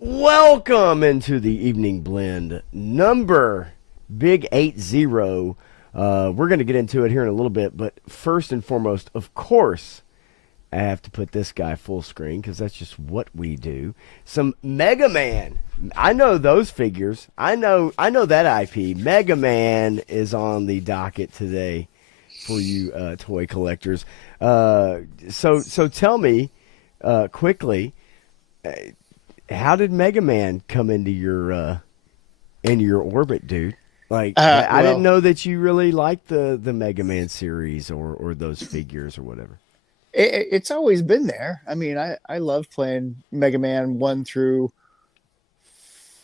Welcome into the evening blend number big 80. We're going to get into it here in a little bit, but first and foremost, of course, I have to put this guy full screen because that's just what we do. Some Mega Man. I know those figures. I know that IP. Mega Man is on the docket today for you toy collectors. So tell me quickly. How did Mega Man come into your orbit, dude? Like, I didn't know that you really liked the Mega Man series or those figures or whatever. It's always been there. I mean, I love playing Mega Man 1 through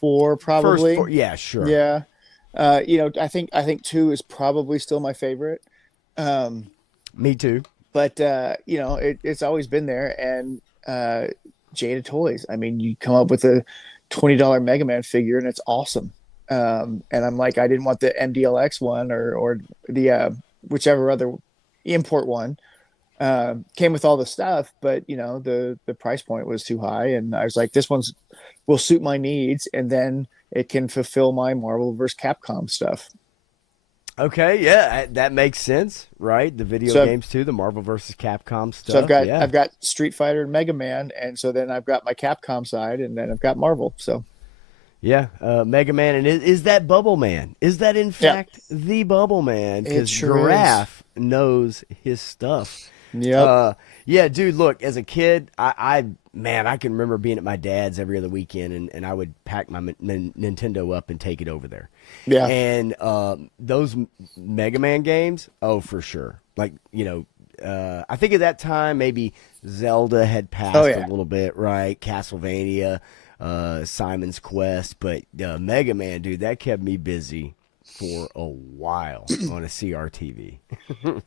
4, probably. First 4, yeah, sure. Yeah. I think 2 is probably still my favorite. Me too. But it's always been there. And Jada Toys. I mean, you come up with a $20 Mega Man figure, and it's awesome. And I'm like, I didn't want the MDLX one or the whichever other import one. Came with all the stuff, but the price point was too high, and I was like, this one's will suit my needs, and then it can fulfill my Marvel vs. Capcom stuff. Okay, yeah, that makes sense, right? The video games too, the Marvel vs. Capcom stuff. So I've got Street Fighter and Mega Man, and so then I've got my Capcom side, and then I've got Marvel. So yeah, Mega Man, and is that Bubble Man? Is that in fact the Bubble Man? Because Giraffe knows his stuff. Yeah, dude. Look, as a kid, I can remember being at my dad's every other weekend, and I would pack my Nintendo up and take it over there. Yeah, and those Mega Man games, oh, for sure. Like I think at that time maybe Zelda had passed a little bit, right? Castlevania, Simon's Quest, but Mega Man, dude, that kept me busy for a while on a CRTV.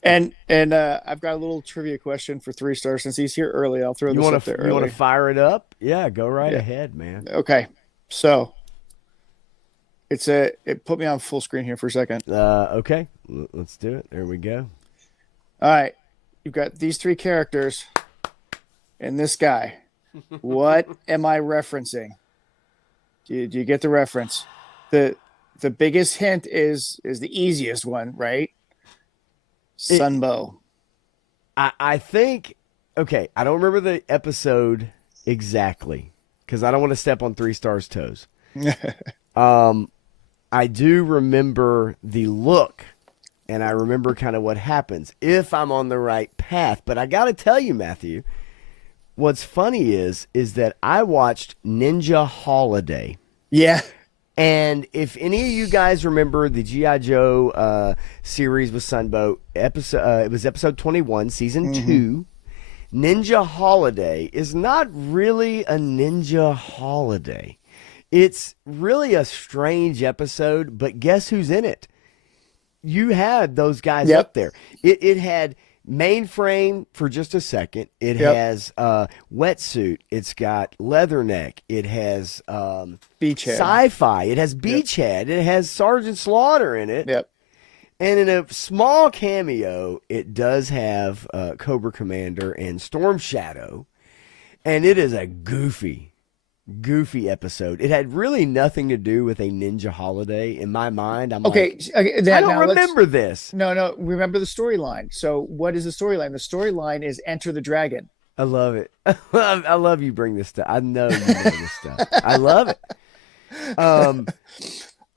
and I've got a little trivia question for 3 stars since he's here early. I'll throw this up there early. You want to fire it up? Yeah, go right ahead, man. Okay, so it put me on full screen here for a second. Okay, let's do it. There we go. All right, you've got these 3 characters and this guy. What am I referencing? Do you get the reference? The biggest hint is the easiest one, right? Sunbow. I think, okay, I don't remember the episode exactly because I don't want to step on 3 stars' toes. I do remember the look, and I remember kind of what happens if I'm on the right path. But I got to tell you, Matthew, what's funny is that I watched Ninja Holiday. Yeah. And if any of you guys remember the G.I. Joe series with Sunbow, it was episode 21, season 2. Ninja Holiday is not really a Ninja Holiday. It's really a strange episode, but guess who's in it? You had those guys up there. It had Mainframe for just a second. It has Wetsuit. It's got Leatherneck. It has Beachhead. Sci-Fi. It has Beachhead. It has Sergeant Slaughter in it. Yep. And in a small cameo, it does have Cobra Commander and Storm Shadow. And it is a goofy episode. It had really nothing to do with a Ninja Holiday in my mind. I don't remember this. No, remember the storyline. So what is the storyline? The storyline is Enter the Dragon. I love it. I love you bring this stuff. I know you know this stuff. I love it.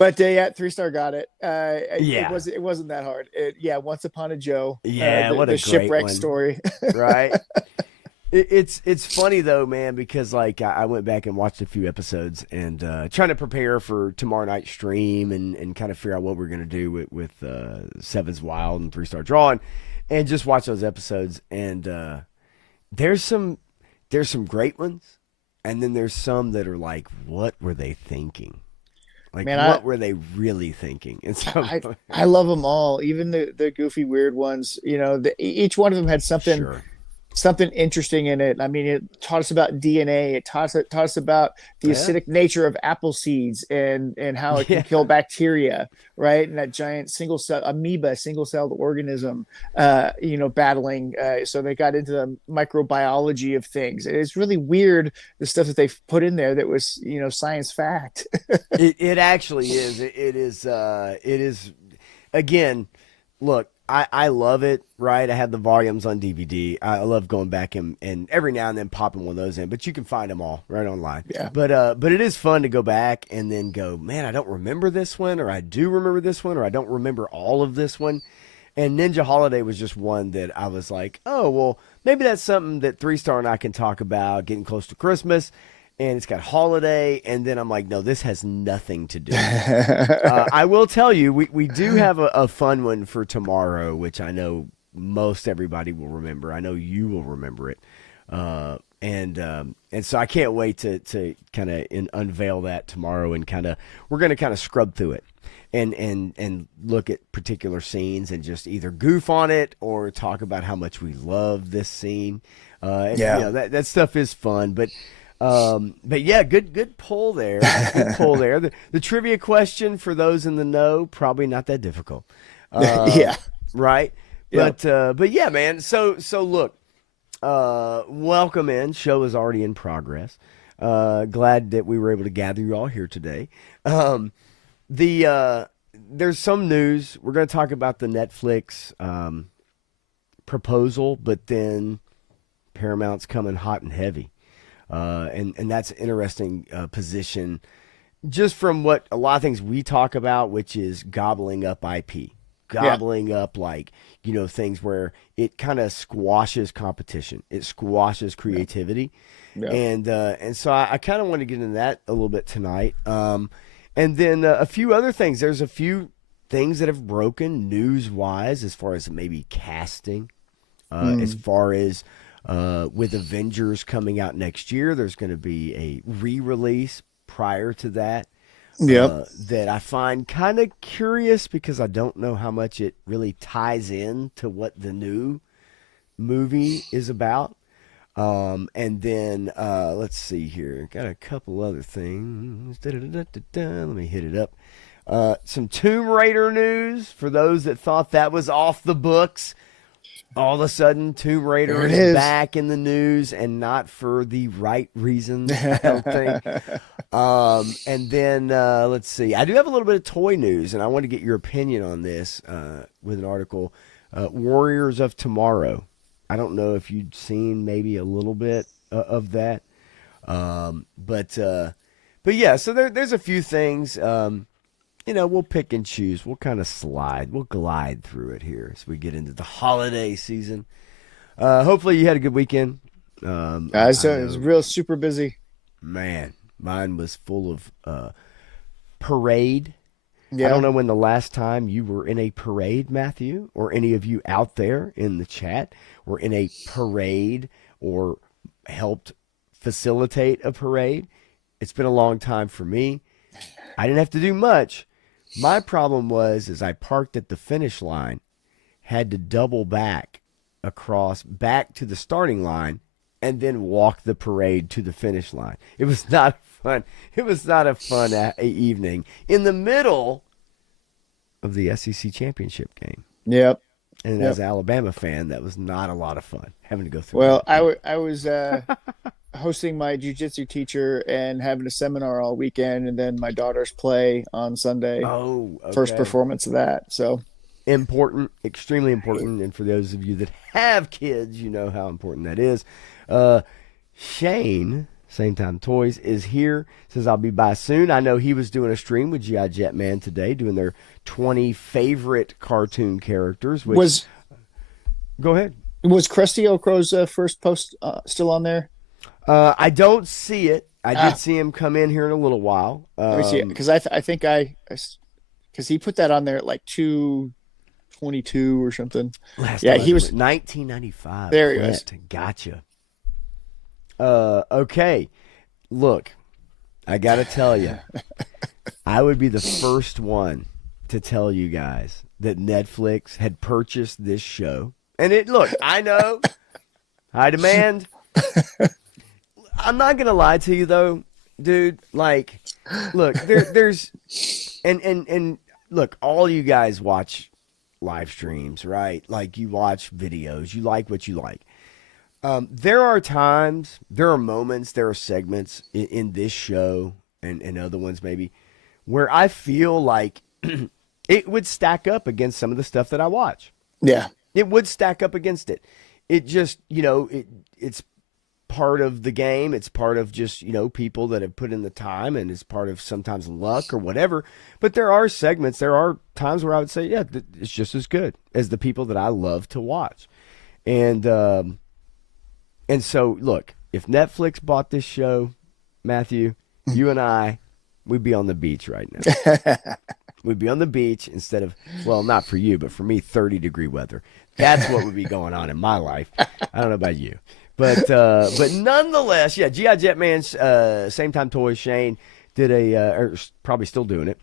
But yeah, 3 Star got it. Yeah. It wasn't that hard. Yeah, Once Upon a Joe, Yeah, what a the great shipwreck one. story. Right? It's funny though, man, because like I went back and watched a few episodes and trying to prepare for tomorrow night's stream and kind of figure out what we're gonna do with Seven's Wild and 3 Star Draw and just watch those episodes and there's some great ones and then there's some that are like, what were they thinking? Like, Man, what were they really thinking? And so, I love them all, even the goofy, weird ones. Each one of them had sure, something interesting in it. I mean, it taught us about DNA. It taught us about the yeah, acidic nature of apple seeds and how it can yeah, kill bacteria, right? And that giant single celled organism, battling. So they got into the microbiology of things. It's really weird the stuff that they put in there that was science fact. it actually is. It is. It is. Again, look, I love it, right? I have the volumes on DVD. I love going back and every now and then popping one of those in, but you can find them all right online. Yeah. But it is fun to go back and then go, man, I don't remember this one, or I do remember this one, or I don't remember all of this one. And Ninja Holiday was just one that I was like, oh, well, maybe that's something that 3 Star and I can talk about getting close to Christmas. And it's got holiday. And then I'm like, no, this has nothing to do. I will tell you, we do have a fun one for tomorrow, which I know most everybody will remember. I know you will remember it. And so I can't wait to kind of unveil that tomorrow and we're going to kind of scrub through it and look at particular scenes and just either goof on it or talk about how much we love this scene. Yeah. That stuff is fun, but yeah, good pull there. Good pull there. The trivia question for those in the know, probably not that difficult. Yeah. Right. Yeah. But yeah, man. So look, welcome in. Show is already in progress. Glad that we were able to gather you all here today. There's some news. We're going to talk about the Netflix proposal, but then Paramount's coming hot and heavy. And that's an interesting position just from what a lot of things we talk about, which is gobbling up IP, gobbling up things where it kind of squashes competition. It squashes creativity. Yeah. And so I kind of want to get into that a little bit tonight. And then a few other things. There's a few things that have broken news wise as far as maybe casting, as far as with Avengers coming out next year, there's going to be a re-release prior to that. Yep. That I find kind of curious because I don't know how much it really ties in to what the new movie is about. And then let's see here. Got a couple other things. Let me hit it up. Some Tomb Raider news for those that thought that was off the books. All of a sudden, Tomb Raider is back in the news, and not for the right reasons, I don't think. And then let's see. I do have a little bit of toy news, and I want to get your opinion on this with an article. Warriors of Tomorrow. I don't know if you'd seen maybe a little bit of that, but yeah. So there's a few things. We'll pick and choose. We'll kind of slide. We'll glide through it here as we get into the holiday season. Hopefully you had a good weekend. It was real super busy. Man, mine was full of parade. Yeah. I don't know when the last time you were in a parade, Matthew, or any of you out there in the chat were in a parade or helped facilitate a parade. It's been a long time for me. I didn't have to do much. My problem was I parked at the finish line, had to double back back to the starting line, and then walk the parade to the finish line. It was not fun. It was not a fun evening in the middle of the SEC championship game. Yep. And as an Alabama fan, that was not a lot of fun having to go through. Well, I was hosting my jiu-jitsu teacher and having a seminar all weekend, and then my daughter's play on Sunday. Oh, okay. First performance of that. So important, extremely important. And for those of you that have kids, you know how important that is. Shane Same Time Toys is here. Says I'll be by soon. I know he was doing a stream with G.I. Jetman today, doing their 20 favorite cartoon characters. Which Was go ahead. was Krusty O'Crow's first post still on there? I don't see it. I did Ah, see him come in here in a little while. let me see it because I think because he put that on there at like 222 or something. Last Yeah, time he was 1995. there. He was. Gotcha. Okay. Look, I got to tell you, I would be the first one to tell you guys that Netflix had purchased this show. And look, I know, high demand. I'm not going to lie to you, though, dude. Like, look, there's, and look, all you guys watch live streams, right? Like, you watch videos, you like what you like. There are times, there are moments, there are segments in this show and other ones maybe where I feel like it would stack up against some of the stuff that I watch. Yeah. It would stack up against it. It just, it's part of the game. It's part of just, people that have put in the time, and it's part of sometimes luck or whatever. But there are segments, there are times where I would say, yeah, it's just as good as the people that I love to watch. And so, look, if Netflix bought this show, Matthew, you and I, we'd be on the beach right now. We'd be on the beach instead of, well, not for you, but for me, 30-degree weather. That's what would be going on in my life. I don't know about you. But nonetheless, yeah, G.I. Jetman's Same Time Toys, Shane did or probably still doing it,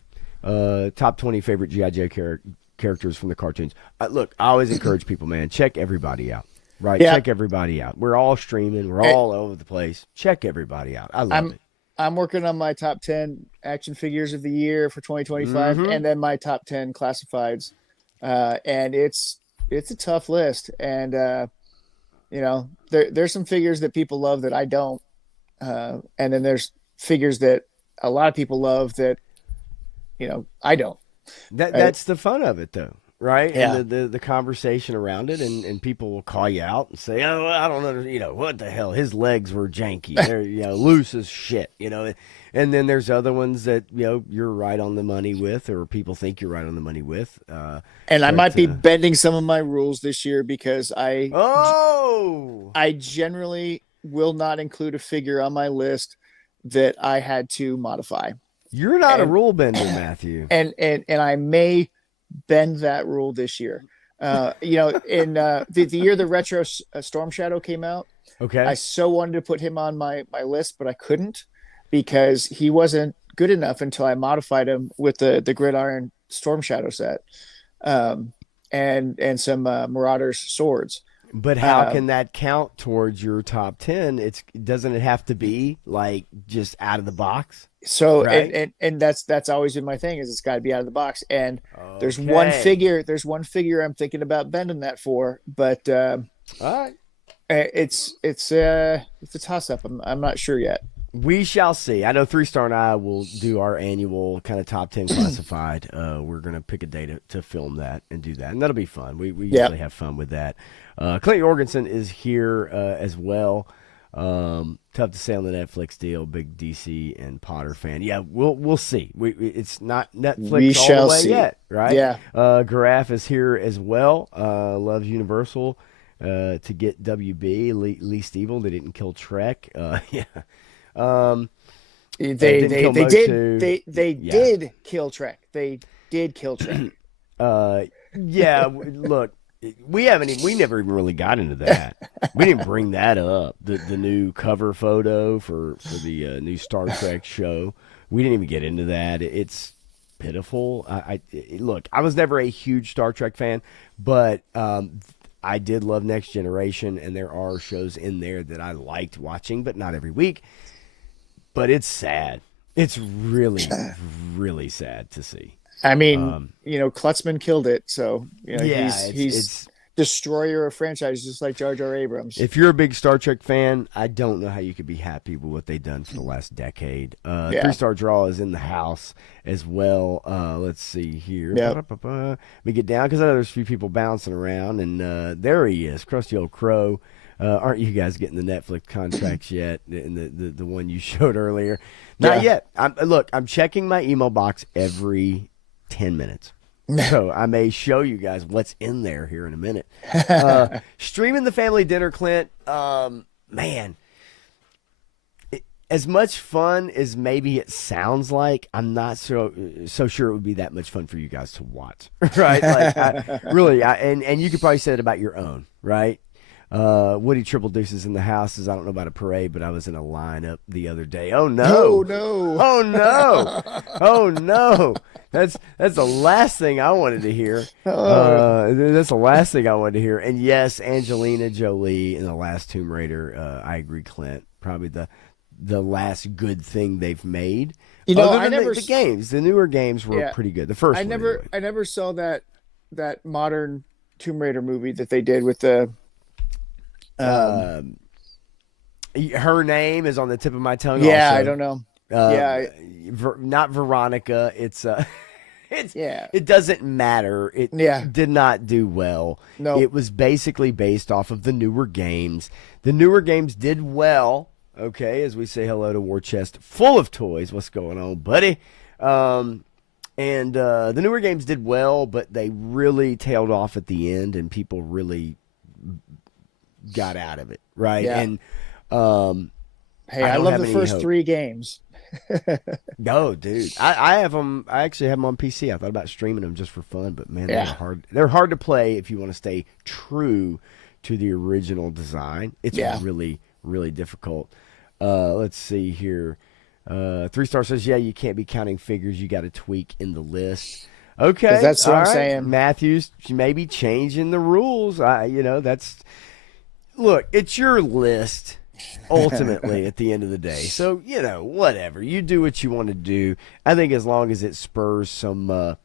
top 20 favorite G.I. Joe characters from the cartoons. Look, I always encourage people, man, check everybody out. Right, Yeah. check everybody out. We're all streaming. We're all over the place. Check everybody out. I love it. I'm working on my top 10 action figures of the year for 2025, and then my top 10 classifieds. And it's a tough list. And there's some figures that people love that I don't. And then there's figures that a lot of people love that I don't. That's the fun of it, though. Right? Yeah. And the conversation around it, and people will call you out and say, oh, I don't know, what the hell? His legs were janky. They're, loose as shit, And then there's other ones that, you're right on the money with, or people think you're right on the money with. And I might be bending some of my rules this year because I generally will not include a figure on my list that I had to modify. You're not a rule bender, Matthew. And I may bend that rule this year. In the year the retro Storm Shadow came out, okay, I so wanted to put him on my list, but I couldn't because he wasn't good enough until I modified him with the Gridiron Storm Shadow set, and some Marauders swords. But how can that count towards your top 10? Doesn't it have to be like just out of the box? So right? and that's always been my thing is it's got to be out of the box. And Okay. there's one figure I'm thinking about bending that for, but all right, it's a toss up. I'm not sure yet. We shall see. I know 3-Star and I will do our annual kind of top 10 classified. We're going to pick a day to film that and do that, and that'll be fun. We usually have fun with that. Clint Jorgensen is here as well. Tough to say on the Netflix deal. Big DC and Potter fan. Yeah, we'll see. It's not Netflix We all shall the way see. yet, right? Yeah. Garaf is here as well. Loves Universal. To get WB, least evil. They didn't kill Trek. Yeah. They Motu. did kill Trek. They did kill Trek. Yeah. Look, we never even really got into that. We didn't bring that up. The new cover photo for the new Star Trek show. We didn't even get into that. It's pitiful. Look, I was never a huge Star Trek fan, but I did love Next Generation, and there are shows in there that I liked watching, but not every week. But it's sad. It's really, really sad to see. I mean, Klutzman killed it, so yeah, he's destroyer of franchises, just like Jar Jar Abrams. If you're a big Star Trek fan, I don't know how you could be happy with what they've done for the last decade. 3-Star Draw is in the house as well. Let's see here. Yep. Let me get down because I know there's a few people bouncing around, and there he is, Krusty Old Crow. Aren't you guys getting the Netflix contracts yet? And the one you showed earlier? Not yet. I'm checking my email box every 10 minutes. So I may show you guys what's in there here in a minute. Streaming the family dinner, Clint. Man, as much fun as maybe it sounds like, I'm not so sure it would be that much fun for you guys to watch, right? Like, and you could probably say it about your own, right? Woody Triple Deuces in the house is, I don't know about a parade, but I was in a lineup the other day. Oh no! Oh no! Oh no! Oh no! That's the last thing I wanted to hear. That's the last thing I wanted to hear. And yes, Angelina Jolie in the last Tomb Raider. I agree, Clint. Probably the last good thing they've made. You know, Other than the games. The newer games were pretty good. The first one, anyway. I never saw that modern Tomb Raider movie that they did with the. Her name is on the tip of my tongue. Yeah, also. I don't know. Not Veronica. It doesn't matter. It Yeah. did not do well. No. It was basically based off of the newer games. The newer games did well. Okay, as we say hello to War Chest full of toys. What's going on, buddy? And the newer games did well, but they really tailed off at the end, and people really got out of it, right? Yeah. And hey, I love the first 3 games. No, dude, I have them. I actually have them on PC. I thought about streaming them just for fun, but man, they're hard. They're hard to play if you want to stay true to the original design. It's really, really difficult. Let's see here. 3-star says, yeah, you can't be counting figures. You got to tweak in the list. Okay, that's what I'm saying. Matthews, maybe changing the rules. Look, it's your list ultimately at the end of the day. So, whatever. You do what you want to do. I think as long as it spurs some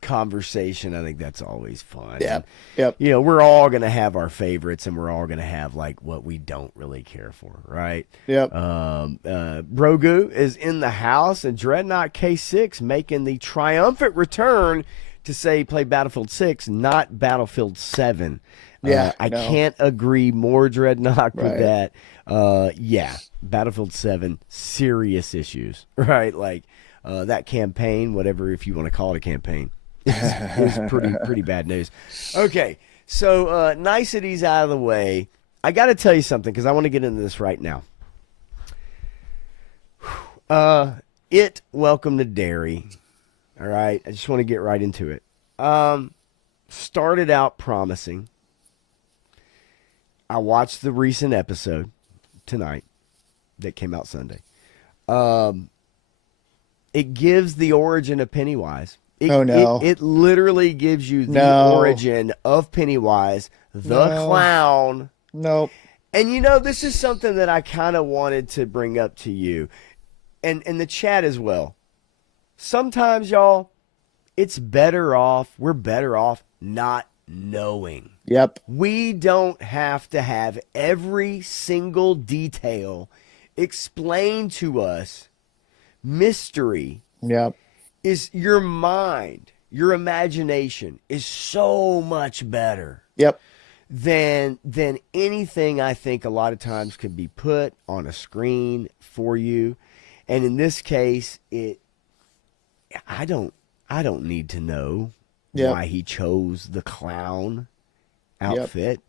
conversation, I think that's always fun. Yeah. Yep. We're all going to have our favorites, and we're all going to have like what we don't really care for, right? Yep. Brogu is in the house, and Dreadnought K6 making the triumphant return to say play Battlefield 6, not Battlefield 7. Yeah, I can't agree more, Dreadnought, with Right. that. Battlefield 7, serious issues, right? Like that campaign, whatever, if you want to call it a campaign, is pretty bad news. Okay, so niceties out of the way. I got to tell you something because I want to get into this right now. Welcome to Derry. All right, I just want to get right into it. Started out promising. I watched the recent episode tonight that came out Sunday. It gives the origin of Pennywise. It literally gives you the origin of Pennywise, the clown. Nope. And this is something that I kind of wanted to bring up to you and the chat as well. Sometimes, y'all, we're better off not knowing. Yep. We don't have to have every single detail explained to us. Mystery is your mind, your imagination is so much better. Yep. Than anything I think a lot of times can be put on a screen for you. And in this case, I don't need to know why he chose the clown outfit.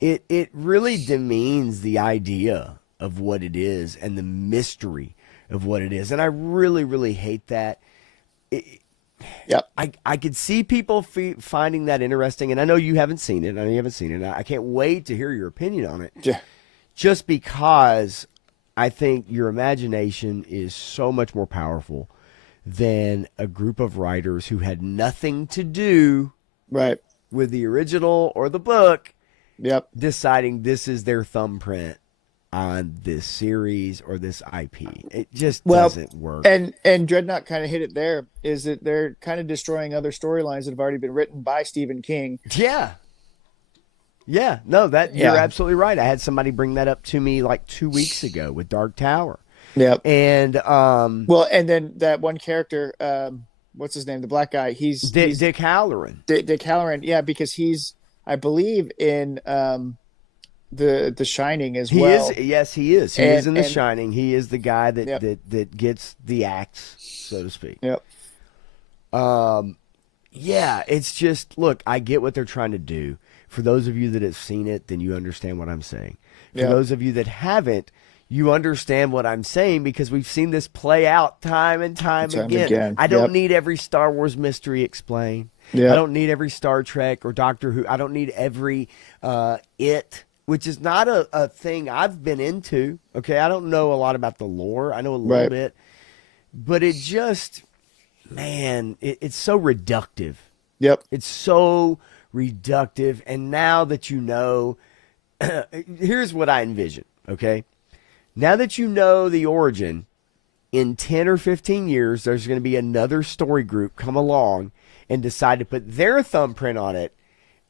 It really demeans the idea of what it is and the mystery of what it is. And I really, really hate that. I could see people finding that interesting, and I know you haven't seen it. I can't wait to hear your opinion on it. Yeah. Just because I think your imagination is so much more powerful than a group of writers who had nothing to do with the original or the book deciding this is their thumbprint on this series or this IP. It just doesn't work. And Dreadnought kind of hit it there, is that they're kind of destroying other storylines that have already been written by Stephen King. Yeah. No, you're absolutely right. I had somebody bring that up to me like 2 weeks ago with Dark Tower. Yep. And and then that one character, what's his name? The black guy. He's Dick Halloran. Dick Halloran. Yeah, because he's, I believe, in the Shining as He well. is, yes, he is. He is in The And Shining. He is the guy that yep, that gets the axe, so to speak. yep, Um, yeah, it's just look. I get what they're trying to do. For those of you that have seen it, then you understand what I'm saying. For yep. those of you that haven't, you understand what I'm saying because we've seen this play out time and time Time again. again. I don't Yep, need every Star Wars mystery explained. I yep. don't need every Star Trek or Doctor Who. I don't need every which is not a thing I've been into. Okay, I don't know a lot about the lore. I know a little Right. bit, but it just, man, it's so reductive. Yep. It's so reductive. And now that you know, here's what I envision. Okay, now that you know the origin, in 10 or 15 years, there's going to be another story group come along and decide to put their thumbprint on it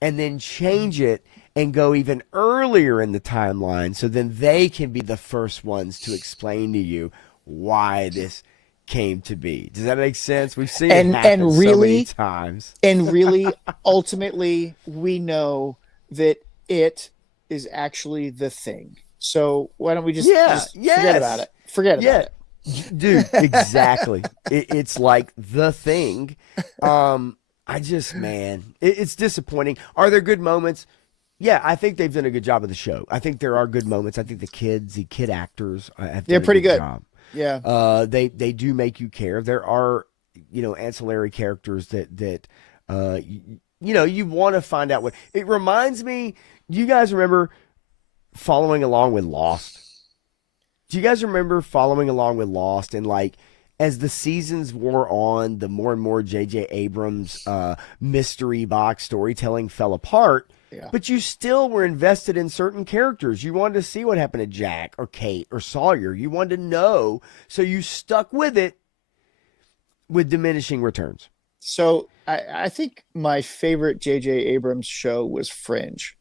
and then change it and go even earlier in the timeline so then they can be the first ones to explain to you why this came to be. Does that make sense? We've seen it happen And so many really, times. ultimately, we know that it is actually the thing. So why don't we Yeah, just forget about yes. it? Forget about Yeah, it. dude, exactly. It's like the thing. I just, man, it's disappointing. Are there good moments? Yeah, I think they've done a good job of the show. I think there are good moments. I think the kid actors have Yeah, done a pretty good good. job. Yeah. They do make you care. There are, ancillary characters that you want to find out what. It reminds me. Do you guys remember following along with Lost? Do you guys remember following along with Lost and like as the seasons wore on, the more and more J.J. Abrams mystery box storytelling fell apart, Yeah. but you still were invested in certain characters. You wanted to see what happened to Jack or Kate or Sawyer. You wanted to know, so you stuck with it with diminishing returns. So I think my favorite J.J. Abrams show was Fringe.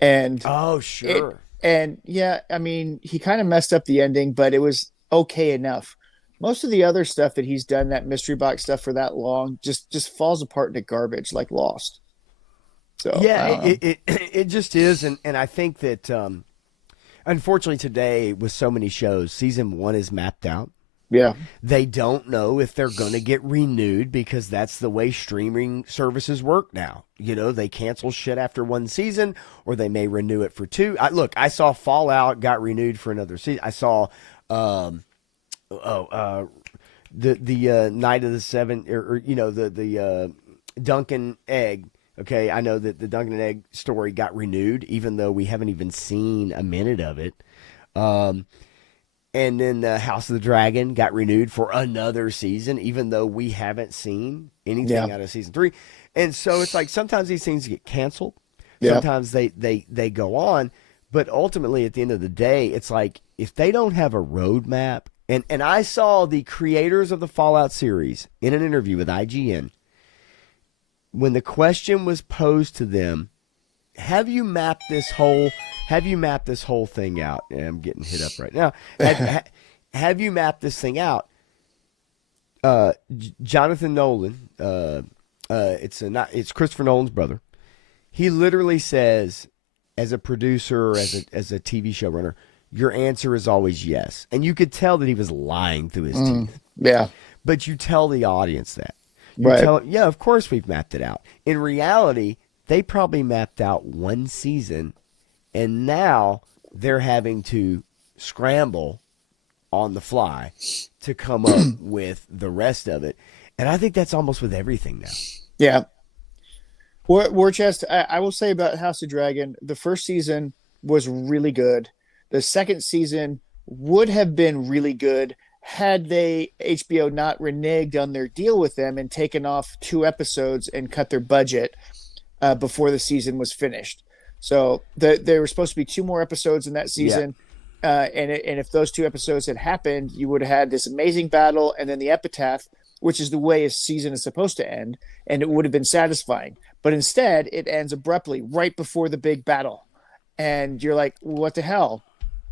And Oh, it sure. and yeah, I mean, he kind of messed up the ending, but it was okay enough. Most of the other stuff that he's done, that mystery box stuff for that long, just falls apart into garbage like Lost. So Yeah, I don't know. it just is, and I think that unfortunately today with so many shows, season one is mapped out. Yeah. They don't know if they're going to get renewed because that's the way streaming services work now. They cancel shit after one season or they may renew it for two. Look, I saw Fallout got renewed for another season. I saw um, the Night of the Seven or the Duncan Egg. Okay, I know that the Duncan and Egg story got renewed, even though we haven't even seen a minute of it. Um, and then House of the Dragon got renewed for another season, even though we haven't seen Yeah. anything out of season three. And so it's like sometimes these things get canceled, Yeah. sometimes they go on, but ultimately at the end of the day, it's like if they don't have a roadmap. And I saw the creators of the Fallout series in an interview with IGN when the question was posed to them, have you mapped this whole thing out? Yeah, I'm getting hit up right now. Have you mapped this thing out? Jonathan Nolan, it's Christopher Nolan's brother. He literally says, as a producer or as a TV showrunner, your answer is always yes. And you could tell that he was lying through his teeth. Yeah. But you tell the audience that. You Right. tell them, yeah, of course we've mapped it out. In reality, they probably mapped out one season, and now they're having to scramble on the fly to come up with the rest of it. And I think that's almost with everything now. Yeah. War Chest, I will say about House of Dragon, the first season was really good. The second season would have been really good had they HBO not reneged on their deal with them and taken off 2 episodes and cut their budget before the season was finished. So there were supposed to be 2 more episodes in that Yeah. season. And if those 2 episodes had happened, you would have had this amazing battle and then the epitaph, which is the way a season is supposed to end, and it would have been satisfying. But instead, it ends abruptly right before the big battle, and you're like, "What the hell?"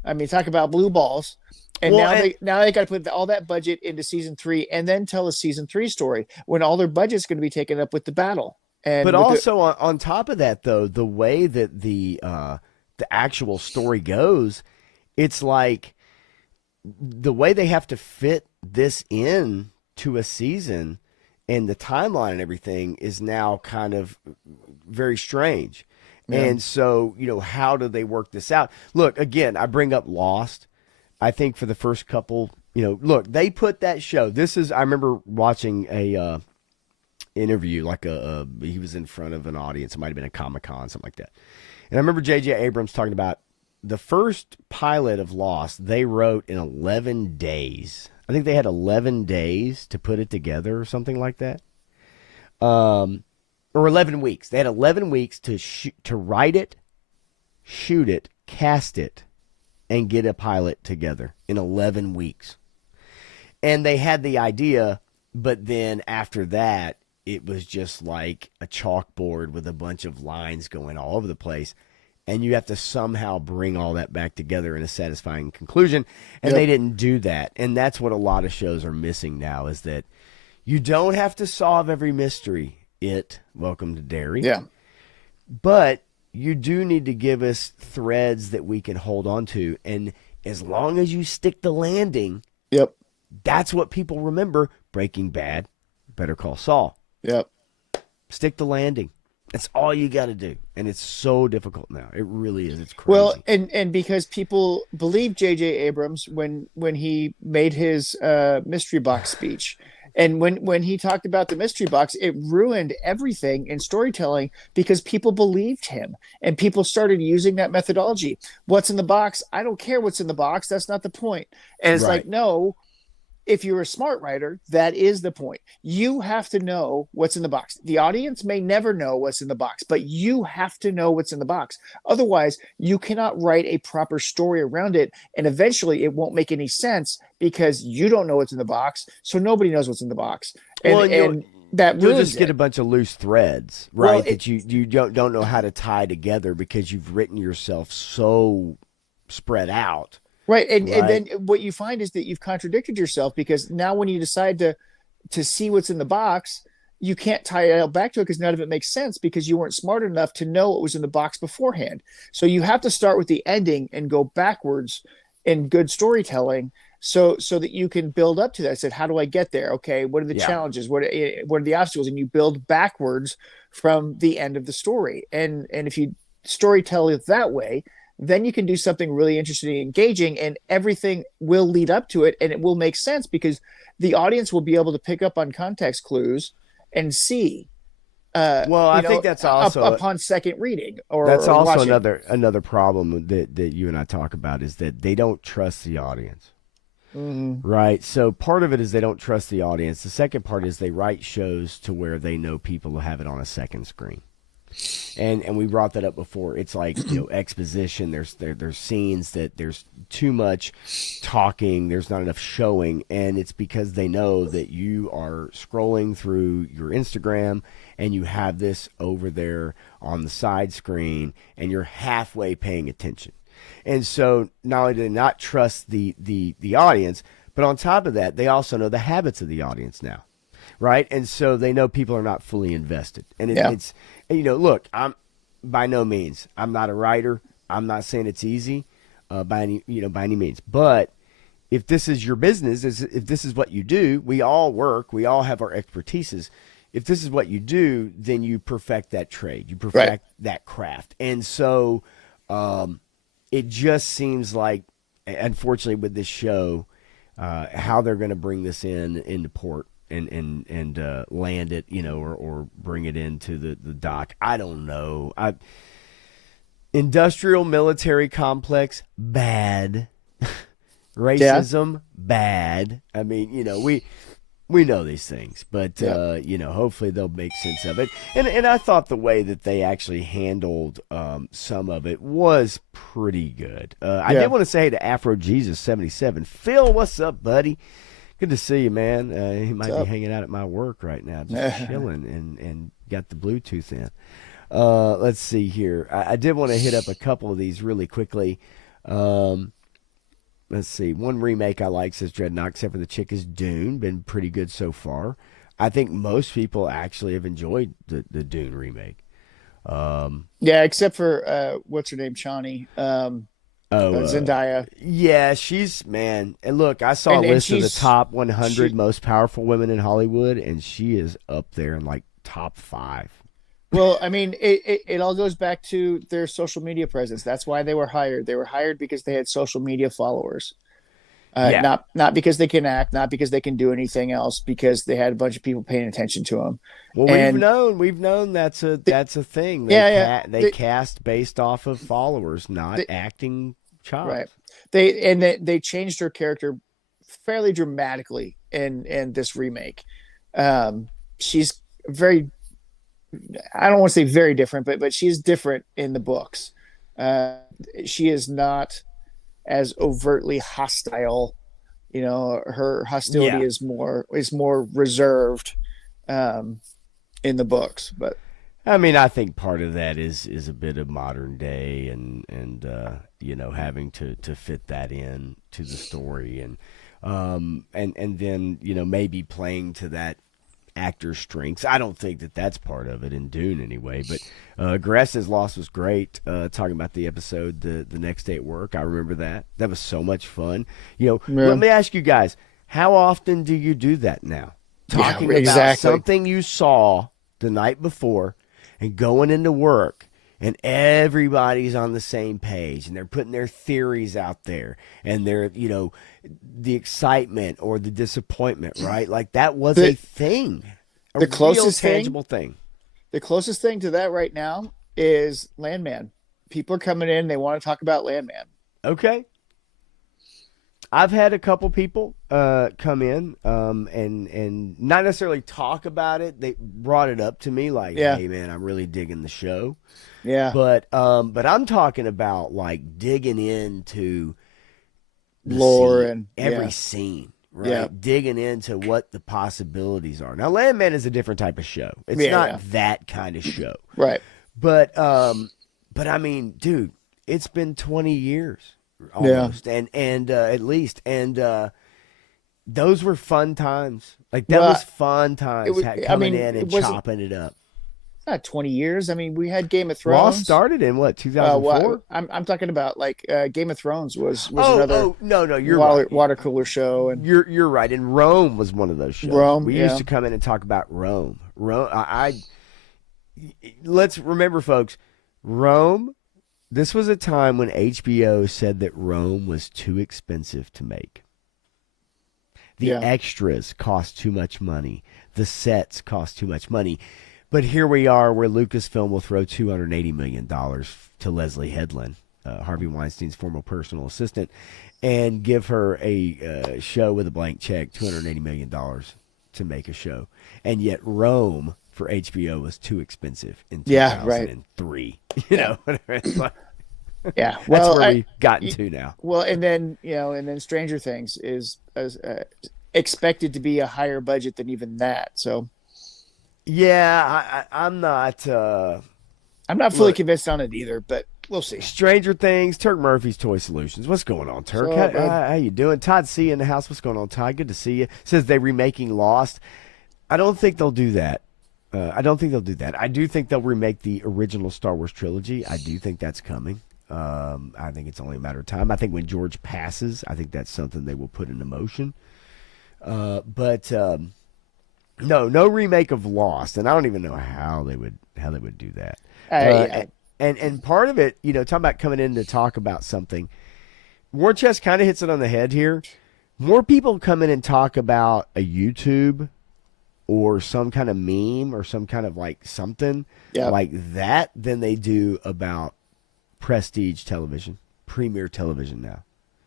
I mean, talk about blue balls. And Well, now they got to put all that budget into season 3 and then tell a season 3 story when all their budget's going to be taken up with the battle but and with the also on top of that, though, the way that the the actual story goes, it's like the way they have to fit this in to a season and the timeline and everything is now kind of very strange. Yeah. And so, how do they work this out? Look, again, I bring up Lost. I think for the first couple, look, they put that show. I remember watching a interview, like he was in front of an audience. It might have been a Comic-Con, something like that. And I remember J.J. Abrams talking about the first pilot of Lost, they wrote in 11 days. I think they had 11 days to put it together or something like that. Or 11 weeks. They had 11 weeks to write it, shoot it, cast it, and get a pilot together in 11 weeks. And they had the idea, but then after that, it was just like a chalkboard with a bunch of lines going all over the place. And you have to somehow bring all that back together in a satisfying conclusion. And they didn't do that. And that's what a lot of shows are missing now, is that you don't have to solve every mystery. Welcome to Derry. Yeah. But you do need to give us threads that we can hold on to. And as long as you stick the landing, Yep. that's what people remember. Breaking Bad, Better Call Saul. Yep. Stick the landing. That's all you got to do. And it's so difficult now. It really is. It's crazy. Well, and because people believe J.J. Abrams when he made his mystery box speech. And when he talked about the mystery box, it ruined everything in storytelling because people believed him and people started using that methodology. What's in the box? I don't care what's in the box. That's not the point. And it's like, no, if you're a smart writer, that is the point. You have to know what's in the box. The audience may never know what's in the box, but you have to know what's in the box. Otherwise, you cannot write a proper story around it. And eventually it won't make any sense because you don't know what's in the box. So nobody knows what's in the box. And that you'll just get a bunch of loose threads, right? That you don't know how to tie together because you've written yourself so spread out. Right. And then what you find is that you've contradicted yourself because now when you decide to see what's in the box, you can't tie it back to it because none of it makes sense because you weren't smart enough to know what was in the box beforehand. So you have to start with the ending and go backwards in good storytelling so that you can build up to that. I said, how do I get there? Okay, what are the challenges? What are the obstacles? And you build backwards from the end of the story. And if you storytell it that way, then you can do something really interesting and engaging, and everything will lead up to it, and it will make sense because the audience will be able to pick up on context clues and see. I think that's also upon second reading. That's also another problem that you and I talk about is that they don't trust the audience. Mm-hmm. Right. So part of it is they don't trust the audience. The second part is they write shows to where they know people will have it on a second screen. And we brought that up before. It's like, exposition. There's scenes that there's too much talking. There's not enough showing. And it's because they know that you are scrolling through your Instagram and you have this over there on the side screen and you're halfway paying attention. And so not only do they not trust the audience, but on top of that, they also know the habits of the audience now. Right. And so they know people are not fully invested. And it's, look, I'm by no means, I'm not a writer. I'm not saying it's easy by any means. But if this is your business, if this is what you do, we all work, we all have our expertises. If this is what you do, then you perfect that trade. You perfect that craft. And so it just seems like, unfortunately, with this show, how they're going to bring this into port. And land it, or bring it into the dock. I don't know. Industrial military complex, bad. Racism, bad. I mean, we know these things, but hopefully they'll make sense of it. And I thought the way that they actually handled some of it was pretty good. I did want to say to Afro Jesus 77, Phil, what's up, buddy? Good to see you, man. He might be hanging out at my work right now, just chilling and got the Bluetooth in. Let's see here. I did want to hit up a couple of these really quickly. Let's see. One remake I like, says Dreadnought, except for the chick, is Dune. Been pretty good so far. I think most people actually have enjoyed the Dune remake. Yeah, except for what's her name, Chani, Oh, Zendaya, yeah, she's man. And look, I saw a and list of the she's top 100 she. most powerful women in Hollywood, and she is up there in like top five. Well, I mean, it all goes back to their social media presence. That's why they were hired. They were hired because they had social media followers. Yeah. Not because they can act, not because they can do anything else, because they had a bunch of people paying attention to them. Well, And we've known that's a thing. yeah, yeah, They cast based off of followers, not they, acting right. chops. They changed her character fairly dramatically in this remake. She's very, I don't want to say very different, but she's different in the books. Uh, she is not as overtly hostile. You know, her hostility Yeah. is more reserved um, in the books. But I mean, I think part of that is a bit of modern day and you know, having to fit that in to the story and then, you know, maybe playing to that actor's strengths. I don't think that that's part of it in Dune anyway. But Gress's loss was great. Talking about the episode the next day at work, I remember that was so much fun. You know, yeah, let me ask you guys, how often do you do that now? yeah, Talking about exactly. something you saw the night before and going into work and everybody's on the same page and they're putting their theories out there and they're, you know, the excitement or the disappointment, right? Like that was a the thing, a the real closest thing tangible thing. the closest thing to that right now is Landman. People are coming in, they want to talk about Landman. Okay. I've had a couple people come in and not necessarily talk about it. They brought it up to me like, Yeah, "Hey man, I'm really digging the show." yeah, But I'm talking about like digging into the lore scene, and every yeah, scene, yeah, right? Digging into what the possibilities are. Now, Landman is a different type of show. It's yeah, not yeah. that kind of show. Right. But but I mean, dude, it's been 20 years Yeah. almost and at least and those were fun times. Like that Well, was fun it times was. I coming mean, in it and wasn't chopping it up. not 20 years. I mean, we had Game of Lost Thrones. started in what, 2004? I'm talking about like Game of Thrones was Oh, another no, you're right. water cooler show, and You're right. And Rome was one of those shows. Rome. We used Yeah, to come in and talk about Rome. Rome. Let's remember, folks. Rome. This was a time when HBO said that Rome was too expensive to make. The yeah, extras cost too much money. The sets cost too much money. But here we are, where Lucasfilm will throw $280 million to Leslie Headland, Harvey Weinstein's former personal assistant, and give her a show with a blank check, $280 million to make a show. And yet Rome for HBO was too expensive in yeah. Right. 2003. You Yeah, know, it's like, yeah. that's Well, where we've gotten to now. well, and then Stranger Things is expected to be a higher budget than even that. So Yeah, I'm not. I'm not fully Look, convinced on it either, but we'll see. Stranger Things, Turk Murphy's Toy Solutions. What's going on, Turk? So, bud, How you doing? Todd C in the house. What's going on, Todd? Good to see you. Says they remaking Lost. I don't think they'll do that. I don't think they'll do that. I do think they'll remake the original Star Wars trilogy. I do think that's coming. I think it's only a matter of time. I think when George passes, I think that's something they will put into motion. But no remake of Lost, and I don't even know how they would do that. yeah, And part of it, you know, talking about coming in to talk about something, War Chest kind of hits it on the head here. More people come in and talk about a YouTube or some kind of meme or some kind of like something yeah, like that than they do about prestige television, premier television now,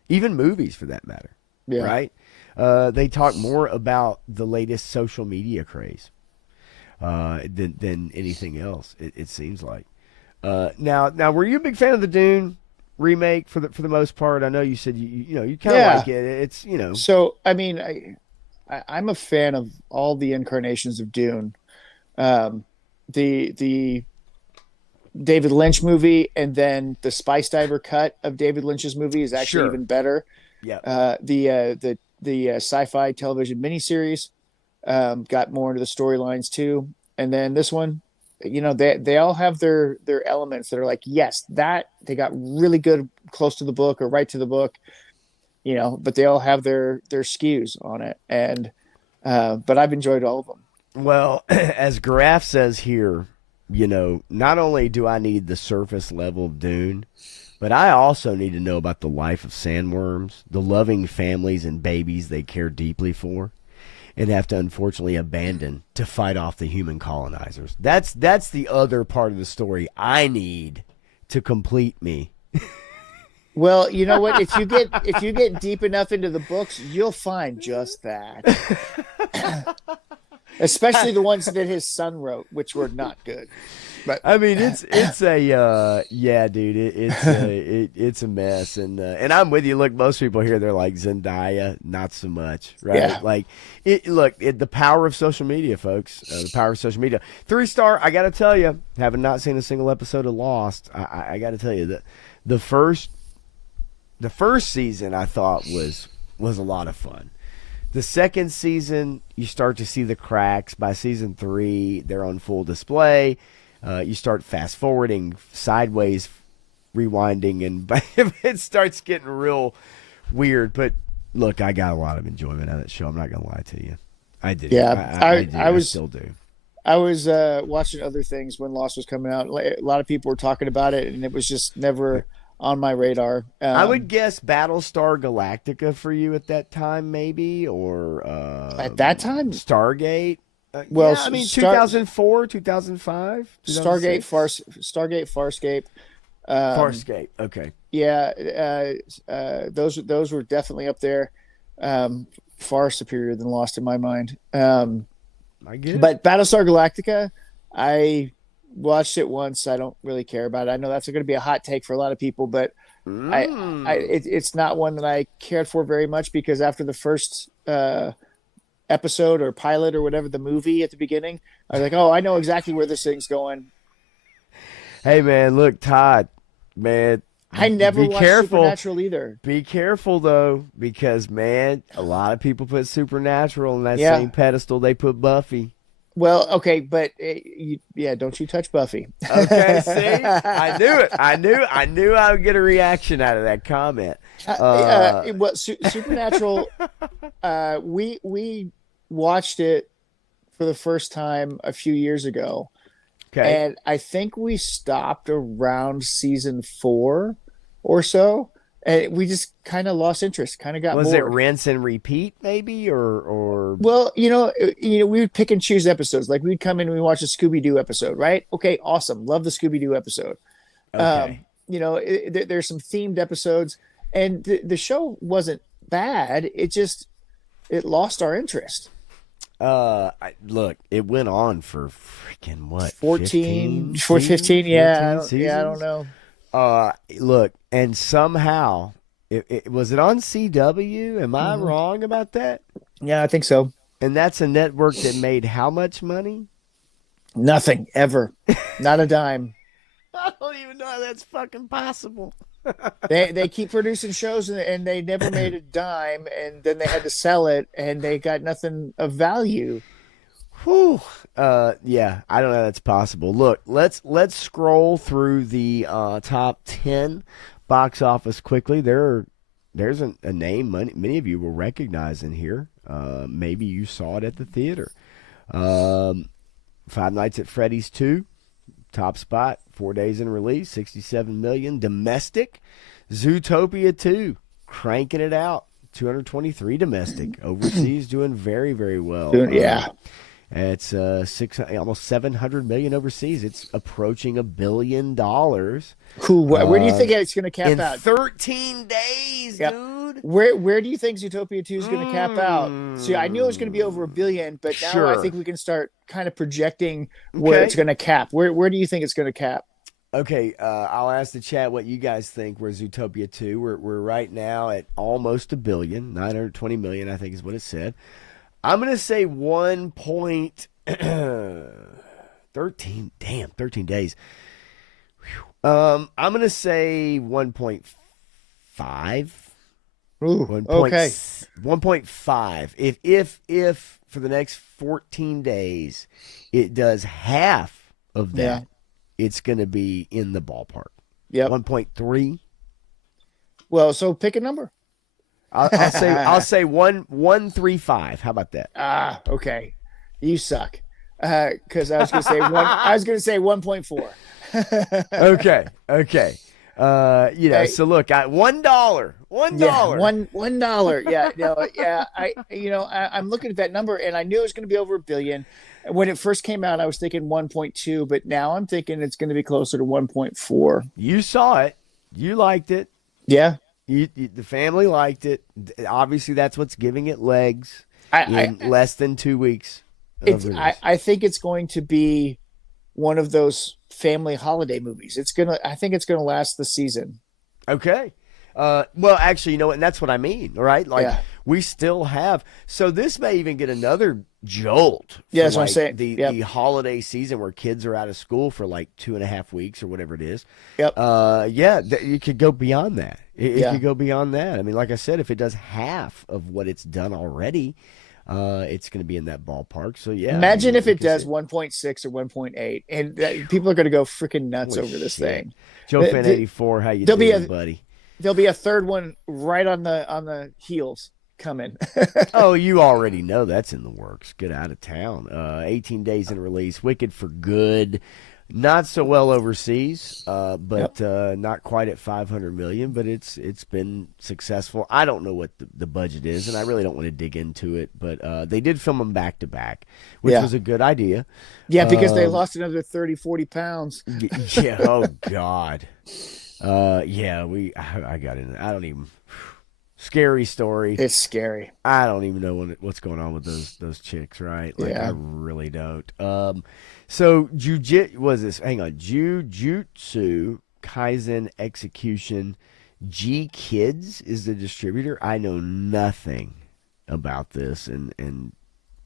even movies for that matter, yeah. right? They talk more about the latest social media craze than anything else. It seems like. Now, were you a big fan of the Dune remake for the most part? I know you said you know you kind of Yeah. like it. It's you know So I mean, I'm a fan of all the incarnations of Dune. The David Lynch movie, and then the Spice Diver cut of David Lynch's movie is actually sure, even better. yeah, The sci-fi television miniseries got more into the storylines too, and then this one, they all have their elements that are like, yes, that they got really good close to the book or right to the book, but they all have their skews on it. And but I've enjoyed all of them. Well, as Graf says here, not only do I need the surface level of Dune, but I also need to know about the life of sandworms, the loving families and babies they care deeply for, and have to unfortunately abandon to fight off the human colonizers. That's the other part of the story I need to complete me. Well, you know what? If you get deep enough into the books, you'll find just that. Especially the ones that his son wrote, which were not good. But I mean, it's a yeah, dude. It's a mess, and I'm with you. Look, most people here they're like Zendaya, not so much, right? Yeah. Like the power of social media, folks. The power of social media. 3-star. I got to tell you, having not seen a single episode of Lost, I got to tell you that the first season I thought was a lot of fun. The second season, you start to see the cracks. By season 3, they're on full display. You start fast forwarding, sideways, rewinding, and it starts getting real weird. But look, I got a lot of enjoyment out of that show. I'm not gonna lie to you. I do. Yeah, I do. I still do. I was watching other things when Lost was coming out. A lot of people were talking about it, and it was just never on my radar. I would guess Battlestar Galactica for you at that time, maybe, or at that time, Stargate. Well, yeah, I mean, 2004, 2005, Stargate, Farscape. Farscape. Okay. Yeah, those were definitely up there. Far superior than Lost in my mind. I get it. But Battlestar Galactica, I watched it once. I don't really care about it. I know that's going to be a hot take for a lot of people, but it's not one that I cared for very much because after the first episode or pilot or whatever, the movie at the beginning, I was like, oh, I know exactly where this thing's going. Hey man, look, Todd, man, I never watched Supernatural either. Be careful though, because man, a lot of people put Supernatural on that same pedestal they put Buffy. Well, okay, but don't you touch Buffy? Okay, see, I knew it. I knew I would get a reaction out of that comment. Supernatural, we watched it for the first time a few years ago. Okay. And I think we stopped around season 4 or so. And we just kind of lost interest, kind of got bored. Was it rinse and repeat maybe or Well, we would pick and choose episodes. Like we'd come in and we watch a Scooby-Doo episode, right? Okay, awesome. Love the Scooby-Doo episode. Okay. There's some themed episodes and the show wasn't bad. It lost our interest. Look, it went on for freaking what? 15, yeah. I don't know. Look, and somehow was it on CW? Am I wrong about that? Yeah, I think so. And that's a network that made how much money? Nothing ever. Not a dime. I don't even know how that's fucking possible. They keep producing shows and they never made a dime, and then they had to sell it and they got nothing of value. Whew. Yeah, I don't know how that's possible. Look, let's scroll through the top 10 box office quickly. There's a name many of you will recognize in here. Maybe you saw it at the theater. Five Nights at Freddy's 2. Top spot, 4 days in release, 67 million. Domestic, Zootopia 2, cranking it out, 223 domestic. Overseas, doing very, very well. Yeah. It's almost 700 million overseas. It's approaching $1 billion. Cool. Where do you think it's going to cap out? In 13 days, dude. Where do you think Zootopia 2 is going to cap out? See, I knew it was going to be over $1 billion, but now I think we can start kind of projecting where it's going to cap. Where do you think it's going to cap? Okay, I'll ask the chat what you guys think. Where Zootopia 2? We're right now at almost $1 billion, 920 million, I think is what it said. I'm going to say 13 days. I'm going to say 1.5. Ooh, okay. 1.5. If for the next 14 days it does half of Yeah. that, it's going to be in the ballpark. Yep. 1.3. Well, so pick a number. I'll say 135. How about that? Okay. You suck. Because I was gonna say one. I was gonna say 1.4. Okay, okay. Hey, So look, $1, yeah, $1. $1. Yeah, no, yeah. I'm looking at that number, and I knew it was going to be over a billion. When it first came out, I was thinking 1.2, but now I'm thinking it's going to be closer to 1.4. You saw it, you liked it, Yeah, the family liked it. Obviously, that's what's giving it legs in I less than 2 weeks of it's release. I think it's going to be one of those family holiday movies. I think it's gonna last the season. Okay. Well, actually, and that's what I mean, right? Like, Yeah, we still have. So this may even get another jolt yeah, for that's what I'm like saying. Yep, the holiday season where kids are out of school for like 2.5 weeks or whatever it is. yep, Yeah, you could go beyond that. It yeah. could go beyond that. I mean, like I said, if it does half of what it's done already, it's going to be in that ballpark. So yeah, I Imagine mean, if we it can see does it. 1.6 or 1.8, and people are going to go freaking nuts Holy over this shit, thing. Joe The- Fan the- 84, how you There'll be doing, a buddy? there'll be a third one right on the heels coming. Oh, you already know that's in the works. Get out of town. 18 days in release. Wicked for good. Not so well overseas, Yep. but not quite at 500 million. But it's been successful. I don't know what the budget is, and I really don't want to dig into it. But they did film them back to back, which Yeah. was a good idea. Yeah, because they Um, lost another 30, 40 pounds. yeah. Oh God. Yeah. I got in. I don't even. Scary story. It's scary. I don't even know what's going on with those chicks, right? Like I Yeah. really don't. So jujitsu was this? Hang on, Jujutsu Kaisen Execution. G Kids is the distributor. I know nothing about this, and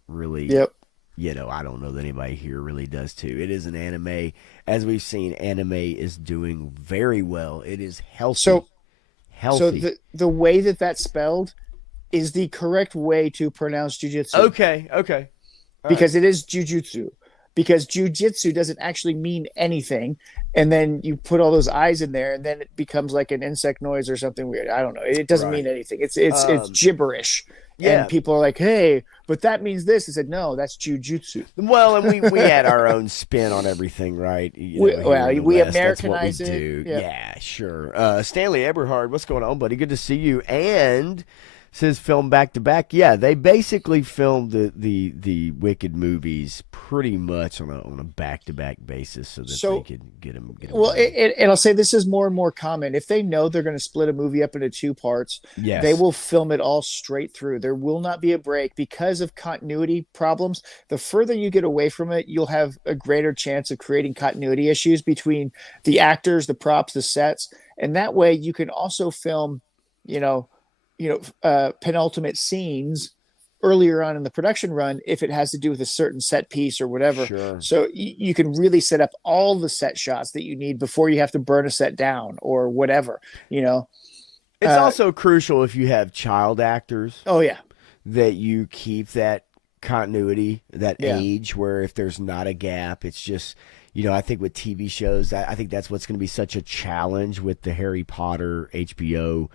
really, Yep. I don't know that anybody here really does too. It is an anime, as we've seen. Anime is doing very well. It is So healthy, so healthy. the way that that's spelled is the correct way to pronounce jujitsu Okay, okay, all right. because it is jujutsu. Because jujitsu doesn't actually mean anything, and then you put all those eyes in there, and then it becomes like an insect noise or something weird. I don't know. It doesn't mean Right. anything. It's Um, gibberish, and yeah. people are like, "Hey, but that means this." I said, "No, that's jujutsu." Well, and we had our own spin on everything, right? Here in the We West, that's what we Americanize it. do. Yeah. Yeah, sure. Stanley Eberhard, what's going on, buddy? Good to see you. And says film back to back. Yeah, they basically filmed the Wicked movies pretty much on a back to back basis so that they So could get them Well, ready. and I'll say this is more and more common. If they know they're going to split a movie up into two parts, they Yes. will film it all straight through. There will not be a break because of continuity problems. The further you get away from it, you'll have a greater chance of creating continuity issues between the actors, the props, the sets, and that way you can also film, you know, penultimate scenes earlier on in the production run if it has to do with a certain set piece or whatever. Sure. So you can really set up all the set shots that you need before you have to burn a set down or whatever, you know. It's Uh, also crucial if you have child actors oh yeah, that you keep that continuity, that yeah, age, where if there's not a gap, it's just, I think with TV shows, I think that's what's going to be such a challenge with the Harry Potter HBO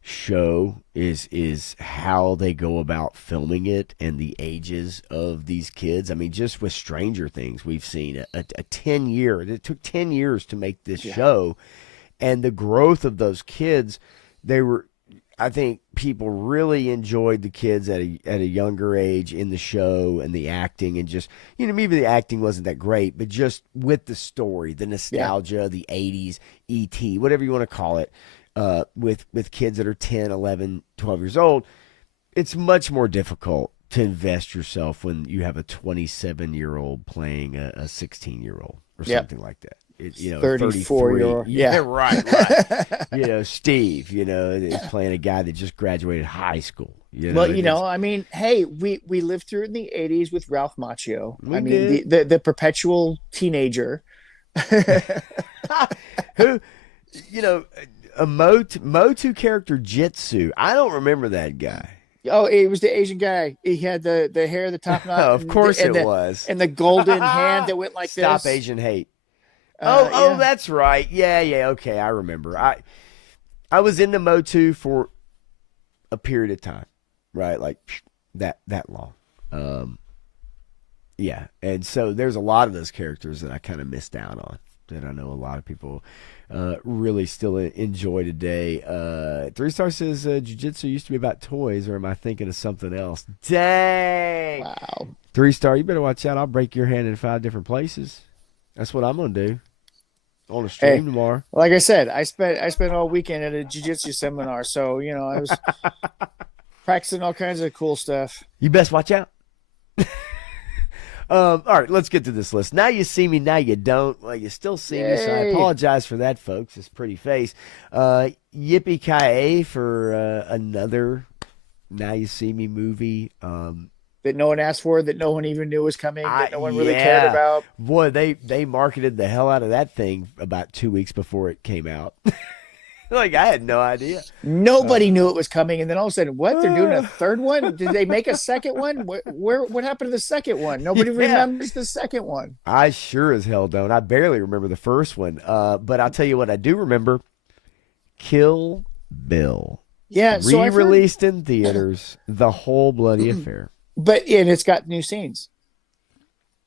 show is how they go about filming it and the ages of these kids. I mean, just with Stranger Things, we've seen a 10 year. It took 10 years to make this yeah, show, and the growth of those kids. They were, I think people really enjoyed the kids at a younger age in the show and the acting, and just, maybe the acting wasn't that great, but just with the story, the yeah, nostalgia, the 80s, ET, whatever you want to call it, with kids that are 10, 11, 12 years old, it's much more difficult to invest yourself when you have a 27-year-old playing a 16-year-old or yeah. something like that. 34-year-old. 33. Yeah. Yeah, right. Steve, is playing a guy that just graduated high school. Well, And it's, I mean, hey, we lived through it in the '80s with Ralph Macchio. I we mean, did. the perpetual teenager. Who, a Motu character Jitsu. I don't remember that guy. Oh, it was the Asian guy. He had the hair, the top knot, Of course it was. and the golden hand that went like Stop this. Asian hate. Oh, Yeah. that's right. Yeah, yeah. Okay, I remember. I was into Motu for a period of time, right? Like that long. Um, yeah, and so there's a lot of those characters that I kind of missed out on that I know a lot of people really still enjoy today. 3 Star says jiu-jitsu used to be about toys, or am I thinking of something else? Dang. Wow. 3 Star, you better watch out. I'll break your hand in 5 different places. That's what I'm gonna do on a Hey, stream tomorrow. like I said, I spent all weekend at a jiu-jitsu seminar, so I was practicing all kinds of cool stuff. You best watch out. All right, let's get to this list. Now you see me, now you don't. Well, you still see me, so I Yay. apologize for that, folks. It's pretty face. Yippee ki for another Now You See Me movie. That no one asked for, that no one even knew was coming, that no one really cared Yeah, about. boy, they marketed the hell out of that thing about 2 weeks before it came out. Like I had no idea. Nobody knew it was coming, and then all of a sudden, what? They're doing a third one? Did they make a second one? What happened to the second one? Nobody Yeah. remembers the second one. I sure as hell don't. I barely remember the first one. But I'll tell you what I do remember. Kill Bill. Yeah, so I've heard, Re-released in theaters. The whole bloody affair. and it's got new scenes.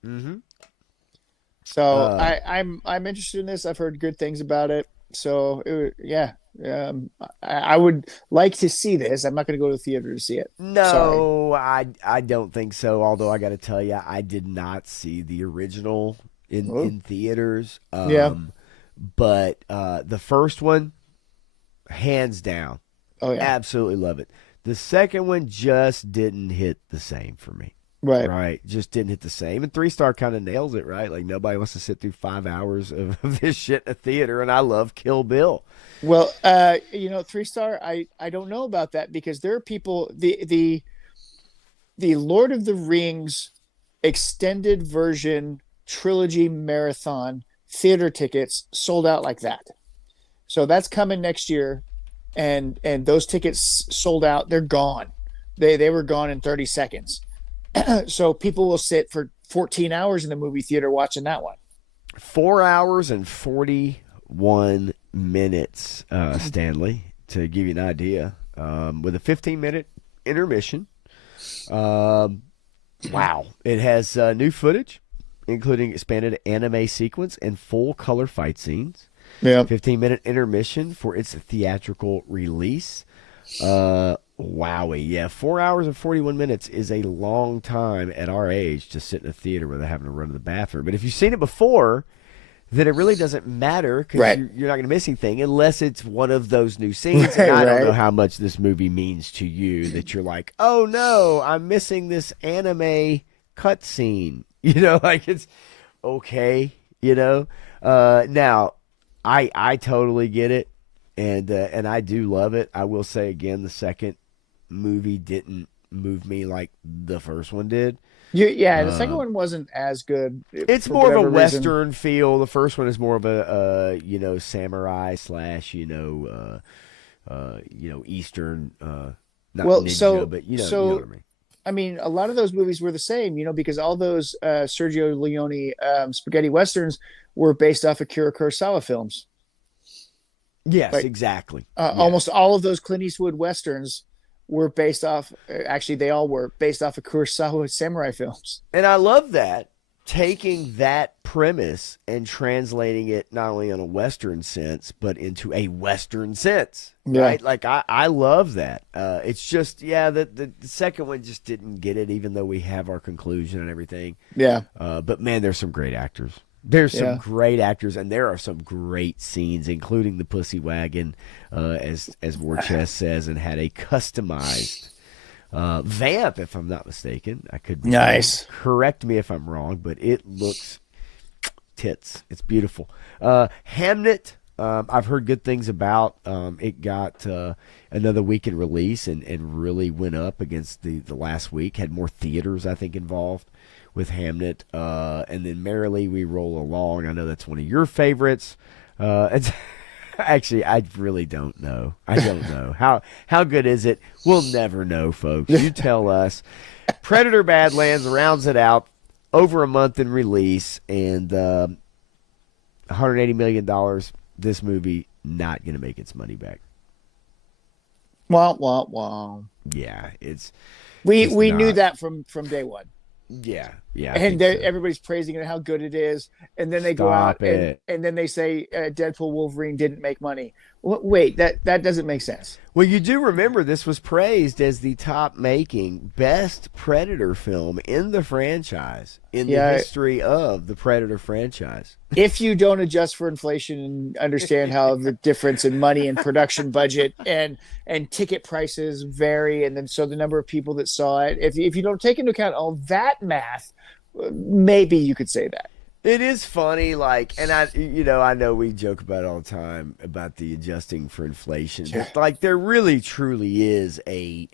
Mm-hmm. So Uh, I'm interested in this. I've heard good things about it. So yeah, I would like to see this. I'm not going to go to the theater to see it. Sorry. no, I don't think so. Although I got to tell you, I did not see the original Oh, in theaters. yeah. But the first one, hands down, Oh yeah. absolutely love it. The second one just didn't hit the same for me. Right. Right, just didn't hit the same. And 3 Star kind of nails it, right? Like nobody wants to sit through 5 hours of this shit in a theater, and I love Kill Bill. Well, 3 Star. I don't know about that because there are people. The Lord of the Rings extended version trilogy marathon theater tickets sold out like that. So that's coming next year, and those tickets sold out. They're gone. They were gone in 30 seconds. So people will sit for 14 hours in the movie theater watching that one. 4 hours and 41 minutes, Stanley, to give you an idea, with a 15-minute intermission. Um, wow, it has new footage, including expanded anime sequence and full color fight scenes. Yeah. 15-minute intermission for its theatrical release. Wowie. Yeah, 4 hours and 41 minutes is a long time at our age to sit in a theater without having to run to the bathroom. But if you've seen it before, then it really doesn't matter because Right. you're not going to miss anything unless it's one of those new scenes. Right. And I don't know Right. how much this movie means to you that you're like, oh no, I'm missing this anime cutscene. Like it's okay. Now I totally get it, and I do love it. I will say again, the second movie didn't move me like the first one did. Yeah, the second Um, one wasn't as good it's for more of a whatever reason. Western feel. The first one is more of a samurai slash Eastern not Well, ninja, but you know what so I mean. I mean, a lot of those movies were the same, because all those Sergio Leone spaghetti westerns were based off of Kira Kurosawa films. Yes, Like exactly. almost Yes, all of those Clint Eastwood westerns were based off. Actually, they all were based off of Kurosawa samurai films. and I love that taking that premise and translating it not only in a Western sense but into a Western sense, Yeah, right? Like I love that. It's just the second one just didn't get it, even though we have our conclusion and everything. yeah, But man, there's some great actors. There's some yeah. great actors, and there are some great scenes, including the pussy wagon, as Warchest says, and had a customized vamp, if I'm not mistaken. I could be wrong. Nice. Correct me if I'm wrong, but it looks tits. It's beautiful. Hamnet, I've heard good things about. It got another weekend release and really went up against the last week. Had more theaters, I think, involved with Hamnet. And then Merrily We Roll Along. I know that's one of your favorites. Actually, I really don't know. I don't know. How good is it? We'll never know, folks. You tell us. Predator Badlands rounds it out over a month in release, and $180 million. This movie not going to make its money back. Wah, wah, wah. Yeah, it's We knew not. that from day one. Yeah, I And think so. everybody's praising it how good it is, and then they go out Stop it. and then they say Deadpool Wolverine didn't make money. Wait, that doesn't make sense. Well, you do remember this was praised as the top making best Predator film in the franchise, in the Yeah, history of the Predator franchise. if you don't adjust for inflation and understand how the difference in money and production budget and ticket prices vary, and then so the number of people that saw it, if you don't take into account all that math, maybe you could say that. It is funny, like, and I know we joke about it all the time about the adjusting for inflation, but like, there really truly is a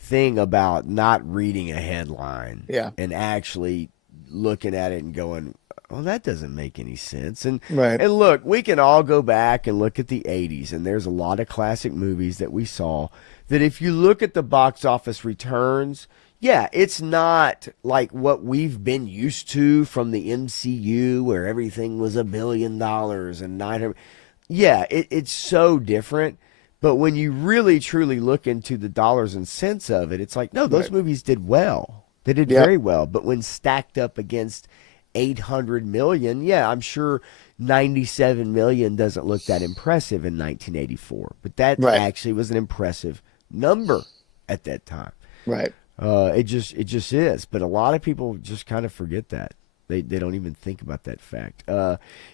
thing about not reading a headline Yeah, and actually looking at it and going, "Oh, that doesn't make any sense." And right. and look, we can all go back and look at the '80s, and there's a lot of classic movies that we saw that if you look at the box office returns. Yeah, it's not like what we've been used to from the MCU where everything was $1 billion and 900. Yeah, it's so different. But when you really truly look into the dollars and cents of it, it's like, no, those Right. movies did well. They did Yep. very well. But when stacked up against 800 million, yeah, I'm sure 97 million doesn't look that impressive in 1984. But that Right. actually was an impressive number at that time. Right. It just is, but a lot of people just kind of forget that. They don't even think about that fact.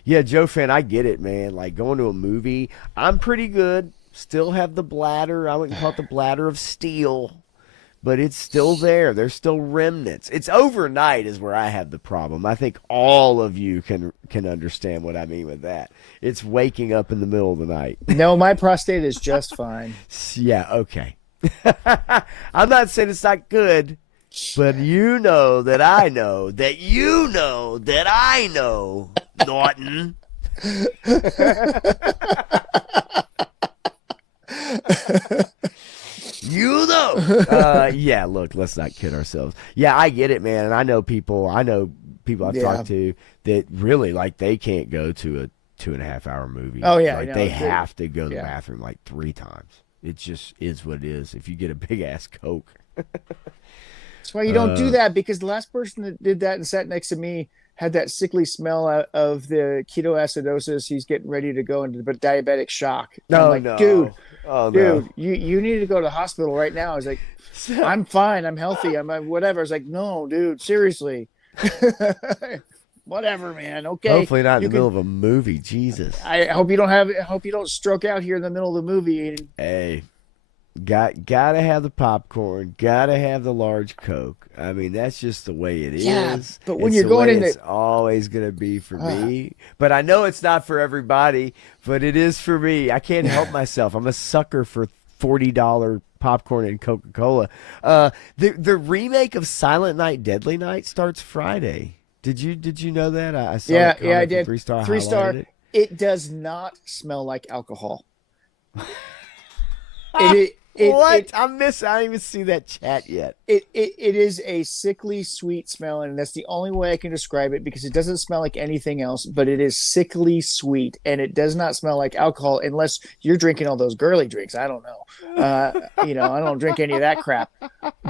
Yeah, Joe fan, I get it, man. Like going to a movie, I'm pretty good. Still have the bladder. I wouldn't call it the bladder of steel, but it's still there. There's still remnants. It's overnight is where I have the problem. I think all of you can understand what I mean with that. It's waking up in the middle of the night. No, my prostate is just fine. Yeah, okay. I'm not saying it's not good, but you know that I know that you know that I know, Norton. You know. Yeah, look, let's not kid ourselves. Yeah, I get it, man. And I know people I've Yeah. talked to that really like they can't go to a 2.5 hour movie. Oh yeah, I Like know. they have to go to the Yeah. bathroom like 3 times. It just is what it is. If you get a big ass Coke. That's why you don't do that, because the last person that did that and sat next to me had that sickly smell of the ketoacidosis. He's getting ready to go into diabetic shock. And I'm No, like, no. dude, Oh dude, no. you need to go to the hospital right now. I was like, I'm fine, I'm healthy, I'm whatever. I was like, no, dude, seriously. Whatever, man. Okay. Hopefully not in You the middle can. of a movie. Jesus. I hope you don't have. I hope you don't stroke out here in the middle of the movie. And Hey, gotta have the popcorn. Gotta have the large Coke. I mean, that's just the way it yeah, is. but when It's you're the going way in it's the, always gonna be for me. But I know it's not for everybody. But it is for me. I can't help myself. I'm a sucker for $40 popcorn and Coca-Cola. The remake of Silent Night, Deadly Night starts Friday. Did you know that? I saw yeah, that yeah, I comment from did. 3 Star 3 star. highlighted it. It does not smell like alcohol. It What? I didn't even see that chat yet. it is a sickly sweet smell, and that's the only way I can describe it, because it doesn't smell like anything else, but it is sickly sweet, and it does not smell like alcohol unless you're drinking all those girly drinks. I don't know. I don't drink any of that crap.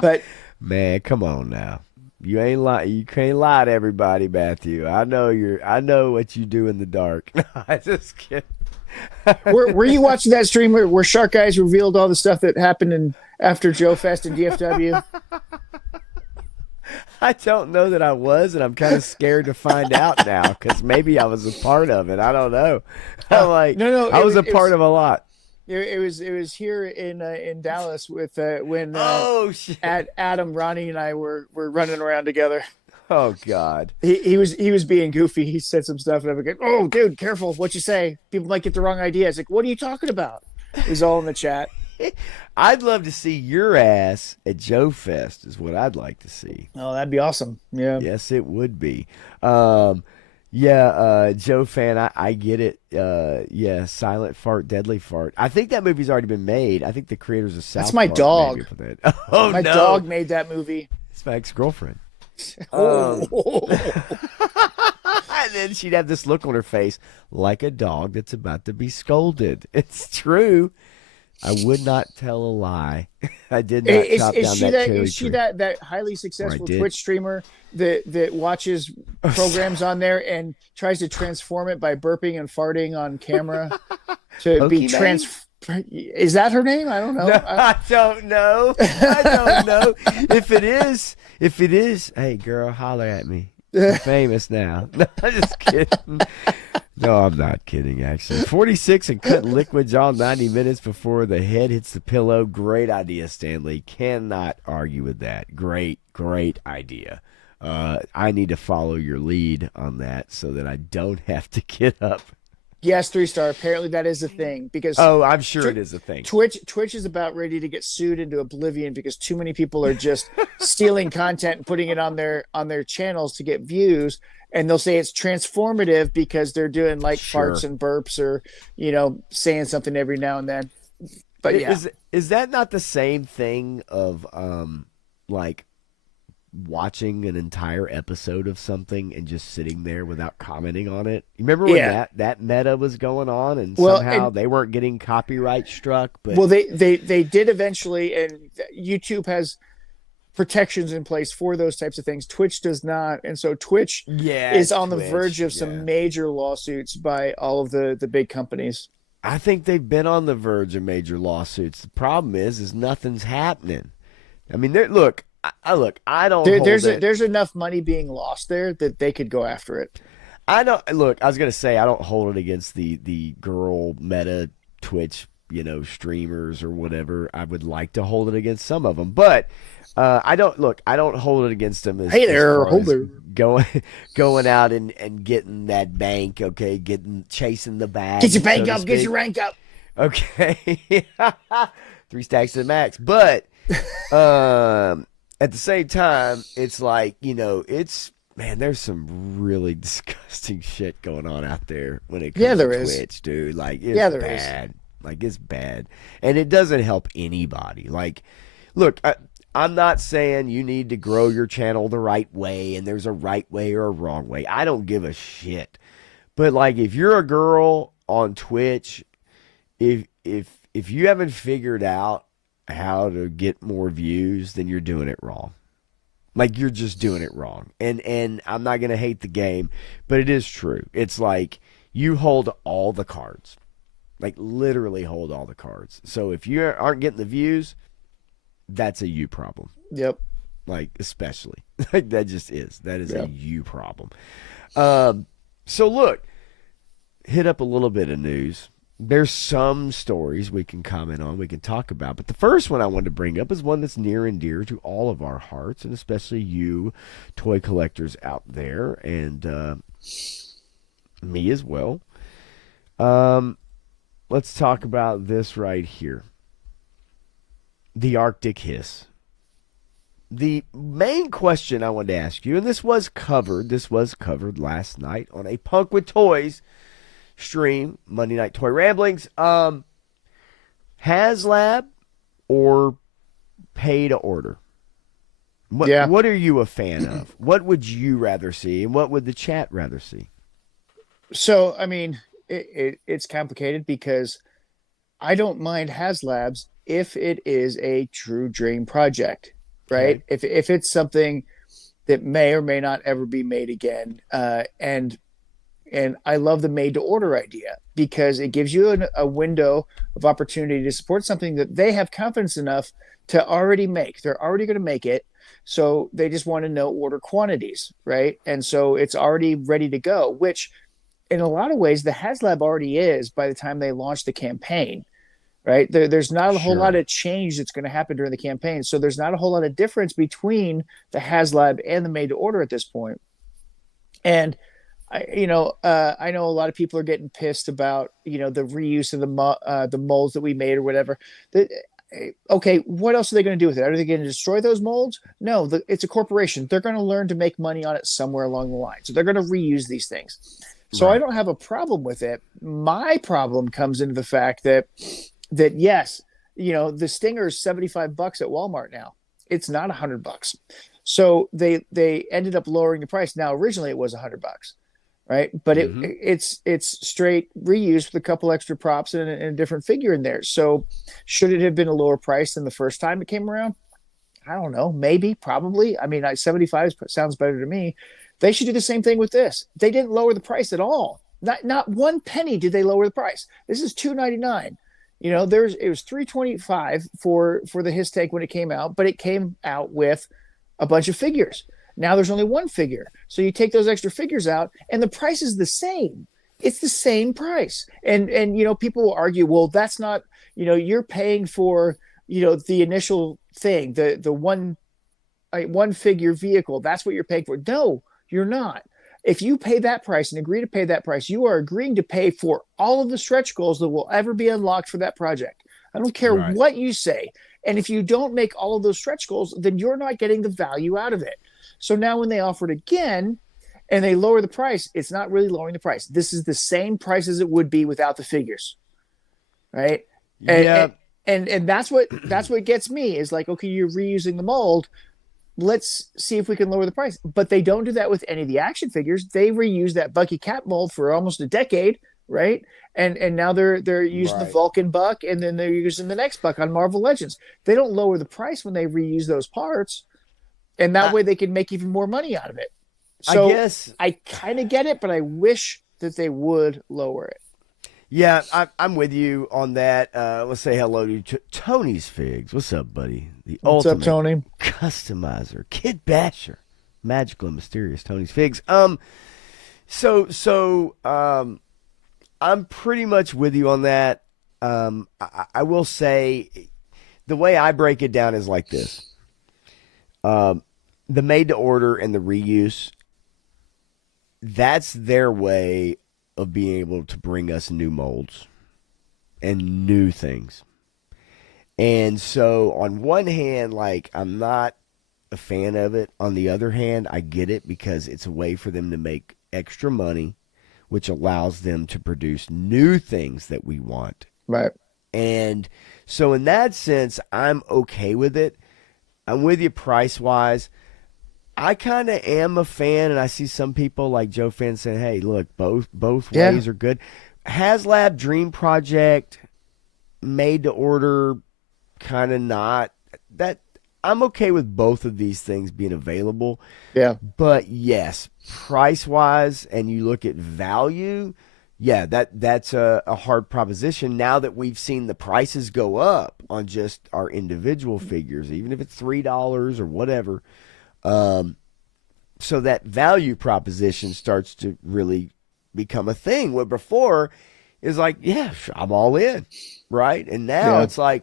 But Man, come on now. You can't lie to everybody, Matthew. I know what you do in the dark. No, I just kidding. were you watching that stream where Shark Guys revealed all the stuff that happened after Joe Fest and DFW? I don't know that I was, and I'm kind of scared to find out now because maybe I was a part of it. I don't know. I'm like, No, I was a part of a lot. it was here in Dallas with when Oh shit! Adam, Ronnie, and I were running around together. Oh god! He was being goofy. He said some stuff, and I'm like, "Oh, dude, careful what you say. People might get the wrong idea." It's like, "What are you talking about?" It was all in the chat. I'd love to see your ass at Joe Fest. Is what I'd like to see. Oh, that'd be awesome. Yeah. Yes, it would be. Yeah, Joe fan, I get it. Yeah, silent fart, deadly fart. I think that movie's already been made. I think the creators of That's South my Park maybe dog. put that. Oh My no, dog made that movie. it's my ex-girlfriend. Um, Oh, and then she'd have this look on her face like a dog that's about to be scolded. It's true. I would not tell a lie. I did not chop is down she that that? cherry Is she tree. that highly Or I successful did. Twitch streamer that watches programs on there and tries to transform it by burping and farting on camera to be Pokimane? trans? Is that her name? I don't No, know. I don't know. I don't know. If it is, hey girl, holler at me. You're famous now. No, I'm just kidding. No, I'm not kidding, actually. 46 and cut liquids all 90 minutes before the head hits the pillow. Great idea, Stanley. Cannot argue with that. Great, great idea. I need to follow your lead on that so that I don't have to get up. Yes, 3 star. Apparently, that is a thing because Oh, I'm sure it is a thing. Twitch is about ready to get sued into oblivion because too many people are just stealing content and putting it on their channels to get views, and they'll say it's transformative because they're doing like farts Sure. and burps or saying something every now and then. But yeah, Is that not the same thing of like watching an entire episode of something and just sitting there without commenting on it? You remember when yeah. that meta was going on and Well, somehow and they weren't getting copyright struck, but well, they did eventually, and YouTube has protections in place for those types of things. Twitch does not, and so Twitch yeah, is on the verge Twitch, of yeah. some major lawsuits by all of the big companies. I think they've been on the verge of major lawsuits. The problem is nothing's happening. I mean, look, look. I don't hold it. There's enough money being lost there that they could go after it. I don't look. I was gonna say I don't hold it against the girl meta Twitch, streamers or whatever. I would like to hold it against some of them, but I don't look. I don't hold it against them Hey as there, far hold as there. going going out and getting that bank. Okay, getting chasing the bag, Get your so bank to up, get your speak. rank up. Okay, 3 stacks to the max, but at the same time, it's like it's man, there's some really disgusting shit going on out there when it Yeah, comes to there is. Twitch, dude. Like it's Yeah, there is. bad. Like it's bad, and it doesn't help anybody. Like, look, I'm not saying you need to grow your channel the right way, and there's a right way or a wrong way. I don't give a shit. But like, if you're a girl on Twitch, if you haven't figured out how to get more views, then you're doing it wrong. Like you're just doing it wrong. And I'm not gonna hate the game, but it is true. It's like you hold all the cards. Like literally hold all the cards. So if you aren't getting the views, that's a you problem. Yep. Like especially. Like that just is. That is a Yep. you problem. So look, hit up a little bit of news. There's some stories we can comment on, we can talk about. But the first one I wanted to bring up is one that's near and dear to all of our hearts, and especially you, toy collectors out there, and me as well. Um, let's talk about this right here, the Arctic Hiss. The main question I wanted to ask you, and this was covered last night on a Punk with Toys stream, Monday Night Toy Ramblings. HasLab or pay to order? Yeah. What are you a fan of? What would you rather see, and what would the chat rather see? So I mean, it's complicated because I don't mind HasLabs if it is a true dream project, right? Okay, If it's something that may or may not ever be made again, and I love the made to order idea because it gives you a window of opportunity to support something that they have confidence enough to already make. They're already going to make it. So they just want to know order quantities, right? And so it's already ready to go, which in a lot of ways, the HasLab already is by the time they launch the campaign, right? There's not a whole lot sure. of change that's going to happen during the campaign. So there's not a whole lot of difference between the HasLab and the made to order at this point. And I know a lot of people are getting pissed about the reuse of the molds that we made or whatever. Okay, what else are they going to do with it? Are they going to destroy those molds? No, it's a corporation. They're going to learn to make money on it somewhere along the line. So they're going to reuse these things. So I Right. don't have a problem with it. My problem comes into the fact that yes, the Stinger is $75 at Walmart now. It's not $100. So they ended up lowering the price. Now originally it was $100, right? But Mm-hmm. it's straight reused with a couple extra props and a different figure in there. So should it have been a lower price than the first time it came around? I don't know. Maybe, probably. I mean, 75 sounds better to me. They should do the same thing with this. They didn't lower the price at all. Not one penny did they lower the price. This is $2.99. It was $3.25 for the his take when it came out, but it came out with a bunch of figures. Now there's only one figure. So you take those extra figures out and the price is the same. It's the same price. And people will argue, well, that's not, you're paying for, the initial thing, the one figure vehicle. That's what you're paying for. No, you're not. If you pay that price and agree to pay that price, you are agreeing to pay for all of the stretch goals that will ever be unlocked for that project. I don't care Right. what you say. And if you don't make all of those stretch goals, then you're not getting the value out of it. So now when they offer it again and they lower the price, it's not really lowering the price. This is the same price as it would be without the figures. Right. And Yeah. and that's what gets me is like, okay, you're reusing the mold. Let's see if we can lower the price. But they don't do that with any of the action figures. They reuse that Bucky Cap mold for almost a decade, right? And now they're using the Right. Vulcan Buck, and then they're using the next Buck on Marvel Legends. They don't lower the price when they reuse those parts, and that I way they can make even more money out of it. I So guess. I kind of get it, but I wish that they would lower it. Yeah, I'm with you on that. Let's say hello to Tony's Figs. What's up, buddy? The What's up, ultimate Tony? customizer, Kid Basher, magical and mysterious Tony's Figs. So I'm pretty much with you on that. I will say the way I break it down is like this: the made to order and the reuse. That's their way of being able to bring us new molds and new things. And so, on one hand, like, I'm not a fan of it. On the other hand, I get it because it's a way for them to make extra money, which allows them to produce new things that we want. Right. And so, in that sense, I'm okay with it. I'm with you price wise. I kind of am a fan, and I see some people like Joe fans saying, "Hey, look, both Yeah. ways are good." HasLab Dream Project, made to order, kind of not. That I'm okay with both of these things being available, Yeah. but yes, price wise, and you look at value, yeah, that's a hard proposition. Now that we've seen the prices go up on just our individual figures, even if it's $3 or whatever. So that value proposition starts to really become a thing. Where before is like, yeah, I'm all in, right? And now Yeah. it's like,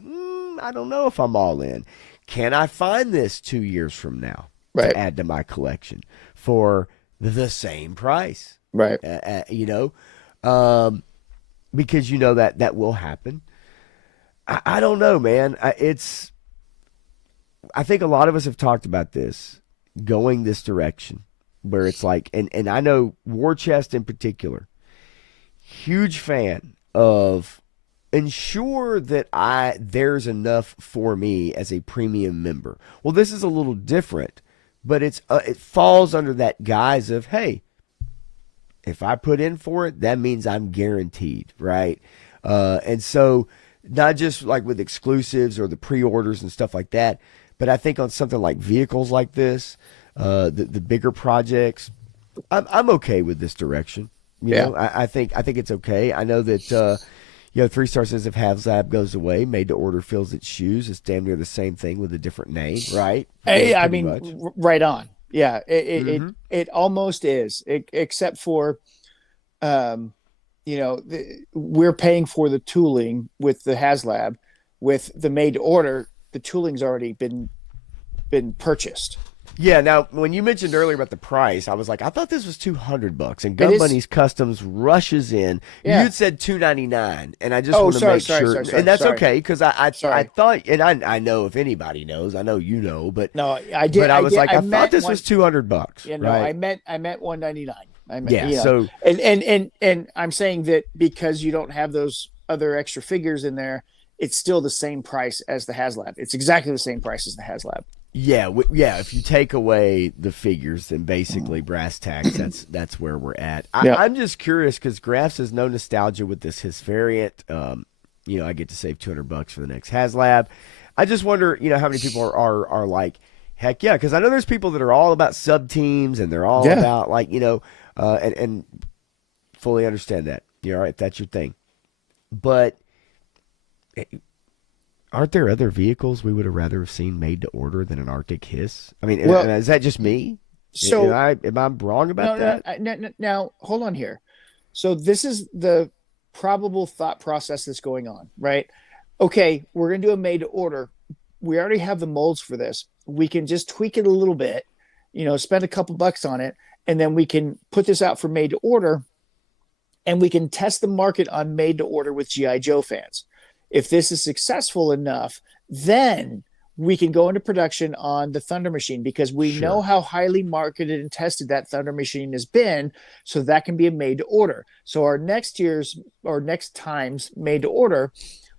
I don't know if I'm all in. Can I find this 2 years from now Right. to add to my collection for the same price? Right. Um, because that will happen. I don't know, man. I think a lot of us have talked about this going this direction where it's like, and I know War Chest in particular, huge fan of ensure that there's enough for me as a premium member. Well, this is a little different, but it falls under that guise of, hey, if I put in for it, that means I'm guaranteed, right? And so not just like with exclusives or the pre-orders and stuff like that, but I think on something like vehicles like this, the bigger projects, I'm okay with this direction. Yeah. I think it's okay. I know that 3 Star says if HasLab goes away, made to order fills its shoes. It's damn near the same thing with a different name, right? Hey, I Pretty mean, much. right on. Yeah, Mm-hmm. it almost is, except for, we're paying for the tooling with the HasLab. With the made to order, the tooling's already been purchased. Yeah, now when you mentioned earlier about the price, I was like, I thought this was $200, and It Gun is. Bunny's Customs rushes in. Yeah. You'd said $299, and I just Oh, want to sorry, make sorry, sure, sorry, and sorry, that's sorry, okay because I sorry. thought, and I know if anybody knows, I know you know, No, I did. but I I was did. like, I I thought meant this one. was $200, Yeah, no, right? I meant 199. I meant, Yeah, so and I'm saying that because you don't have those other extra figures in there, it's still the same price as the HasLab. It's exactly the same price as the HasLab. yeah, yeah. If you take away the figures, then basically brass tacks. That's where we're at. Yeah. I'm just curious because Graf says no nostalgia with this his variant. I get to save $200 for the next HasLab. I just wonder, how many people are like, heck yeah, because I know there's people that are all about sub teams and they're all Yeah. about like, and fully understand that. All right, if that's your thing, but aren't there other vehicles we would have rather have seen made to order than an Arctic Hiss? I mean, Well, is that just me? so Am I wrong about no, no, that? no, no, now hold on here. So this is the probable thought process that's going on, right? Okay, we're going to do a made to order. We already have the molds for this. We can just tweak it a little bit, spend a couple bucks on it, and then we can put this out for made to order, and we can test the market on made to order with GI Joe fans. If this is successful enough, then we can go into production on the Thunder Machine because we know Sure. how highly marketed and tested that Thunder Machine has been. So that can be a made to order. So our next time's made to order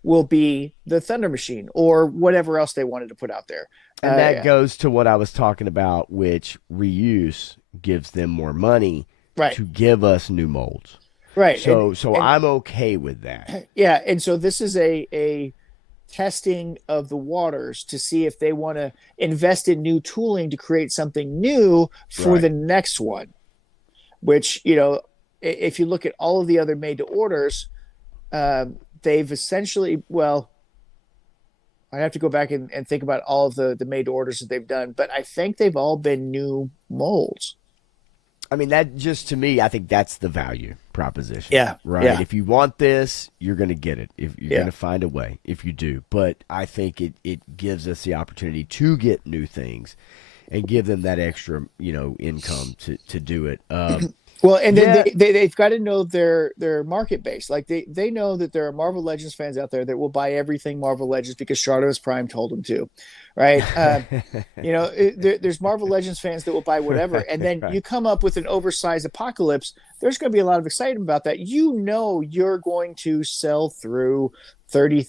will be the Thunder Machine or whatever else they wanted to put out there. And that Uh, goes to what I was talking about, which reuse gives them more money right, to give us new molds. right, So and I'm okay with that. yeah, and so this is a testing of the waters to see if they want to invest in new tooling to create something new for Right. the next one. Which if you look at all of the other made to orders, they've essentially I have to go back and think about all of the made to orders that they've done, but I think they've all been new molds. I mean, that just to me, I think that's the value proposition, Yeah, right? yeah, If you want this, you're going to get it. If you're going yeah. to find a way, if you do. But I think it gives us the opportunity to get new things and give them that extra, income to do it. Well, and then Yeah, they've got to know their market base. Like they know that there are Marvel Legends fans out there that will buy everything Marvel Legends because Stardust Prime told them to, right? There's Marvel Legends fans that will buy whatever, right, and then right, you come up with an oversized Apocalypse. There's going to be a lot of excitement about that. You're going to sell through 30,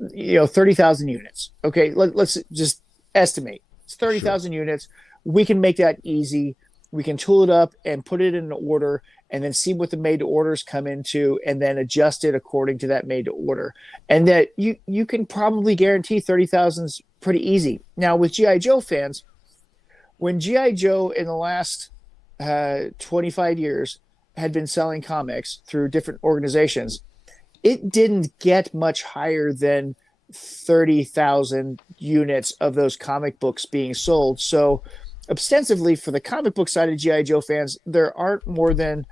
30,000 units. Okay, let's just estimate it's thirty sure. thousand units. We can make that easy. We can tool it up and put it in an order and then see what the made to orders come into and then adjust it according to that made to order. And that you can probably guarantee 30,000 is pretty easy. Now with GI Joe fans, when GI Joe in the last 25 years had been selling comics through different organizations, it didn't get much higher than 30,000 units of those comic books being sold. So ostensibly for the comic book side of GI Joe fans, there aren't more than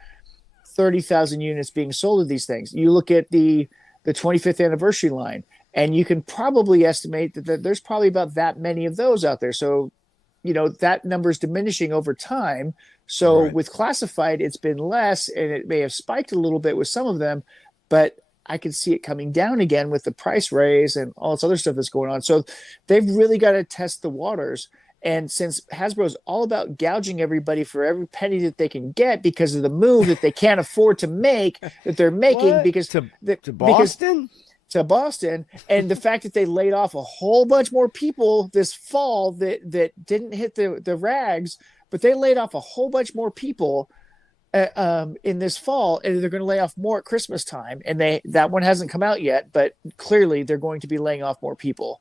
30,000 units being sold of these things. You look at the 25th anniversary line, and you can probably estimate that there's probably about that many of those out there. So, that number is diminishing over time. So Right. with classified, it's been less, and it may have spiked a little bit with some of them, but I could see it coming down again with the price raise and all this other stuff that's going on. So they've really got to test the waters. And since Hasbro's all about gouging everybody for every penny that they can get because of the move that they can't afford to make that they're making What because to because Boston? to Boston, and the fact that they laid off a whole bunch more people this fall that didn't hit the rags, but they laid off a whole bunch more people in this fall, and they're going to lay off more at Christmas time. And that one hasn't come out yet, but clearly they're going to be laying off more people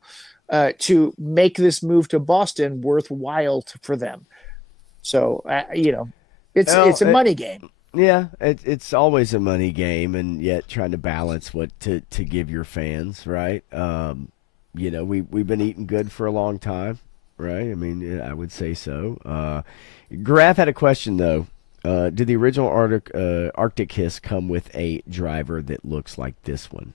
to make this move to Boston worthwhile for them. So Well, it's a money game. yeah, it's always a money game, and yet trying to balance what to give your fans, right? We've been eating good for a long time, right? I mean, yeah, I would say so. Graf had a question though. Did the original Arctic Hiss come with a driver that looks like this one?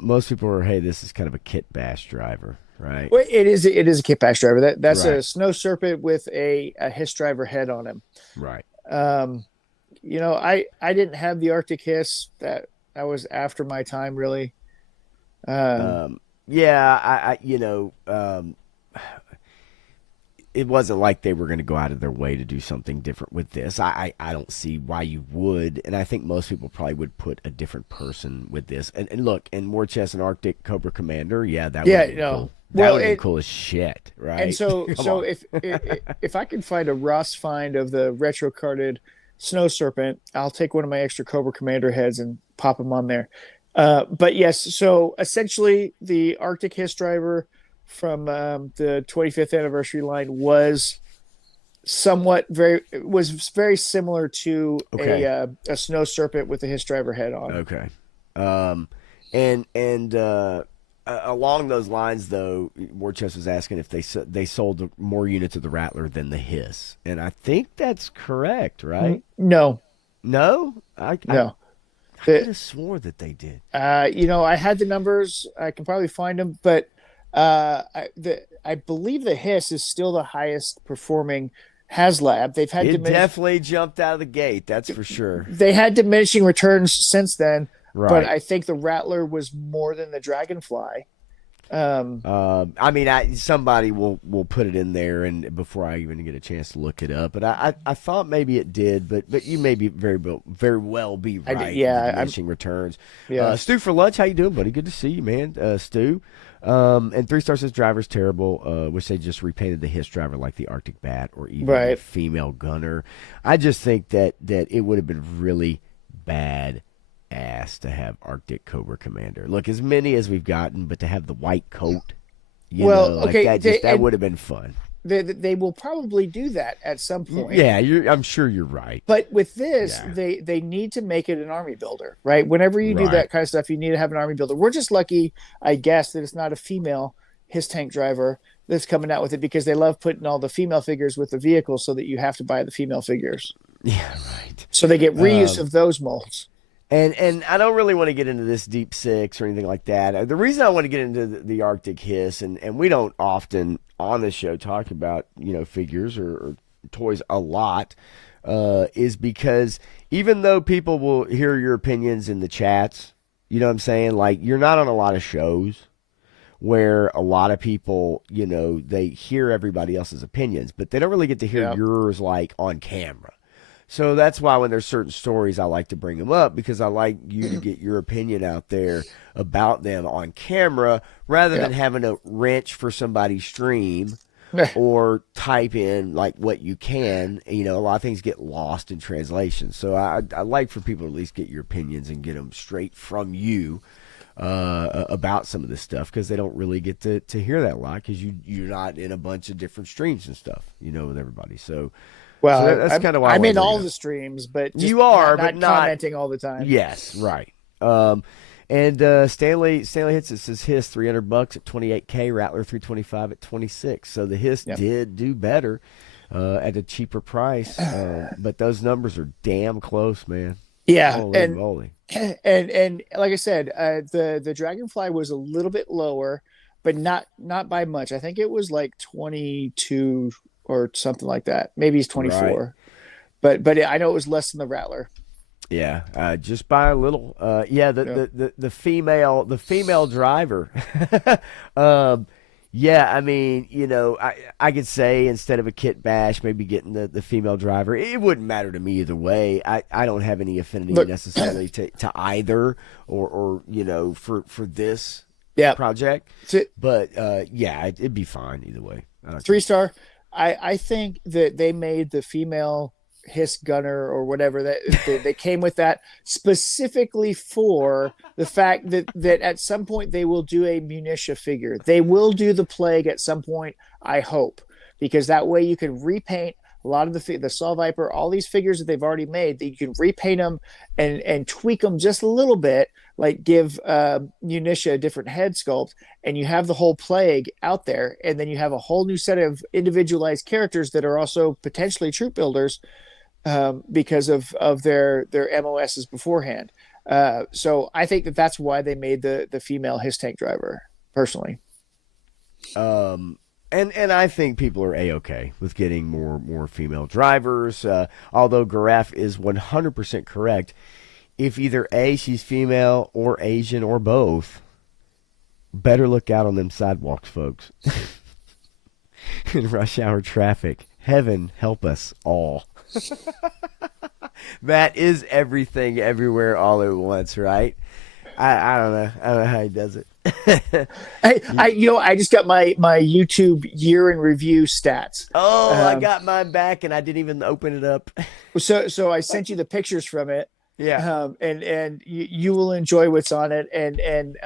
Most people are, hey, this is kind of a kit bash driver, right? Well, it is a kit bash driver. That's Right, a snow serpent with a hiss driver head on him. right. Um, I didn't have the Arctic Hiss. That was after my time, really. Um, Yeah, it wasn't like they were going to go out of their way to do something different with this. I don't see why you would, and I think most people probably would put a different person with this. And look, and War Chest and Arctic Cobra Commander, yeah, that would yeah, have been no. cool. That Well, would have been it cool as shit, and right? so Come so on. if I can find a Ross find of the retro carded Snow Serpent, I'll take one of my extra Cobra Commander heads and pop them on there. But yes, so essentially the Arctic Hiss driver from the 25th anniversary line was very similar to Okay, a Snow Serpent with a Hiss driver head on. okay. Um, and along those lines, though, Warchest was asking if they sold more units of the Rattler than the Hiss, and I think that's correct, right? No, No, no. I could The, have swore that they did. I had the numbers. I can probably find them, but I believe the Hiss is still the highest performing HasLab. It definitely jumped out of the gate, that's for sure. They had diminishing returns since then, but Right. I think the Rattler was more than the Dragonfly. Um, I mean, somebody will put it in there, and before I even get a chance to look it up, but I thought maybe it did, but you may be very well be right. The yeah, diminishing returns. yeah, Stu for lunch, how you doing, buddy? Good to see you, man. Stu. And 3 Star says driver's terrible. Wish they just repainted the Hiss driver like the Arctic Bat or even a right. female gunner. I just think that it would have been really bad ass to have Arctic Cobra Commander. Look, as many as we've gotten, but to have the white coat, Well, like okay, that would have been fun. they will probably do that at some point. Yeah, I'm sure you're right. But with this, Yeah, they need to make it an army builder, right? Whenever you do right. that kind of stuff, you need to have an army builder. We're just lucky, I guess, that it's not a female his tank driver that's coming out with it because they love putting all the female figures with the vehicle so that you have to buy the female figures. Yeah, right. So they get reuse of those molds. And I don't really want to get into this deep six or anything like that. The reason I want to get into the Arctic Hiss, and we don't often on this show talk about figures or toys a lot, is because even though people will hear your opinions in the chats, you know what I'm saying? Like you're not on a lot of shows where a lot of people, they hear everybody else's opinions, but they don't really get to hear Yeah. yours like on camera. So that's why when there's certain stories, I like to bring them up because I like you to get your opinion out there about them on camera rather Yeah. than having to wrench for somebody's stream or type in like what you can. A lot of things get lost in translation. So I like for people to at least get your opinions and get them straight from you about some of this stuff because they don't really get to hear that a lot because you're not in a bunch of different streams and stuff, with everybody. So that's kind of why I'm in bring all it the up. streams, but just You are, not but not. commenting all the time. Yes, right. And Stanley hits it says Hiss $300 at 28K, Rattler 325 at 26. So the Hiss Yep. did do better at a cheaper price, but those numbers are damn close, man. Yeah, Holy moly! and like I said, the Dragonfly was a little bit lower, but not by much. I think it was like 22 or something like that. Maybe it's Right. 24, but I know it was less than the Rattler. Yeah, just by a little. Yeah, the female driver. Yeah, I mean, I could say instead of a kit bash, maybe getting the female driver. It wouldn't matter to me either way. I don't have any affinity Look, necessarily to either or for this yeah, project. to, But yeah, it'd be fine either way. I don't care. 3 star. I think that they made the female Hiss gunner or whatever that they came with that specifically for the fact that at some point they will do a munitia figure. They will do the plague at some point, I hope, because that way you can repaint a lot of the Saw Viper, all these figures that they've already made, that you can repaint them and tweak them just a little bit, like give Munitia a different head sculpt, and you have the whole plague out there, and then you have a whole new set of individualized characters that are also potentially troop builders because of their MOSs beforehand. So I think that that's why they made the female his tank driver. Personally, And I think people are a-okay with getting more female drivers. Although Garaf is 100% correct. If either A, she's female or Asian or both, better look out on them sidewalks, folks. In rush hour traffic. Heaven help us all. Matt is everything everywhere all at once, right? I don't know. I don't know how he does it. I just got my YouTube year in review stats. Oh, I got mine back and I didn't even open it up. So I sent you the pictures from it. Yeah. And you will enjoy what's on it. And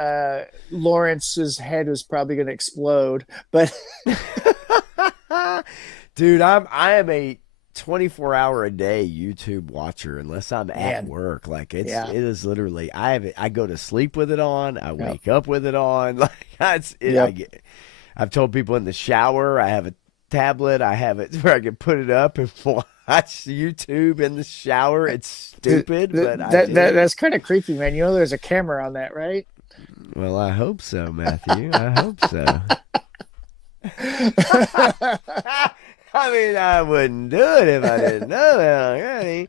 Lawrence's head was probably going to explode, but dude, I am a 24-hour a day YouTube watcher unless I'm at work. Like it is literally I go to sleep with it on, I wake up with it on. Like I've told people in the shower, I have a tablet, I have it where I can put it up and watch YouTube in the shower. It's stupid, but that's kind of creepy, man. You know there's a camera on that, right? Well, I hope so, Matthew. I hope so. I mean, I wouldn't do it if I didn't know that.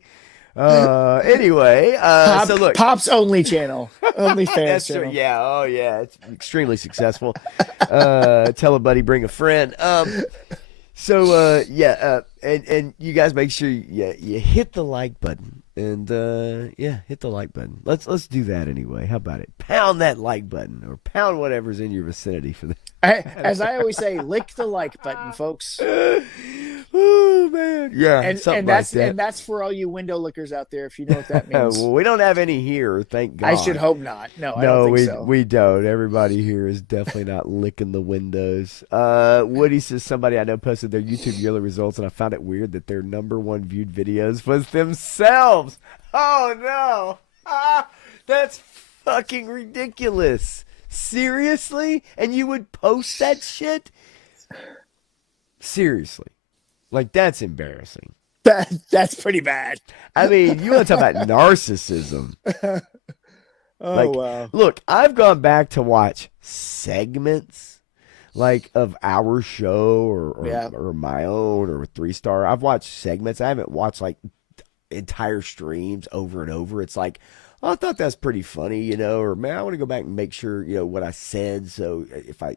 Anyway, so look, Pop's only channel, only fans that's channel. True. Yeah, oh yeah, it's extremely successful. Tell a buddy, bring a friend. And you guys make sure you hit the like button, and hit the like button. Let's do that anyway. How about it? Pound that like button, or pound whatever's in your vicinity for that. As I always say, lick the like button, folks. Oh man, yeah, and that's for all you window lickers out there, if you know what that means. Well, we don't have any here, thank God. I should hope not. No, I don't think so. We don't. Everybody here is definitely not licking the windows. Woody says somebody I know posted their YouTube yearly results, and I found it weird that their #1 viewed videos was themselves. Oh no, that's fucking ridiculous. Seriously? And you would post that shit? Seriously. Like, that's embarrassing. That's pretty bad. I mean, you want to talk about narcissism. Wow. Look, I've gone back to watch segments like of our show or my own or 3-star. I've watched segments. I haven't watched like entire streams over and over. It's like, oh, I thought that's pretty funny, or man, I want to go back and make sure, what I said. So if I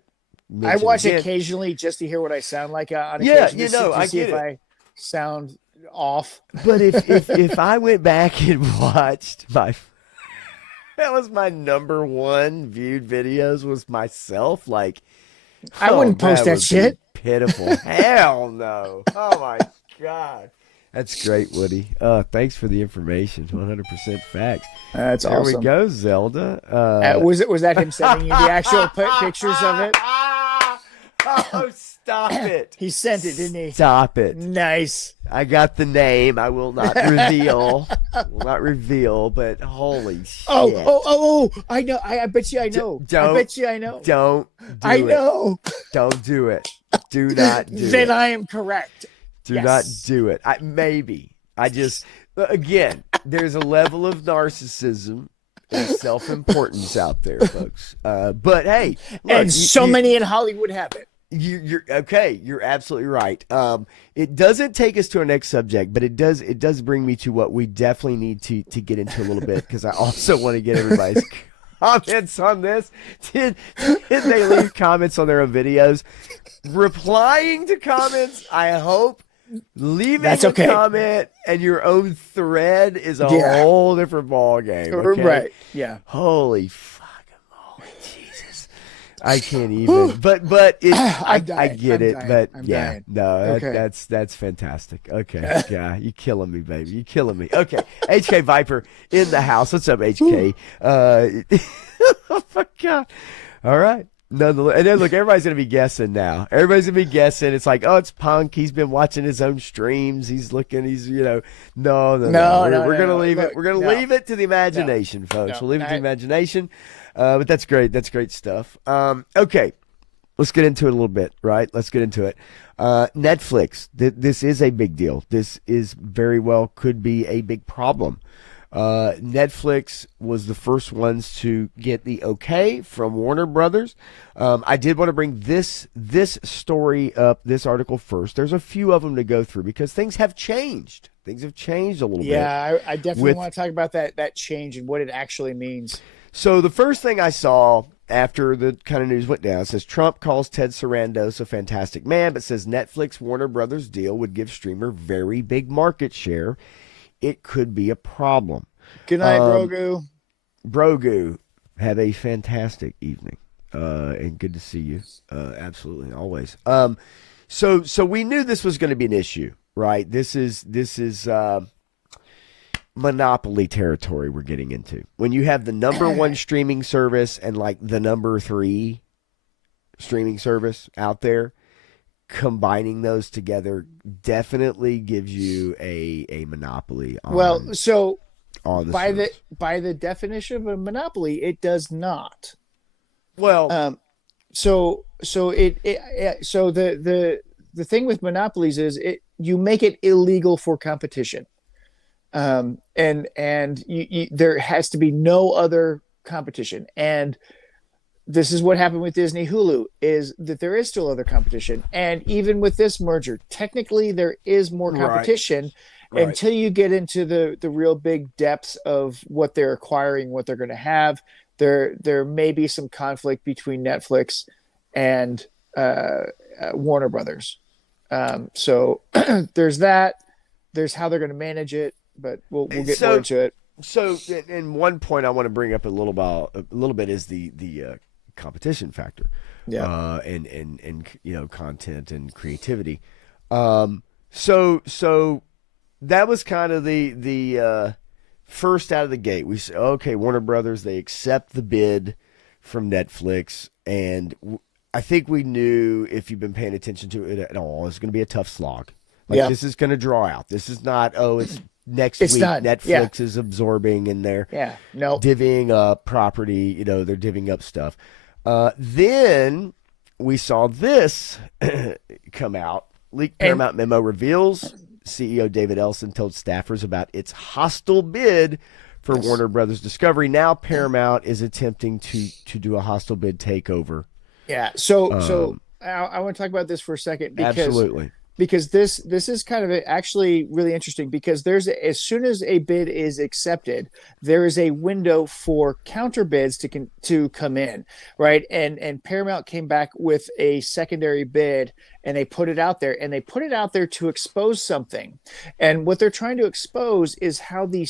watch occasionally just to hear what I sound like on occasion. I see if I sound off. But if I went back and watched that was my #1 viewed videos was myself, like I wouldn't post that shit. Pitiful. Hell no. Oh my God. That's great, Woody. Thanks for the information. 100% facts. That's there awesome. We go, Zelda. Was that him sending you the actual pictures of it? Oh, stop it. He sent it, didn't he? Stop it. Nice. I got the name. I will not reveal. But holy shit. Oh, I know. I bet you I know. I bet you I know. Don't do I know. Don't do it. Do not do it. Then I am correct. Do not do it. Again, there's a level of narcissism and self-importance out there, folks. But hey, look, and many in Hollywood have it. You're okay. You're absolutely right. It doesn't take us to our next subject, but it does bring me to what we definitely need to get into a little bit, because I also want to get everybody's comments on this. Did they leave comments on their own videos? Replying to comments, I hope. Leaving a comment and your own thread is a whole different ball game. Okay? Right. Yeah. Holy fucking moly, Jesus! I can't even. But I get it. But yeah, no, that's fantastic. Okay, yeah, you killing me, baby. You killing me. Okay, HK Viper in the house. What's up, HK? Oh my God! All right. Nonetheless, and then look, everybody's gonna be guessing now. Everybody's gonna be guessing. It's like, oh, it's Punk. He's been watching his own streams. He's looking. He's no. We're gonna leave it. We're gonna leave it to the imagination, folks. We'll leave it to the imagination. But that's great. That's great stuff. Okay, let's get into it a little bit. Right? Let's get into it. Netflix. This is a big deal. This is very well could be a big problem. Netflix was the first ones to get the okay from Warner Brothers. I did want to bring this story up, this article first. There's a few of them to go through because things have changed. Things have changed a little bit. Yeah, I definitely With want to talk about that change and what it actually means. so the first thing I saw after the kind of news went down says Trump calls Ted Sarandos a fantastic man, but says Netflix Warner Brothers deal would give streamer very big market share. It could be a problem. Good night, Um, Grogu. Brogu, have a fantastic evening, and good to see you. Absolutely, always. So we knew this was going to be an issue, right? This is monopoly territory we're getting into. When you have the number one streaming service and like the number three streaming service out there, combining those together definitely gives you a monopoly Well, so on the by the service. by the definition of a monopoly, it does not. Well, So the thing with monopolies is you make it illegal for competition. And there has to be no other competition. And this is what happened with Disney Hulu, is that there is still other competition. And even with this merger, technically there is more competition Right. until you get into the real big depths of what they're acquiring, what they're going to have. There may be some conflict between Netflix and Warner Brothers. So there's that. There's how they're going to manage it, but we'll get more into it. So, and one point I want to bring up a little bit is the competition factor, Yeah. and content and creativity. So that was kind of the first out of the gate. We said, okay, Warner Brothers, they accept the bid from Netflix, and I think we knew, if you've been paying attention to it at all, it's going to be a tough slog. Like, Yeah. this is going to draw out. This is not, it's next It's week. not. Yeah. Netflix is absorbing and they're Yeah. No. divvying up property. They're divvying up stuff. Then we saw this come out. Leaked And Paramount memo reveals CEO David Ellison told staffers about its hostile bid for Yes. Warner Brothers Discovery. Now Paramount is attempting to do a hostile bid takeover. yeah. So Um, I want to talk about this for a second Absolutely. because this is kind of actually really interesting, because as soon as a bid is accepted, there is a window for counter bids to come in, right? And Paramount came back with a secondary bid, and they put it out there, to expose something. And what they're trying to expose is how the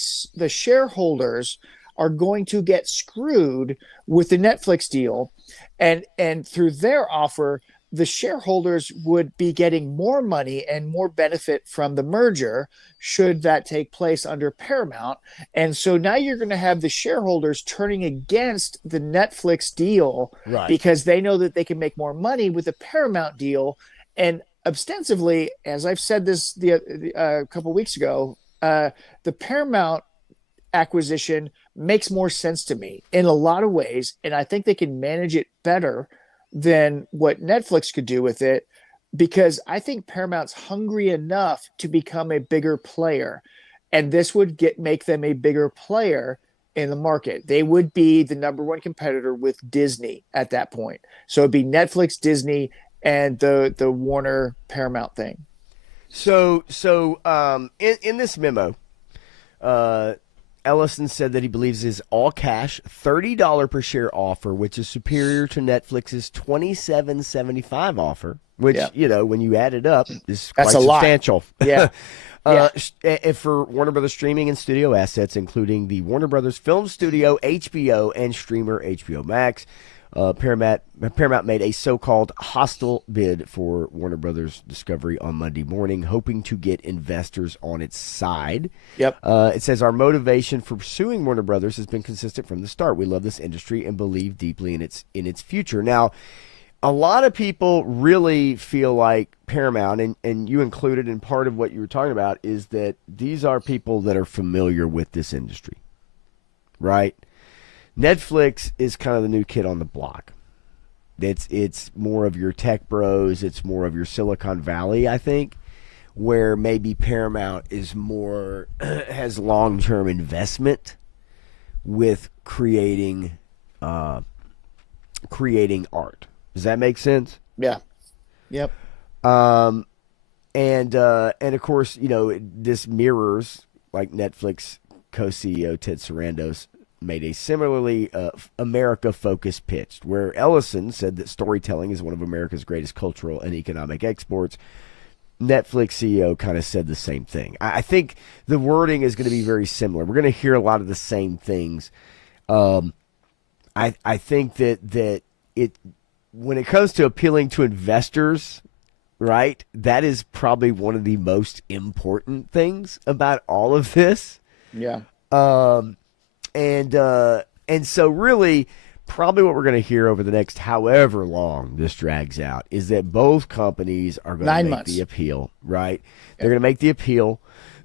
shareholders are going to get screwed with the Netflix deal, and through their offer, the shareholders would be getting more money and more benefit from the merger should that take place under Paramount. And so now you're going to have the shareholders turning against the Netflix deal, Right. because they know that they can make more money with the Paramount deal. And ostensibly, as I've said this a couple of weeks ago, the Paramount acquisition makes more sense to me in a lot of ways, and I think they can manage it better than what Netflix could do with it, because I think Paramount's hungry enough to become a bigger player, and this would make them a bigger player in the market. They would be the number one competitor with Disney at that point. So it'd be Netflix, Disney, and the Warner Paramount thing. So in this memo, Ellison said that he believes his all-cash $30 per share offer, which is superior to Netflix's $27.75 offer, which, Yeah. when you add it up, is That's quite a lot. substantial. Yeah. For Warner Brothers streaming and studio assets, including the Warner Brothers Film Studio, HBO, and streamer HBO Max. Paramount made a so-called hostile bid for Warner Brothers Discovery on Monday morning, hoping to get investors on its side. Yep. It says, our motivation for pursuing Warner Brothers has been consistent from the start. We love this industry and believe deeply in its future. Now, a lot of people really feel like Paramount, and you included in part of what you were talking about, is that these are people that are familiar with this industry, right? Netflix is kind of the new kid on the block. It's more of your tech bros. It's more of your Silicon Valley, I think. where maybe Paramount is more has long-term investment with creating art. Does that make sense? Yeah. Yep. Um, and of course, this mirrors like Netflix co-CEO Ted Sarandos made a similarly America-focused pitch, where Ellison said that storytelling is one of America's greatest cultural and economic exports. Netflix CEO kind of said the same thing. I think the wording is going to be very similar. We're going to hear a lot of the same things. Um, I think that it when it comes to appealing to investors, right? That is probably one of the most important things about all of this. Yeah. Um, and so really, probably what we're going to hear over the next however long this drags out is that both companies are going to 9 make months. the appeal, right? They're going to make the appeal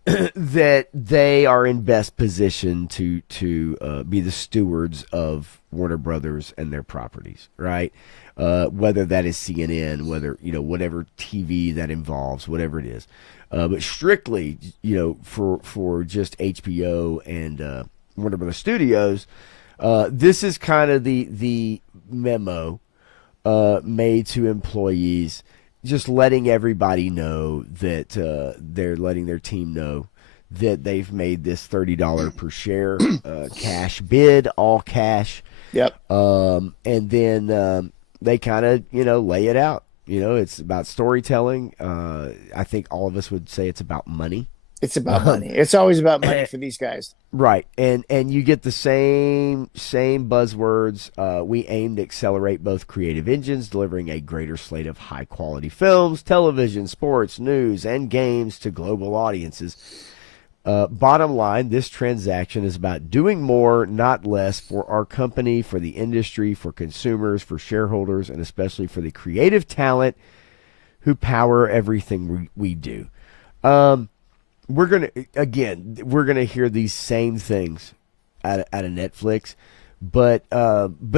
that they are in best position to be the stewards of Warner Brothers and their properties, right? Whether that is CNN, whether whatever TV that involves, whatever it is, but strictly for just HBO and Warner Brothers Studios, this is kind of the memo made to employees, just letting everybody know that they're letting their team know that they've made this $30 per share cash bid, all cash. Yep. And then they kind of lay it out. It's about storytelling. I think all of us would say it's about money. It's about money. It's always about money for these guys. Right, and you get the same buzzwords. We aim to accelerate both creative engines, delivering a greater slate of high quality films, television, sports, news, and games to global audiences. Bottom line, this transaction is about doing more, not less, for our company, for the industry, for consumers, for shareholders, and especially for the creative talent who power everything we do. We're gonna hear these same things out of Netflix, but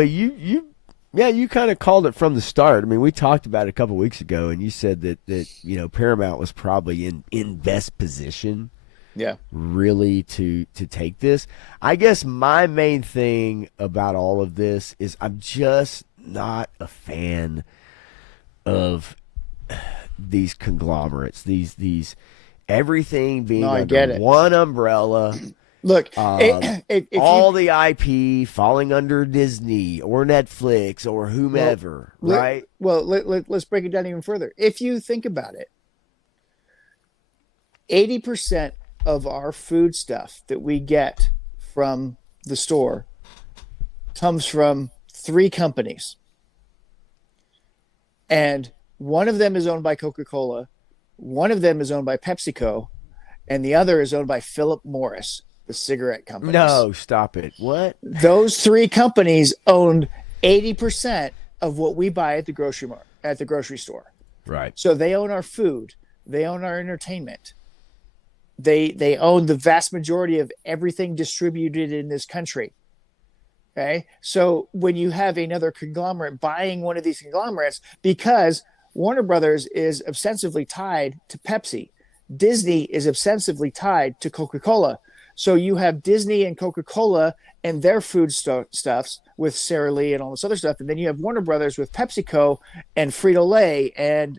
you kind of called it from the start. I mean, we talked about it a couple weeks ago, and you said that Paramount was probably in best position, Yeah. really to take this. I guess my main thing about all of this is I'm just not a fan of these conglomerates, these everything being No, I get under it. one umbrella, Look, if all you the IP falling under Disney or Netflix or whomever, right? let's break it down even further. If you think about it, 80% of our food stuff that we get from the store comes from 3 companies. And one of them is owned by Coca-Cola, one of them is owned by PepsiCo, and the other is owned by Philip Morris, the cigarette companies. No, stop it. What? Those 3 companies own 80% of what we buy at the grocery store. Right. So they own our food, they own our entertainment. They own the vast majority of everything distributed in this country. Okay? So when you have another conglomerate buying one of these conglomerates, because Warner Brothers is ostensibly tied to Pepsi, Disney is ostensibly tied to Coca-Cola. So you have Disney and Coca-Cola and their food stuffs with Sara Lee and all this other stuff, and then you have Warner Brothers with PepsiCo and Frito-Lay and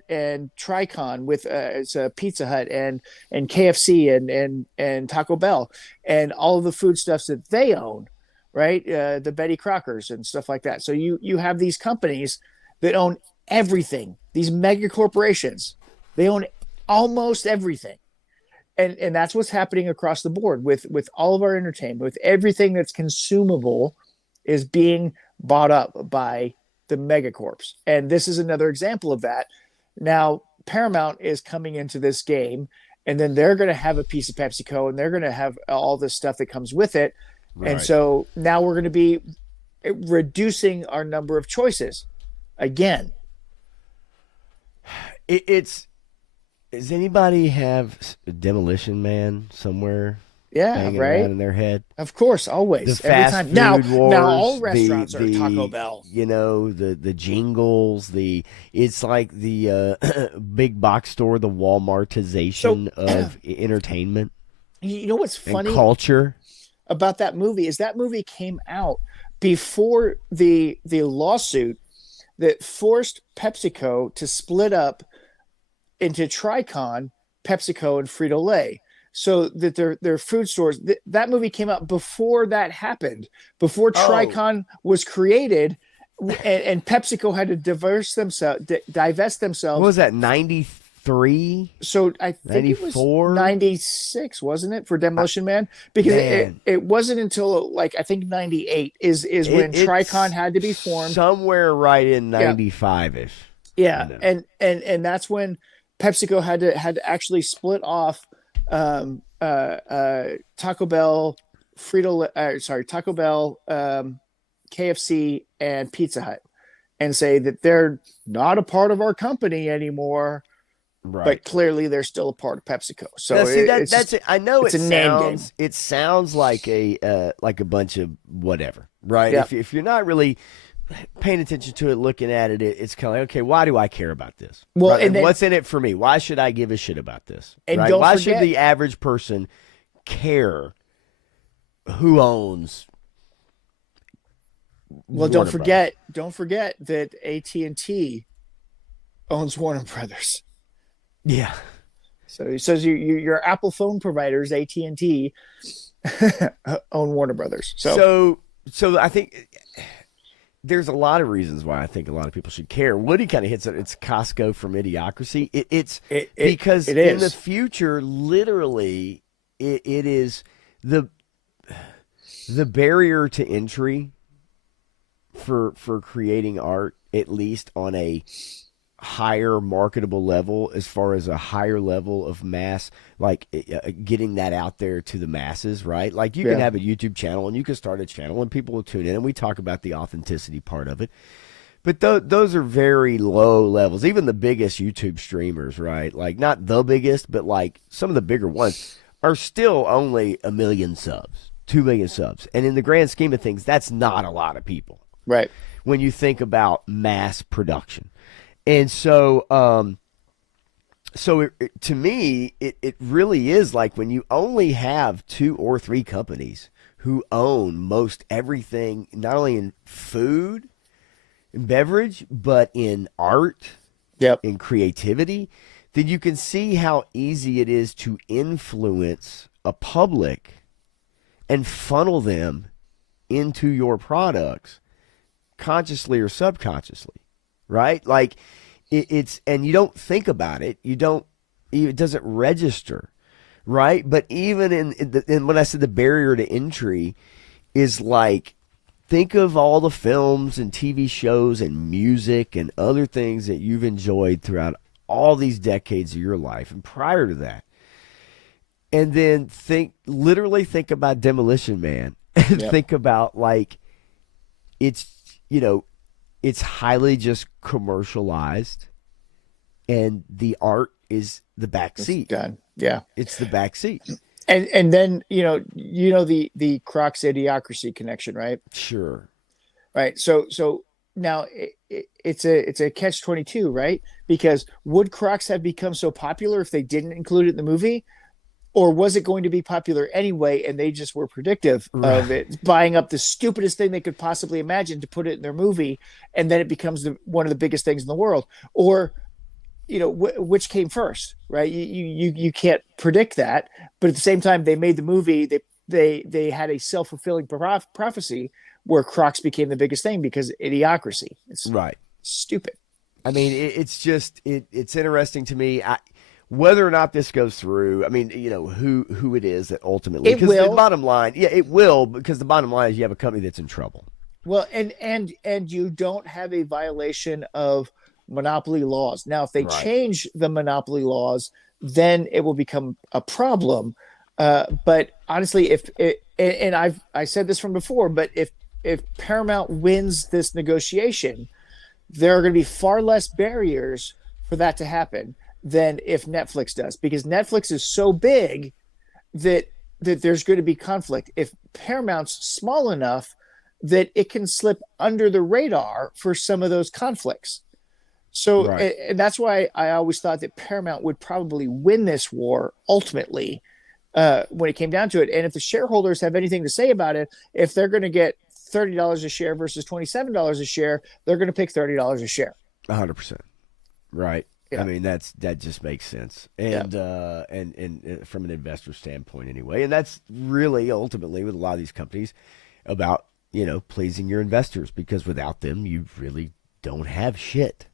Tricon with it's a Pizza Hut and KFC and Taco Bell and all of the food stuffs that they own, right? The Betty Crockers and stuff like that. So you have these companies that own everything. These mega corporations, they own almost everything. And that's what's happening across the board with all of our entertainment, with everything that's consumable is being bought up by the megacorps. And this is another example of that. Now, Paramount is coming into this game, and then they're going to have a piece of PepsiCo, and they're going to have all this stuff that comes with it. Right. And so now we're going to be reducing our number of choices again. Does anybody have Demolition Man somewhere? Yeah, hanging around right. in their head. Of course, The always, every fast time. Now, food now all wars, restaurants are Taco Bell. the jingles, it's like the big box store, the So, Walmartization of entertainment you know what's and funny culture. about that movie is that movie came out before the lawsuit that forced PepsiCo to split up into Tricon, PepsiCo, and Frito Lay, so that their food stores. That movie came out before that happened, before Oh, Tricon was created, and PepsiCo had to divest what themselves. was that? 93, So I think it was 94. 96, wasn't it, for I, Demolition Man? Because man, it wasn't until like I think 98 is when Tricon it's had to be formed. somewhere right in Yeah, 95 ish. yeah, You know, and that's when PepsiCo had to actually split off Taco Bell, Taco Bell, KFC, and Pizza Hut, and say that they're not a part of our company anymore, right. but clearly they're still a part of PepsiCo. Now, So see that it's that's just it. I know it's a name game. it sounds like a bunch of whatever, right? Yeah. If you're not really paying attention to it, looking at it, it's kind of like, okay, why do I care about this? Well, Right? and And then what's in it for me? Why should I give a shit about this? and Right? don't Why should forget. the average person care who owns Well, Warner Brothers? don't forget that AT&T owns Warner Brothers. Yeah. So he says your Apple phone providers, AT&T, own Warner Brothers. So I think there's a lot of reasons why I think a lot of people should care. Woody kind of hits it. It's Costco from Idiocracy. It's because it in the is. future, literally, it is the the barrier to entry for creating art, at least on a higher marketable level, as far as a higher level of mass, like getting that out there to the masses, right? Like you can Yeah. have a YouTube channel and you can start a channel and people will tune in, and we talk about the authenticity part of it. But those are very low levels. Even the biggest YouTube streamers, right? Like not the biggest, but like some of the bigger ones are still only 1 million subs, 2 million subs. And in the grand scheme of things, that's not a lot of people Right. when you think about mass production. And so, to me, it really is like when you only have two or three companies who own most everything, not only in food and beverage, but in art, Yep. in creativity, then you can see how easy it is to influence a public and funnel them into your products consciously or subconsciously, right? Like it's and you don't think about it. You don't. It doesn't register, right? But even in when I said the barrier to entry is like, think of all the films and TV shows and music and other things that you've enjoyed throughout all these decades of your life and prior to that. And then literally think about Demolition Man and Yep. think about like it's, you know, it's highly just commercialized and the art is the back It's seat. done. Yeah. It's the back seat. And then the Crocs Idiocracy connection, right? Sure. Right. So now it's a catch-22, right? Because would Crocs have become so popular if they didn't include it in the movie? Or was it going to be popular anyway and they just were predictive of Right. it, buying up the stupidest thing they could possibly imagine to put it in their movie, and then it becomes one of the biggest things in the world? Or which came first, right? You can't predict that, but at the same time, they made the movie. They had a self-fulfilling prophecy where Crocs became the biggest thing because Idiocracy. It's Right. stupid. I mean, it's just it's interesting to me. Whether or not this goes through, I mean, who it is that ultimately, It because the will. bottom line, yeah, it will, because the bottom line is you have a company that's in trouble. Well, and you don't have a violation of monopoly laws. Now, if they Right. change the monopoly laws, then it will become a problem. But honestly, if it, and I said this from before, but if Paramount wins this negotiation, there are going to be far less barriers for that to happen than if Netflix does, because Netflix is so big that that there's going to be conflict. If Paramount's small enough that it can slip under the radar for some of those conflicts. So, Right. and that's why I always thought that Paramount would probably win this war ultimately when it came down to it. And if the shareholders have anything to say about it, if they're going to get $30 a share versus $27 a share, they're going to pick $30 a share. 100%. Right. Yeah. I mean, that just makes sense. And, and from an investor standpoint anyway. And that's really ultimately with a lot of these companies about, pleasing your investors, because without them, you really don't have shit.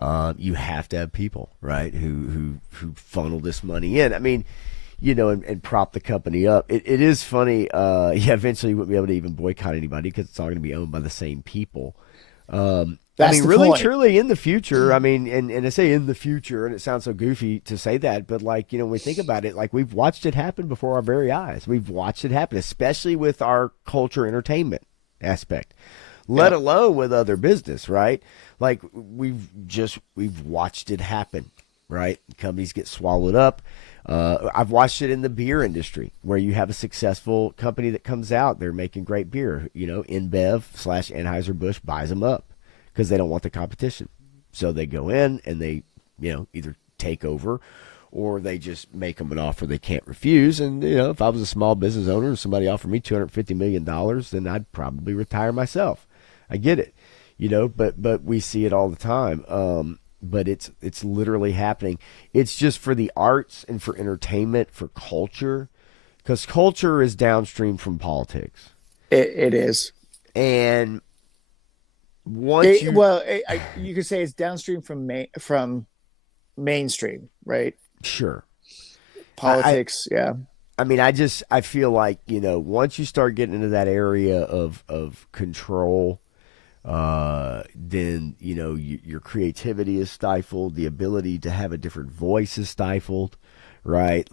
You have to have people, right, who funnel this money in. I mean, and prop the company up. It is funny. Eventually you wouldn't be able to even boycott anybody because it's all going to be owned by the same people. That's the really, point. truly, in the future. I mean, and I say in the future, and it sounds so goofy to say that, but when we think about it, we've watched it happen before our very eyes. We've watched it happen, especially with our culture entertainment aspect, let alone with other business, right? We've watched it happen, right? Companies get swallowed up. I've watched it in the beer industry where you have a successful company that comes out, they're making great beer, InBev / Anheuser-Busch buys them up because they don't want the competition. So they go in and they, either take over or they just make them an offer they can't refuse. And, if I was a small business owner and somebody offered me $250 million, then I'd probably retire myself. I get it, but we see it all the time. But it's literally happening. It's just for the arts and for entertainment, for culture, because culture is downstream from politics. It is. And once you could say it's downstream from mainstream, right? Sure. Politics, yeah. I mean, I feel like, once you start getting into that area of control, then your creativity is stifled, the ability to have a different voice is stifled, right?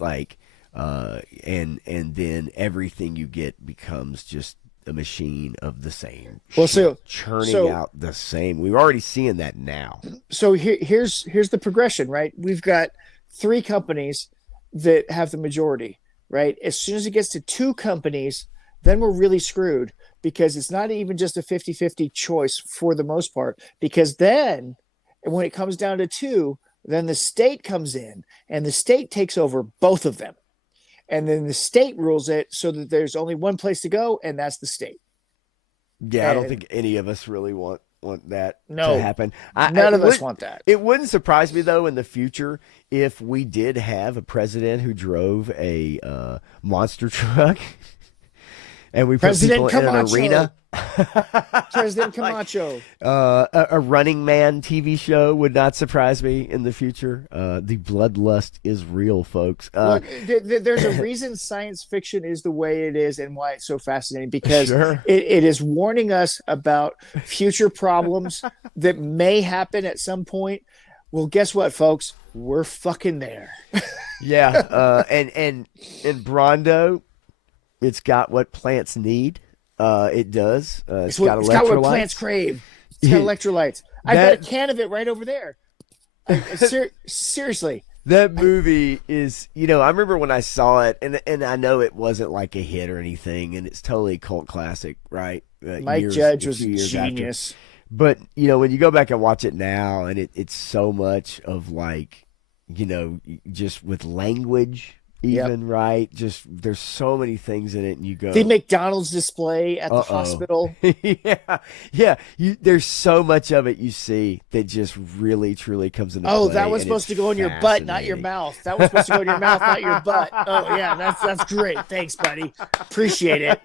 And then everything you get becomes just a machine of the same shit, churning out the same. We're already seeing that now. So here's the progression, right? We've got 3 companies that have the majority, right? As soon as it gets to 2 companies, then we're really screwed, because it's not even just a 50-50 choice for the most part, because then when it comes down to 2, then the state comes in and the state takes over both of them. And then the state rules it so that there's only one place to go, and that's the state. Yeah, I don't think any of us really want that No, to happen. None of us want that. It wouldn't surprise me, though, in the future if we did have a president who drove a monster truck and we put people in an arena. President Camacho. A Running Man TV show would not surprise me in the future. The bloodlust is real, folks. Look, there's a reason science fiction is the way it is and why it's so fascinating, because it is warning us about future problems that may happen at some point. Well, guess what, folks? We're fucking there. Yeah. And in Brondo, it's got what plants need. It does. It's got what plants crave. It's got electrolytes. I've got a can of it right over there. Seriously. That movie is, I remember when I saw it, and I know it wasn't like a hit or anything, and it's totally a cult classic, right? Mike Judge was a genius. After. But, when you go back and watch it now, and it's so much of just with language, even, right? Just there's so many things in it, and you go, the McDonald's display at the hospital. yeah. There's so much of it you see that just really truly comes into play. That was supposed to go in your butt, not your mouth. That was supposed to go in your mouth, not your butt. Oh yeah, that's great. Thanks, buddy. Appreciate it.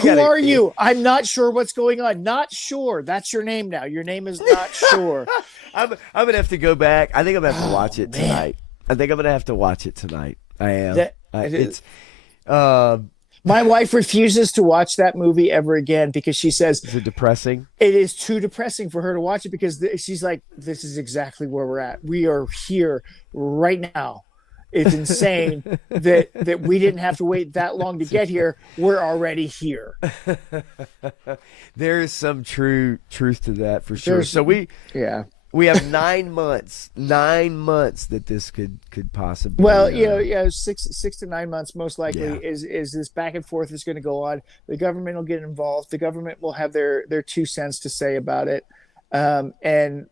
Who are you? I'm not sure what's going on. Not sure. That's your name now. Your name is Not Sure. I'm gonna have to go back. I think I'm gonna have to watch it tonight. I think I'm gonna have to watch it tonight. I am. My wife refuses to watch that movie ever again because she says, is it depressing? It is too depressing for her to watch it, because she's like, this is exactly where we're at. We are here right now. It's insane that we didn't have to wait that long to get here. We're already here. There is some truth to that for sure. We have 9 months. 9 months that this could possibly. Well, yeah, 6 to 9 months most likely Yeah. is this back and forth is going to go on. The government will get involved. The government will have their 2 cents to say about it, and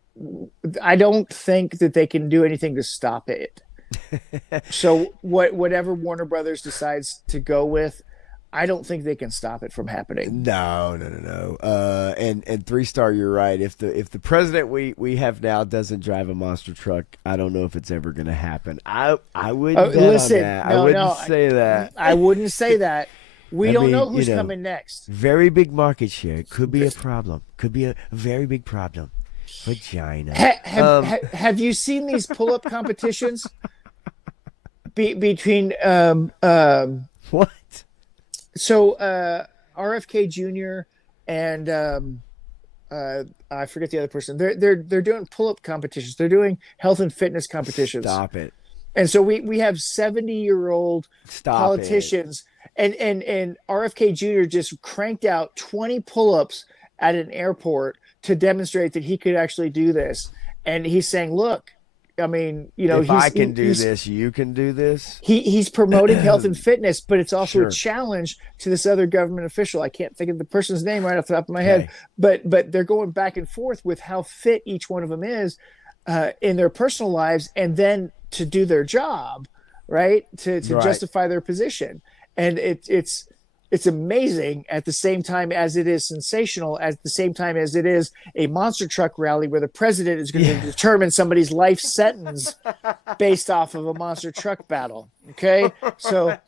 I don't think that they can do anything to stop it. So whatever Warner Brothers decides to go with, I don't think they can stop it from happening. No, no, no, no. And 3 star, you're right. If the president we have now doesn't drive a monster truck, I don't know if it's ever going to happen. I wouldn't bet Listen, on that. I no, wouldn't no, say that. I wouldn't say that. We I don't mean, know who's coming next. Very big market share. Could be a problem. Could be a very big problem. Vagina. Have you seen these pull-up competitions between What? so RFK Jr. and I forget the other person. They're doing pull-up competitions. They're doing health and fitness competitions. Stop it. And so we have 70-year-old politicians, and RFK Jr. just cranked out 20 pull-ups at an airport to demonstrate that he could actually do this. And he's saying, "Look, I mean, if I can do this, you can do this." He's promoting health and fitness, but it's also Sure. a challenge to this other government official. I can't think of the person's name right off the top of my head, but they're going back and forth with how fit each one of them is in their personal lives, and then to do their job, right? To Right. justify their position, and it's amazing at the same time as it is sensational, at the same time as it is a monster truck rally where the president is going to determine somebody's life sentence based off of a monster truck battle. Okay. So,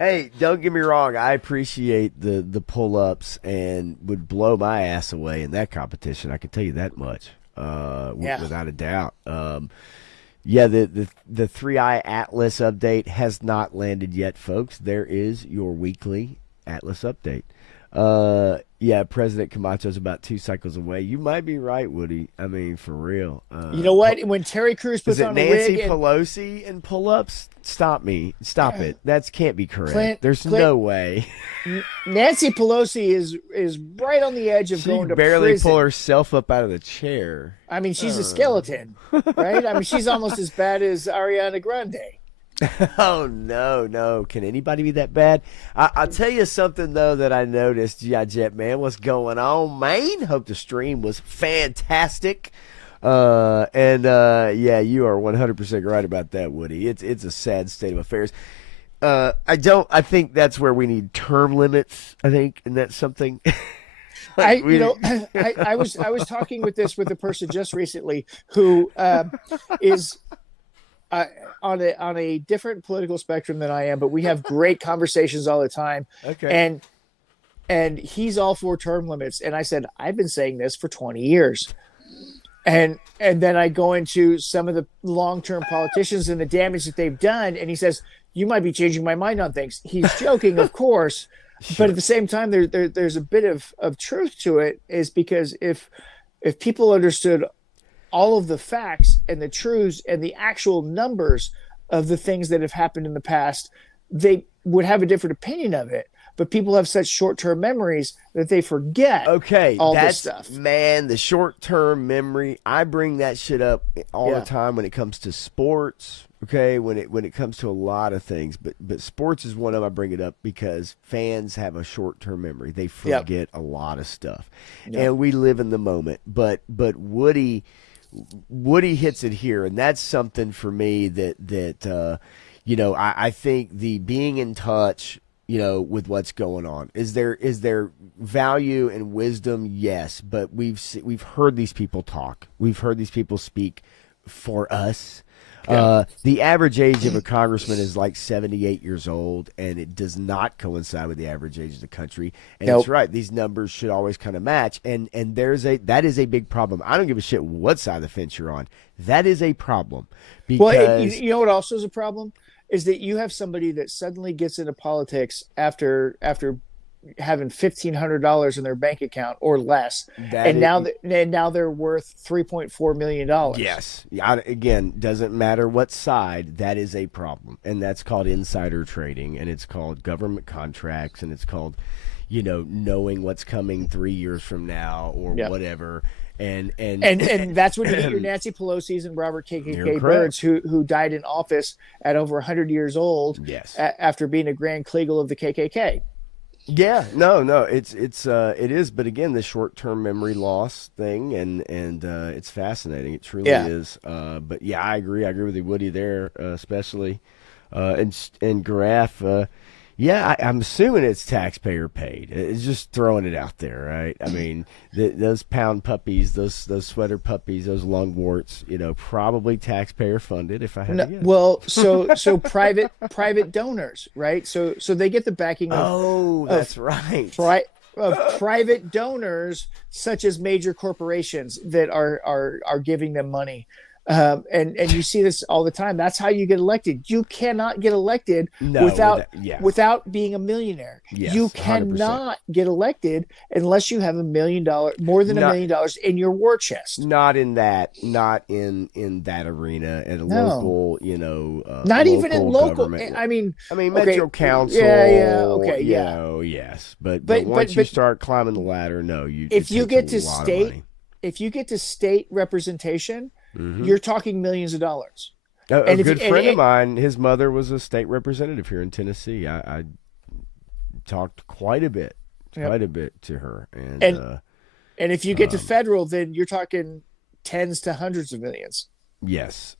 Hey, don't get me wrong. I appreciate the pull-ups and would blow my ass away in that competition. I can tell you that much, without a doubt. Yeah, the 3i Atlas update has not landed yet, folks. There is your weekly Atlas update. Yeah, President Camacho's about 2 cycles away. You might be right, Woody. I mean, for real. you know what? When Terry Crews puts Is it on a Nancy wig, Pelosi and pull-ups? Stop me. Stop it. That can't be correct. There's Clint- no way. Nancy Pelosi is right on the edge of She going to barely prison. pull herself up out of the chair. I mean, she's a skeleton, right? I mean, she's almost as bad as Ariana Grande. Oh, no. Can anybody be that bad? I'll tell you something, though, that I noticed. Yeah, Jet Man, what's going on, man? Hope the stream was fantastic. Yeah, you are 100% right about that, Woody. It's a sad state of affairs. I think that's where we need term limits, I think, and that's something. I was talking with a person just recently who is on a different political spectrum than I am, but we have great conversations all the time. Okay. And he's all for term limits, and I said I've been saying this for 20 years. And then I go into some of the long-term politicians and the damage that they've done, and he says, "You might be changing my mind on things." He's joking, of course, but at the same time, there's a bit of truth to it, is because if people understood all of the facts and the truths and the actual numbers of the things that have happened in the past, they would have a different opinion of it. But people have such short-term memories that they forget all this stuff. Man, the short-term memory, I bring that shit up all the time when it comes to sports, okay, when it comes to a lot of things. But sports is one of them. I bring it up because fans have a short-term memory. They forget a lot of stuff. And we live in the moment. But Woody hits it here, and that's something for me that I think the being in touch, with what's going on. Is there value and wisdom? Yes, but we've heard these people talk. We've heard these people speak for us. The average age of a congressman is like 78 years old, and it does not coincide with the average age of the country. And That's right. These numbers should always kind of match. And that is a big problem. I don't give a shit what side of the fence you're on. That is a problem. Because you know what also is a problem? Is that you have somebody that suddenly gets into politics after having $1,500 in their bank account or less, now they're worth $3.4 million. Yes, again, doesn't matter what side. That is a problem, and that's called insider trading, and it's called government contracts, and it's called, knowing what's coming 3 years from now or whatever. And that's when you get your Nancy Pelosi's and Robert You're KKK correct. Birds, who died in office at over 100 years old, Yes. after being a Grand Kleagle of the KKK. Yeah, no, it is, but again, the short-term memory loss thing, and it's fascinating. It truly Yeah. is. But yeah, I agree with you, Woody there, especially, and Graf. Yeah, I'm assuming it's taxpayer paid. It's just throwing it out there, right? I mean, those pound puppies, those sweater puppies, those lungworts, probably taxpayer funded. If I had No, to guess. well, so private donors, right? So they get the backing Oh, of that's right. private donors, such as major corporations that are giving them money. And you see this all the time. That's how you get elected. You cannot get elected No, yeah, without being a millionaire. yes, You 100%. cannot get elected unless you have more than $1 Not million in your war chest. not in not in that arena at a No, local, not even in local local. government. I mean, okay, Metro Council, yeah, okay, yeah. yes, but But once you start climbing the ladder, no, it if you takes get a to lot of state, money. if you get to state representation, Hmm. you're talking millions of dollars. A And if good you, and friend of mine, his mother was a state representative here in Tennessee. I talked Yep. quite a bit to her, and and and if you get to um, federal, then you're talking tens to hundreds of millions. yes,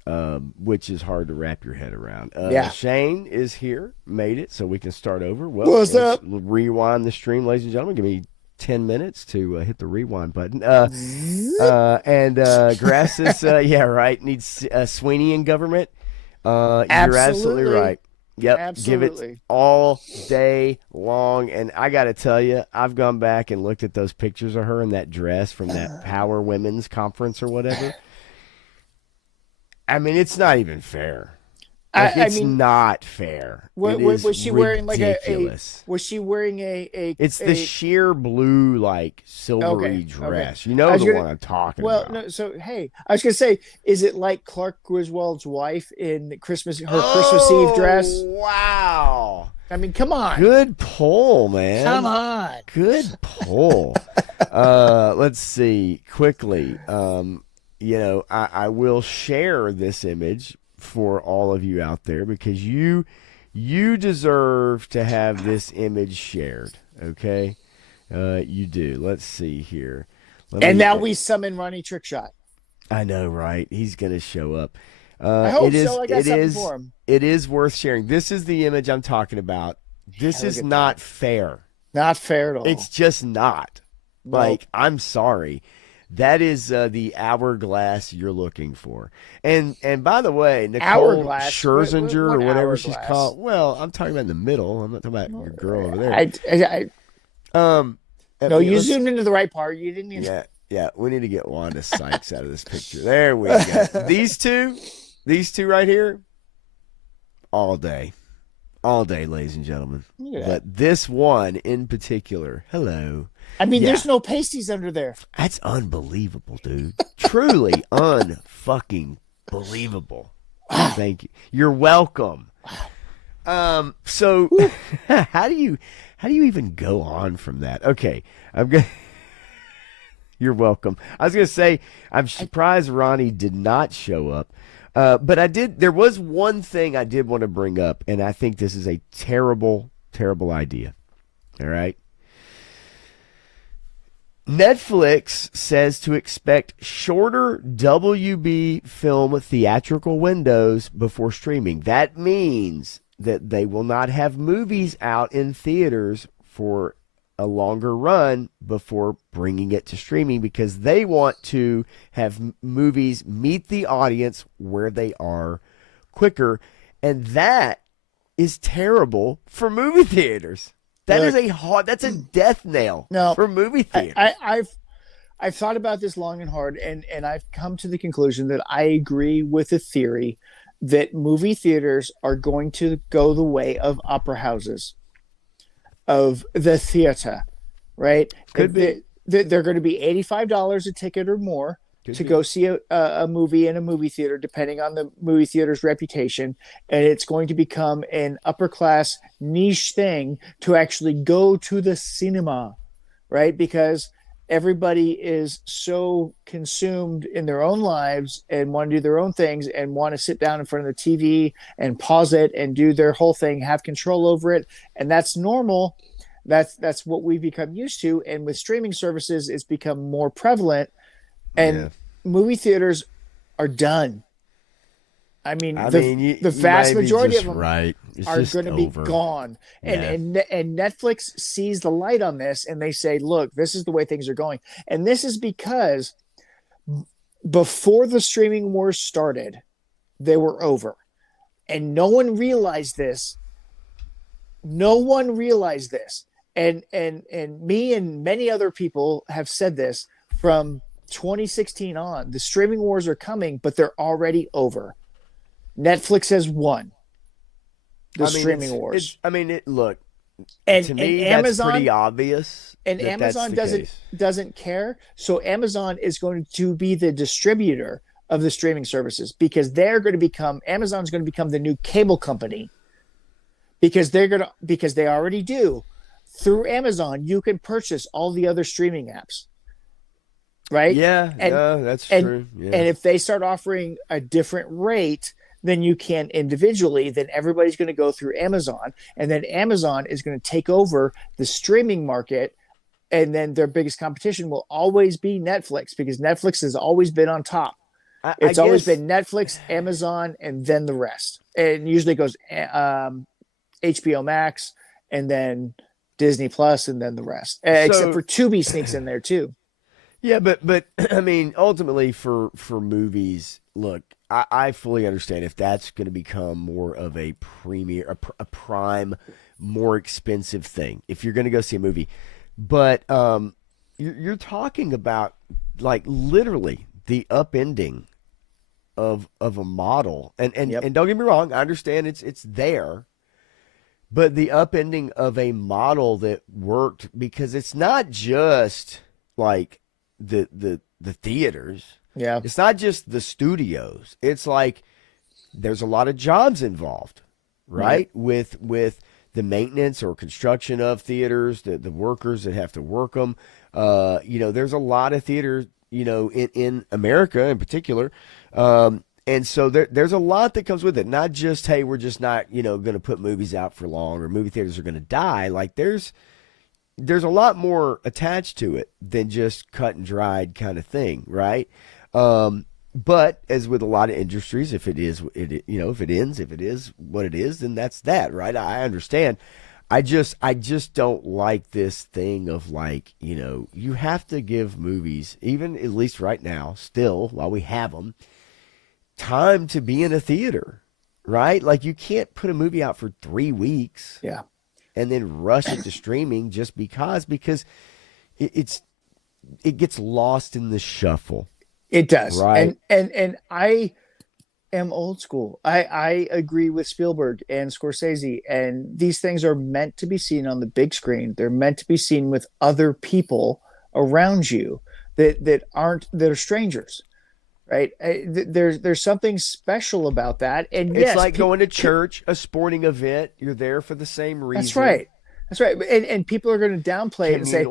which is hard to wrap your head around. Yeah. Shane is here, made it, so we can start over. Well, What's let's up? rewind the stream, ladies and gentlemen. Give me 10 minutes to hit the rewind button. And Grass is, yeah, right, needs Sweeney in government. You're absolutely Absolutely. right. Yep, give it Absolutely. all day long. And I got to tell you, I've gone back and looked at those pictures of her in that dress from that Power Women's Conference or whatever. I mean, it's not even fair. Like, I it's mean, not fair. It is was she wearing like ridiculous. was she wearing It's the sheer blue, like silvery Okay, dress. okay. You I know was the gonna one I'm talking Well, about. no. So hey, I was gonna say, is it like Clark Griswold's wife in her Christmas Eve dress? Oh, wow. I mean, come on, Good pull, man. come on. Good pull. Let's see quickly. I will share this image for all of you out there because you deserve to have this image shared. Okay, you do. Let's see here. And now we summon Ronnie Trickshot. I know, right? He's gonna show up. I hope It is. so. I got It something is. for him. It is worth sharing. This is the image I'm talking about. This Yeah, is look at not fair. Not fair at all. It's just not. No. Like, I'm sorry. That is the hourglass you're looking for. And by the way, Nicole Hourglass? Scherzinger What or whatever she's hourglass? called. Well, I'm talking about in the middle. I'm not talking about your girl over there. No, you let's- zoomed into the right part. You didn't even. Yeah. We need to get Wanda Sykes out of this picture. There we go. These two right here, all day, ladies and gentlemen. Look at But this one in particular, hello. I mean, Yeah. there's no pasties under there. That's unbelievable, dude. Truly unfucking believable. Thank you. You're welcome. So how do you even go on from that? Okay, I'm going You're welcome. I was going to say I'm surprised Ronnie did not show up. But I did. There was one thing I did want to bring up, and I think this is a terrible, terrible idea. All right. Netflix says to expect shorter WB film theatrical windows before streaming. That means that they will not have movies out in theaters for a longer run before bringing it to streaming because they want to have movies meet the audience where they are quicker. And that is terrible for movie theaters. That's a death nail for movie theaters. I've thought about this long and hard, and I've come to the conclusion that I agree with the theory that movie theaters are going to go the way of opera houses, of the theater, right? Could be. They're going to be $85 a ticket or more to go see a movie in a movie theater, depending on the movie theater's reputation. And it's going to become an upper class niche thing to actually go to the cinema, right? Because everybody is so consumed in their own lives and want to do their own things and want to sit down in front of the TV and pause it and do their whole thing, have control over it. And that's normal. That's what we've become used to. And with streaming services, it's become more prevalent. Yeah. And movie theaters are done. I mean, the you vast might be majority just of them right. It's are just going to be over. gone. Yeah. And Netflix sees the light on this and they say, look, this is the way things are going. And this is because before the streaming wars started, they were over. And no one realized this. No one realized this. And me and many other people have said this from 2016 on. The streaming wars are coming, but they're already over. Netflix has won the streaming wars. Look, and to me, and that's pretty obvious. And that Amazon that's the case. doesn't care. So Amazon is going to be the distributor of the streaming services because Amazon's going to become the new cable company because they already do. Through Amazon, you can purchase all the other streaming apps. Right? Yeah, that's true. Yeah. And if they start offering a different rate than you can individually, then everybody's going to go through Amazon. And then Amazon is going to take over the streaming market. And then their biggest competition will always be Netflix because Netflix has always been on top. It's always been Netflix, Amazon, and then the rest. And usually it goes HBO Max and then Disney Plus and then the rest. Except for Tubi sneaks in there too. Yeah, but I mean, ultimately for movies, look, I fully understand if that's going to become more of a a prime, more expensive thing. If you're going to go see a movie, but you're talking about like literally the upending of a model, and don't get me wrong, I understand it's there, but the upending of a model that worked because it's not just like the theaters. Yeah. It's not just the studios. It's like there's a lot of jobs involved, right? With the maintenance or construction of theaters, the workers that have to work them. There's a lot of theaters, in America in particular. And so there's a lot that comes with it. Not just, hey, we're just not, going to put movies out for long or movie theaters are going to die. Like there's a lot more attached to it than just cut and dried kind of thing, right? But as with a lot of industries, if it ends, if it is what it is, then that's that, right? I understand. I just don't like this thing of like, you have to give movies, even at least right now, still while we have them, time to be in a theater, right? Like you can't put a movie out for 3 weeks. Yeah. And then rush it to streaming just because it gets lost in the shuffle. It does. Right. And I am old school. I agree with Spielberg and Scorsese, and these things are meant to be seen on the big screen. They're meant to be seen with other people around you that are strangers. Right. There's something special about that. And it's like going to church, a sporting event. You're there for the same reason. That's right. That's right. And people are going to downplay it and say,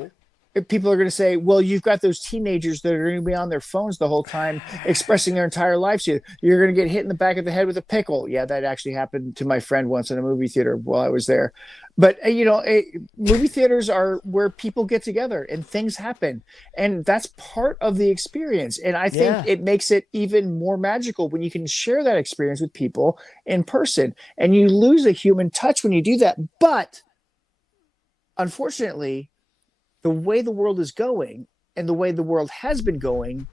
people are going to say, well, you've got those teenagers that are going to be on their phones the whole time expressing their entire lives to you. You're going to get hit in the back of the head with a pickle. Yeah, that actually happened to my friend once in a movie theater while I was there. But, movie theaters are where people get together and things happen. And that's part of the experience. And I think it makes it even more magical when you can share that experience with people in person. And you lose a human touch when you do that. But unfortunately, the way the world is going and the way the world has been going,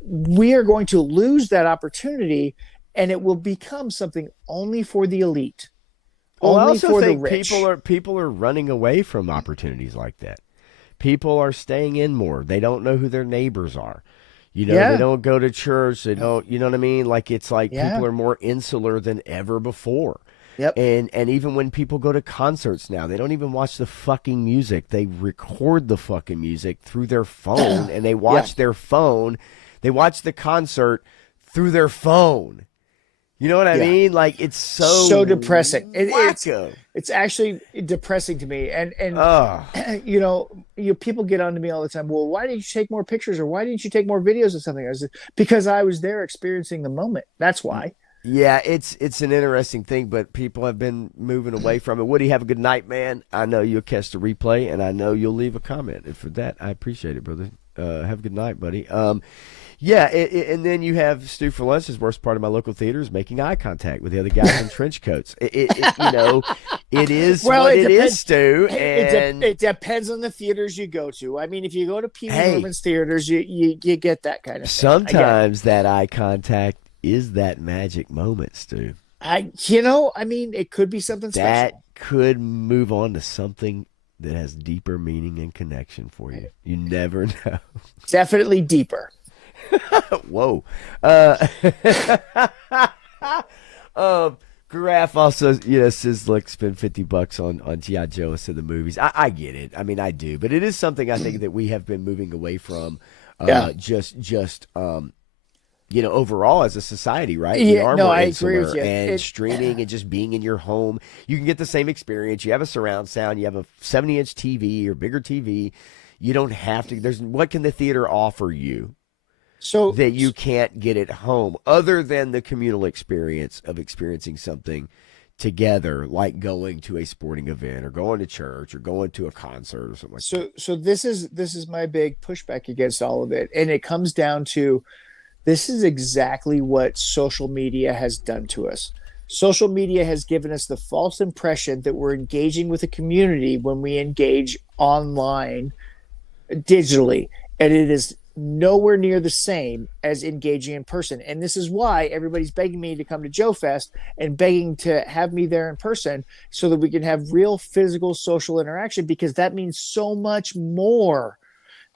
we are going to lose that opportunity and it will become something only for the elite. Well, only I also for think the rich. people are running away from opportunities like that. People are staying in more. They don't know who their neighbors are. They don't go to church. They don't, you know what I mean? Like it's like people are more insular than ever before. Yep. And even when people go to concerts now, they don't even watch the fucking music. They record the fucking music through their phone and they watch their phone. They watch the concert through their phone. You know what I Yeah. mean? Like it's So so depressing. wacko. It's actually depressing to me. And Oh, people get on to me all the time. Well, why didn't you take more pictures, or why didn't you take more videos of something? I said, because I was there experiencing the moment. That's why. yeah, it's an interesting thing, but people have been moving away from it. Woody, have a good night, man. I know you'll catch the replay, and I know you'll leave a comment. And for that, I appreciate it, brother. Have a good night, buddy. Yeah, and then you have Stu for Lunch. His worst part of my local theater is making eye contact with the other guys in trench coats. It is Well, what it it is, depends. Stu. And It depends on the theaters you go to. I mean, if you go to Pee Wee hey, Herman's theaters, you get that kind of thing. I get it. sometimes that eye contact is that magic moment, Stu. I mean, it could be something That special. could move on to something that has deeper meaning and connection for you. You never know. Definitely deeper. Whoa. Graf also, says, look, spend $50 on G.I. Joe instead of the movies. I get it. I mean, I do. But it is something I think that we have been moving away from Yeah. overall as a society, right? We Yeah. are No, more I agree with insular you. and streaming and just being in your home. You can get the same experience. You have a surround sound. You have a 70-inch TV or bigger TV. You don't have to. What can the theater offer you So that you can't get at home other than the communal experience of experiencing something together, like going to a sporting event or going to church or going to a concert or something like that? so this is my big pushback against all of it, and it comes down to this is exactly what social media has done to us. Social media has given us the false impression that we're engaging with a community when we engage online digitally, and it is nowhere near the same as engaging in person. And this is why everybody's begging me to come to Joe Fest and begging to have me there in person so that we can have real physical social interaction, because that means so much more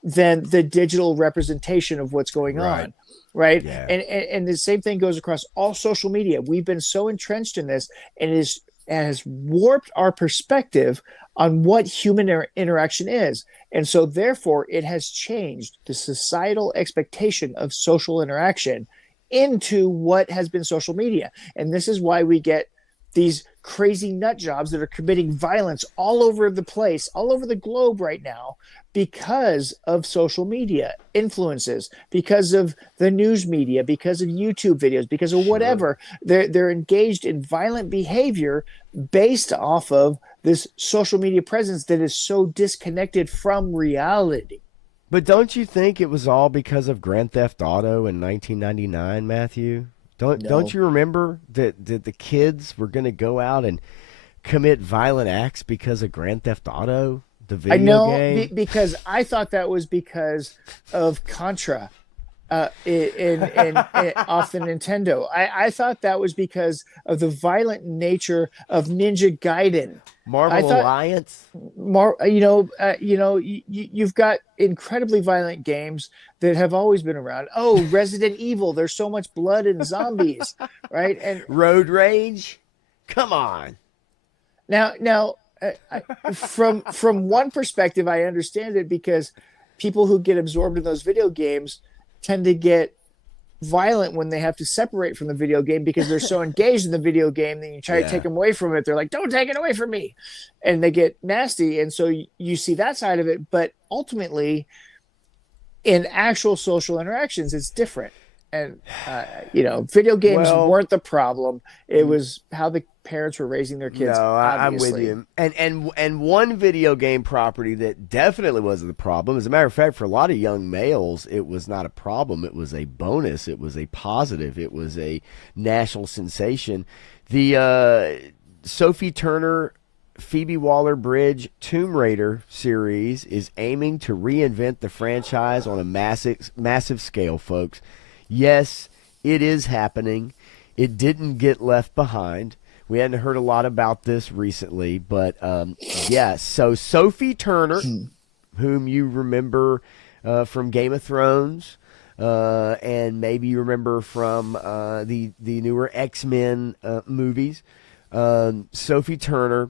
than the digital representation of what's going Right. on. Right. Yeah. And the same thing goes across all social media. We've been so entrenched in this, and it has warped our perspective on what human interaction is. And so, therefore, it has changed the societal expectation of social interaction into what has been social media. And this is why we get these crazy nut jobs that are committing violence all over the place, all over the globe right now, because of social media influences, because of the news media, because of YouTube videos, because of Sure. whatever. They're engaged in violent behavior based off of this social media presence that is so disconnected from reality. But don't you think it was all because of Grand Theft Auto in 1999, Matthew? Don't No. you remember that the kids were going to go out and commit violent acts because of Grand Theft Auto, the I video know game? because I thought that was because of Contra in off the Nintendo. I thought that was because of the violent nature of Ninja Gaiden. I Marvel thought Alliance? more, you've got incredibly violent games that have always been around. Oh, Resident Evil, there's so much blood and zombies, right? And Road Rage? Come on. now, from one perspective, I understand it, because people who get absorbed in those video games tend to get violent when they have to separate from the video game, because they're so engaged in the video game. Then you try to take Yeah. them away from it, they're like, don't take it away from me, and they get nasty. And so you see that side of it, but ultimately in actual social interactions it's different. And video games Well, weren't the problem. It was how the parents were raising their no, kids, I'm with obviously. you. And one video game property that definitely wasn't the problem. As a matter of fact, for a lot of young males, it was not a problem. It was a bonus. It was a positive. It was a national sensation. The Sophie Turner, Phoebe Waller-Bridge Tomb Raider series is aiming to reinvent the franchise on a massive scale, folks. Yes, it is happening. It didn't get left behind. We hadn't heard a lot about this recently, but yeah. So Sophie Turner, whom you remember from Game of Thrones, and maybe you remember from the newer X-Men movies, Sophie Turner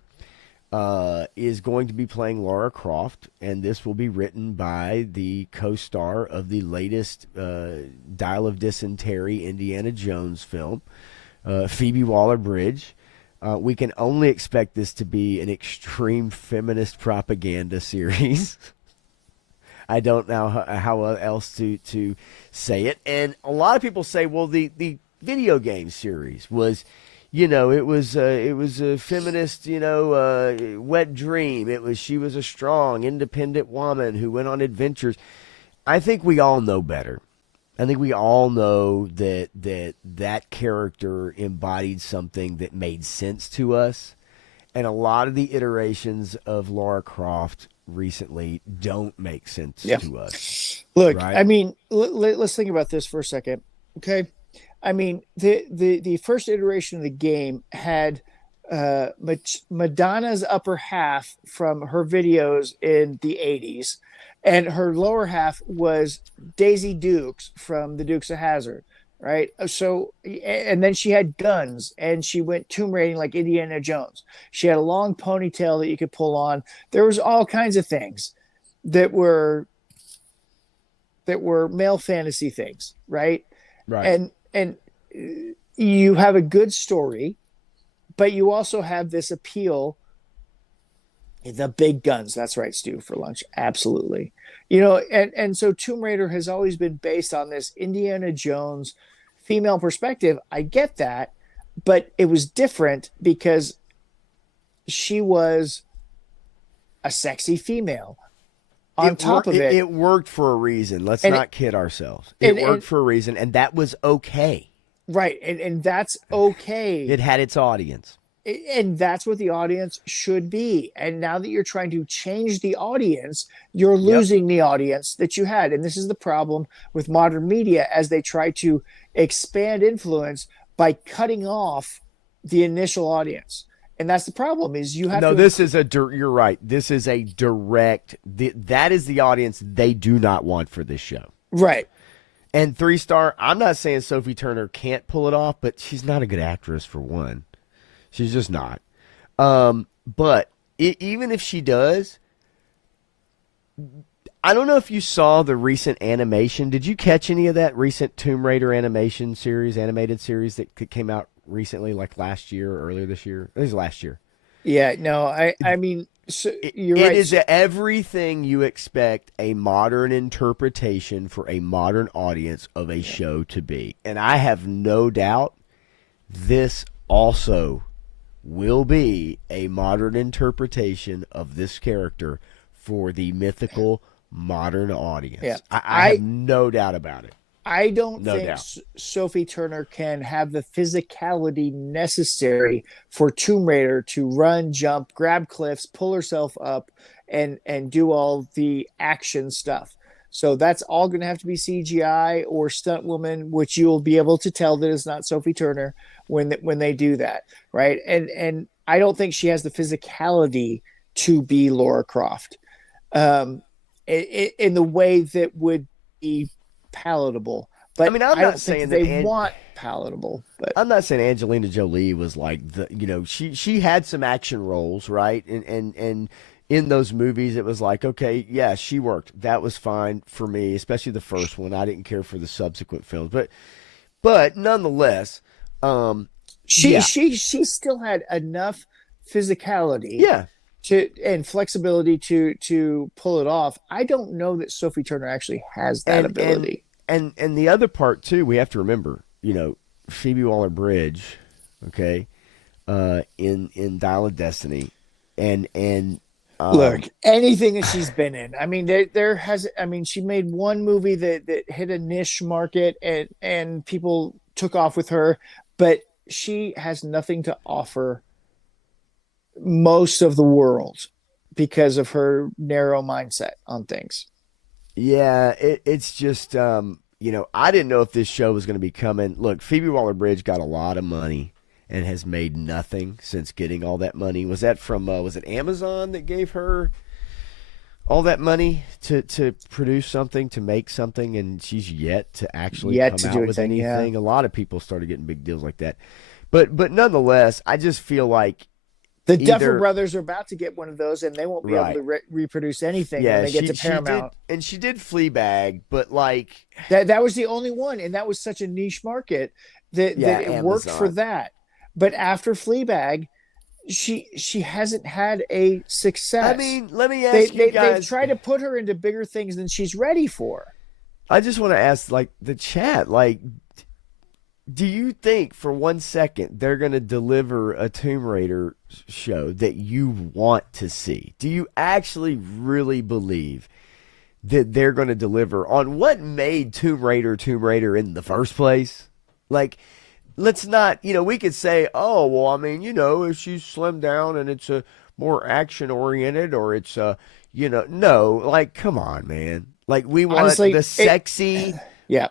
is going to be playing Lara Croft, and this will be written by the co-star of the latest Dial of Dysentery Indiana Jones film. Phoebe Waller-Bridge. We can only expect this to be an extreme feminist propaganda series. I don't know how else to say it. And a lot of people say, well, the video game series was, it was a feminist, wet dream. She was a strong, independent woman who went on adventures. I think we all know better. I think we all know that character embodied something that made sense to us. And a lot of the iterations of Lara Croft recently don't make sense to us. Look, right? I mean, let's think about this for a second. Okay. I mean, the first iteration of the game had Madonna's upper half from her videos in the 80s, and her lower half was Daisy Dukes from the Dukes of Hazzard, right? So, and then she had guns, and she went tomb raiding like Indiana Jones. She had a long ponytail that you could pull on. There was all kinds of things that were male fantasy things, right? Right. And you have a good story, but you also have this appeal. The big guns. That's right, Stu, for lunch. Absolutely. And so Tomb Raider has always been based on this Indiana Jones female perspective. I get that, but it was different because she was a sexy female. On top of it, it worked for a reason. Let's not kid ourselves. It worked for a reason, and that was okay. Right, and that's okay. It had its audience. And that's what the audience should be. And now that you're trying to change the audience, you're losing the audience that you had. And this is the problem with modern media as they try to expand influence by cutting off the initial audience. And that's the problem is you have to... No, this is you're right. This is a direct... that is the audience they do not want for this show. Right. And 3-star, I'm not saying Sophie Turner can't pull it off, but she's not a good actress for one. She's just not. But even if she does, I don't know if you saw the recent animation. Did you catch any of that recent Tomb Raider animated series that came out recently, like last year or earlier this year? It was last year. Yeah, no, I mean, you're right. It is everything you expect a modern interpretation for a modern audience of a show to be. And I have no doubt this also will be a modern interpretation of this character for the mythical modern audience. Yeah. I have no doubt about it. I don't think Sophie Turner can have the physicality necessary for Tomb Raider to run, jump, grab cliffs, pull herself up, and do all the action stuff. So that's all going to have to be CGI or stunt woman, which you'll be able to tell that is not Sophie Turner when they do that, right? And I don't think she has the physicality to be Lara Croft in the way that would be palatable. But I mean, I'm not saying that they want palatable. But I'm not saying Angelina Jolie was like she had some action roles, right? And in those movies, it was like, okay, yeah, she worked. That was fine for me, especially the first one. I didn't care for the subsequent films, but nonetheless, she still had enough physicality, and flexibility to pull it off. I don't know that Sophie Turner actually has that ability. And the other part too, we have to remember, Phoebe Waller-Bridge, okay, in Dial of Destiny, and. Look, anything that she's been in. I mean, she made one movie that hit a niche market and people took off with her, but she has nothing to offer most of the world because of her narrow mindset on things. Yeah, it's just, I didn't know if this show was going to be coming. Look, Phoebe Waller-Bridge got a lot of money and has made nothing since getting all that money. Was that from, was it Amazon that gave her all that money to produce something, to make something, and she's yet to actually come out with anything? Yeah. A lot of people started getting big deals like that. But nonetheless, I just feel like the Duffer Brothers are about to get one of those, and they won't be able to reproduce anything when they get to Paramount. And she did Fleabag, but like... That was the only one, and that was such a niche market that Yeah, it worked for Amazon. that. But after Fleabag, she hasn't had a I success. mean, let me ask you They've guys. tried to put her into bigger things than she's ready for. I just want to ask, like, the chat, like, do you think for 1 second they're going to deliver a Tomb Raider show that you want to see? Do you actually really believe that they're going to deliver on what made Tomb Raider in the first place? Like, let's not, we could say, oh, well, I mean, if she's slimmed down and it's a more action oriented or it's no, like, come on, man. Like, we want Honestly, the sexy, yeah.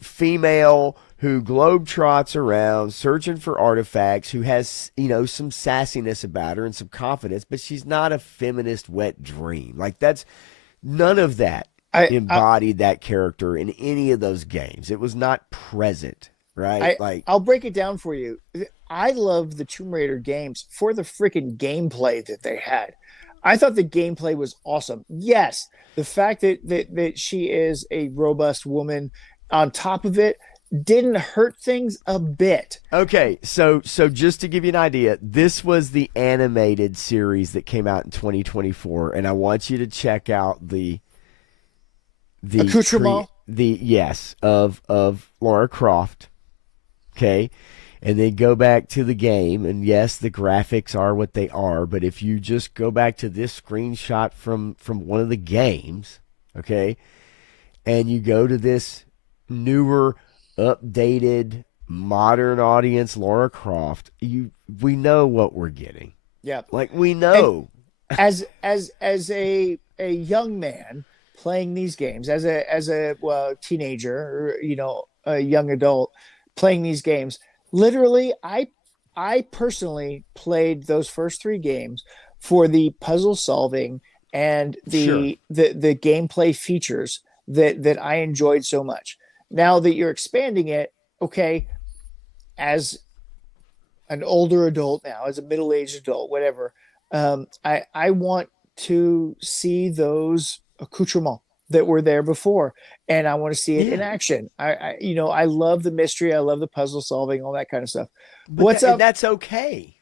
female who globetrots around searching for artifacts, who has, some sassiness about her and some confidence, but she's not a feminist wet dream. Like, that's none of that I embodied that character in any of those games. It was not present, right? Like, I'll break it down for you. I love the Tomb Raider games for the freaking gameplay that they had. I thought the gameplay was awesome. Yes, the fact that she is a robust woman on top of it didn't hurt things a bit. okay, so just to give you an idea, this was the animated series that came out in 2024, and I want you to check out Accoutrement. the yes of Laura Croft. Okay, and then go back to the game, and yes, the graphics are what they are, but if you just go back to this screenshot from one of the games, okay, and you go to this newer, updated, modern audience Laura Croft, we know what we're getting. Yeah. Like, we And know. as a young man playing these games, as a well, teenager, or a young adult playing these games, literally I personally played those first three games for the puzzle solving and Sure. the gameplay features that I enjoyed so much. Now that you're expanding it, okay, as an older adult now, as a middle-aged adult, whatever, I want to see those accoutrements that were there before, and I want to see it in Yeah. action. I love the mystery, I love the puzzle solving, all that kind of stuff. But What's that, and up? that's okay.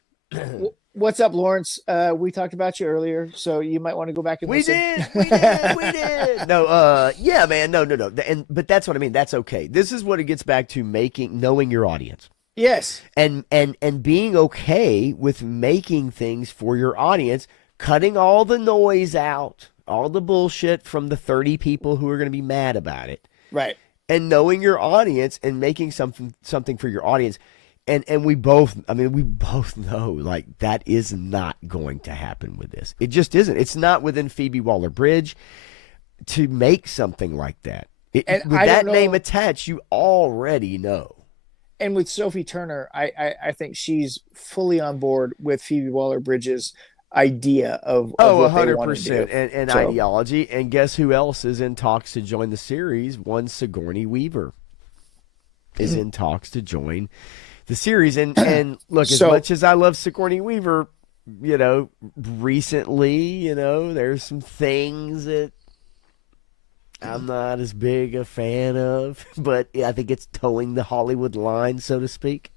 What's up, Lawrence? We talked about you earlier, so you might want to go back and We listen. did, we did. No, yeah, man, no, no, no. But that's what I mean. That's okay. This is what it gets back to, knowing your audience, Yes. and being okay with making things for your audience, cutting all the noise out, all the bullshit from the 30 people who are going to be mad about it, Right. and knowing your audience and making something for your audience. And we both, I mean, we both know, like, that is not going to happen with this. It just isn't. It's not within Phoebe Waller-Bridge to make something like that. And With I don't that name know. attached, you already know. And with Sophie Turner, I think she's fully on board with Phoebe Waller Bridges' idea of Oh, what they want to 100%. do. And So ideology. And guess who else is in talks to join the series? One Sigourney Weaver is in talks to join the series. And look, as so much as I love Sigourney Weaver, recently, there's some things that I'm not as big a fan of, but I think it's towing the Hollywood line, so to speak.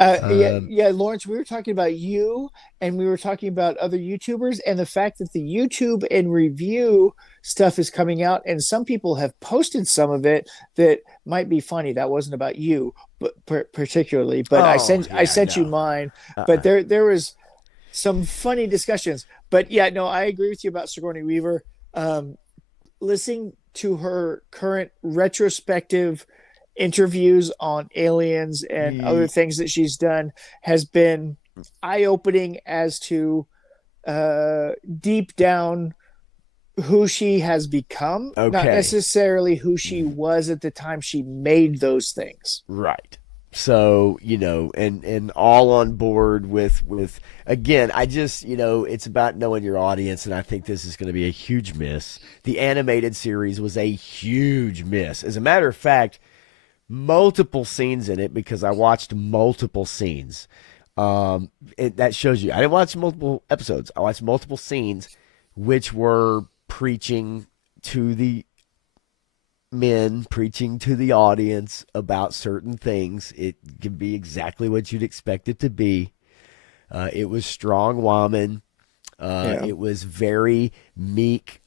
yeah, Um, yeah, Lawrence, we were talking about you, and we were talking about other YouTubers, and the fact that the YouTube and review stuff is coming out, and some people have posted some of it that might be funny. That wasn't about you, but particularly, but oh, I yeah, sent you no. mine. But Uh-uh. there was some funny discussions. But yeah, no, I agree with you about Sigourney Weaver. Listening to her current retrospective interviews on aliens and other Ye- things that she's done has been eye-opening as to deep down who she has become, not Okay. necessarily who she was at the time she made those things. Right. So, and all on board with again, I just, it's about knowing your audience, and I think this is going to be a huge miss. The animated series was a huge miss. As a matter of fact, multiple scenes in it, because I watched multiple scenes. That shows you I didn't watch multiple episodes. I watched multiple scenes which were preaching to the men preaching to the audience about certain things. It can be exactly what you'd expect it to be. It was strong woman. Yeah. It was very meek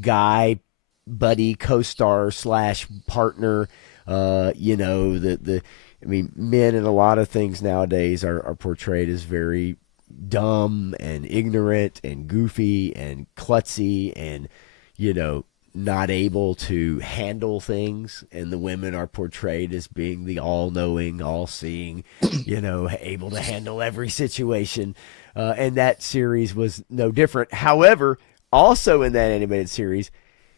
guy, buddy, co-star slash partner. I mean, men in a lot of things nowadays are portrayed as very dumb and ignorant and goofy and klutzy and, not able to handle things. And the women are portrayed as being the all-knowing, all-seeing, able to handle every situation. And that series was no different. However, also in that animated series,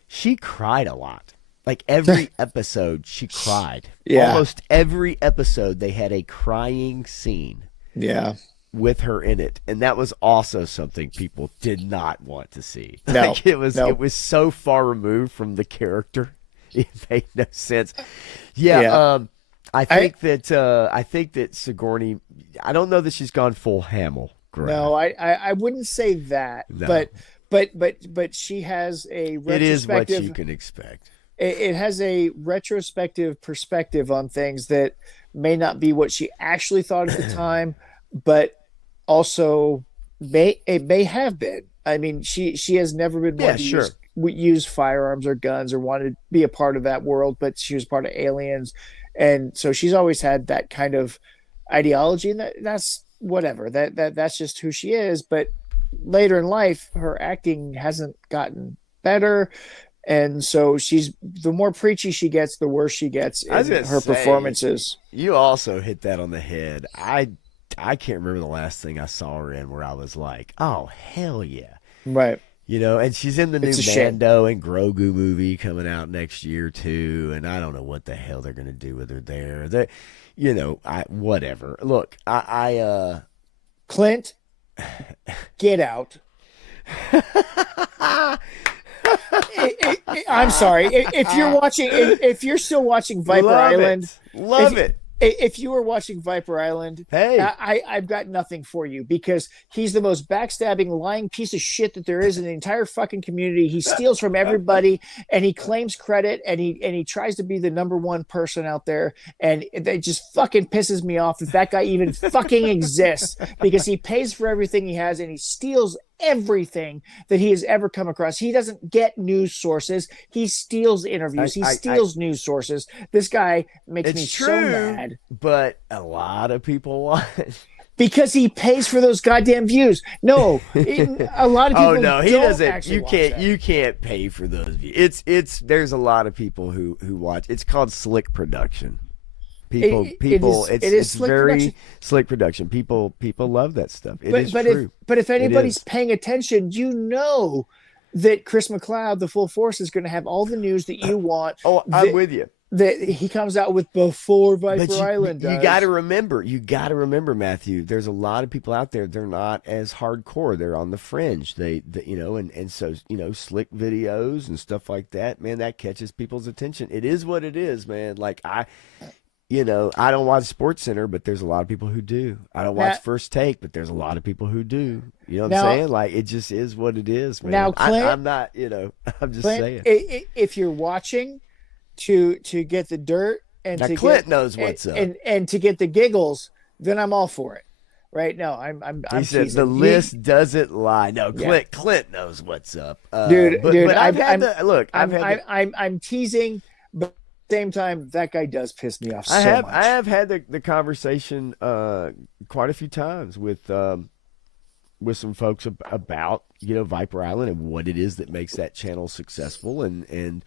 she cried a lot. Like every episode, she cried. Yeah. Almost every episode, they had a crying scene. Yeah. With her in it, and that was also something people did not want to see. No, like it was so far removed from the character, it made no sense. I think that Sigourney. I don't know that she's gone full Hamill. No, I wouldn't say that, no. but she has a retrospective. It is what you can expect. It has a retrospective perspective on things that may not be what she actually thought at the time, but also it may have been. I mean, she has never been one to use firearms or guns or wanted to be a part of that world, but she was part of Aliens, and so she's always had that kind of ideology, and that's whatever. That's just who she is. But later in life, her acting hasn't gotten better. And so the more preachy she gets, the worse she gets in her performances. You also hit that on the head. I can't remember the last thing I saw her in where I was like, oh, hell yeah. Right. And she's in the new Mando and Grogu movie coming out next year too, and I don't know what the hell they're going to do with her there. Whatever. Look, Clint, get out. I'm sorry. If you're still watching Viper Island, love it. If you were watching Viper Island, hey, I've got nothing for you, because he's the most backstabbing, lying piece of shit that there is in the entire fucking community. He steals from everybody, and he claims credit, and he tries to be the number one person out there, and it just fucking pisses me off that guy even fucking exists, because he pays for everything he has, and he steals everything that he has ever come across. He doesn't get news sources. He steals interviews. He steals news sources. This guy makes me so mad. But a lot of people want because he pays for those goddamn views. No, a lot of people. Oh no, he doesn't. You can't pay for those views. There's a lot of people who watch. It's called slick production. It's very production. Slick production. People love that stuff. But if anybody's paying attention, that Chris McLeod, the Full Force, is going to have all the news that you want. I'm with you. That he comes out with before Viper Island does. You got to remember, Matthew. There's a lot of people out there. They're not as hardcore. They're on the fringe. So slick videos and stuff like that. Man, that catches people's attention. It is what it is, man. Like I don't watch SportsCenter, but there's a lot of people who do. I don't watch First Take, but there's a lot of people who do. You know what I'm saying? Like, it just is what it is, man. Now, Clint, I'm not, I'm just saying. If you're watching to get the dirt and now Clint knows what's up, and to get the giggles, then I'm all for it. Right? No, I'm. He said the list doesn't lie. No, Clint knows what's up, dude. But I'm teasing, but. Same time, that guy does piss me off so much. I have had the conversation quite a few times with some folks about Viper Island and what it is that makes that channel successessful, and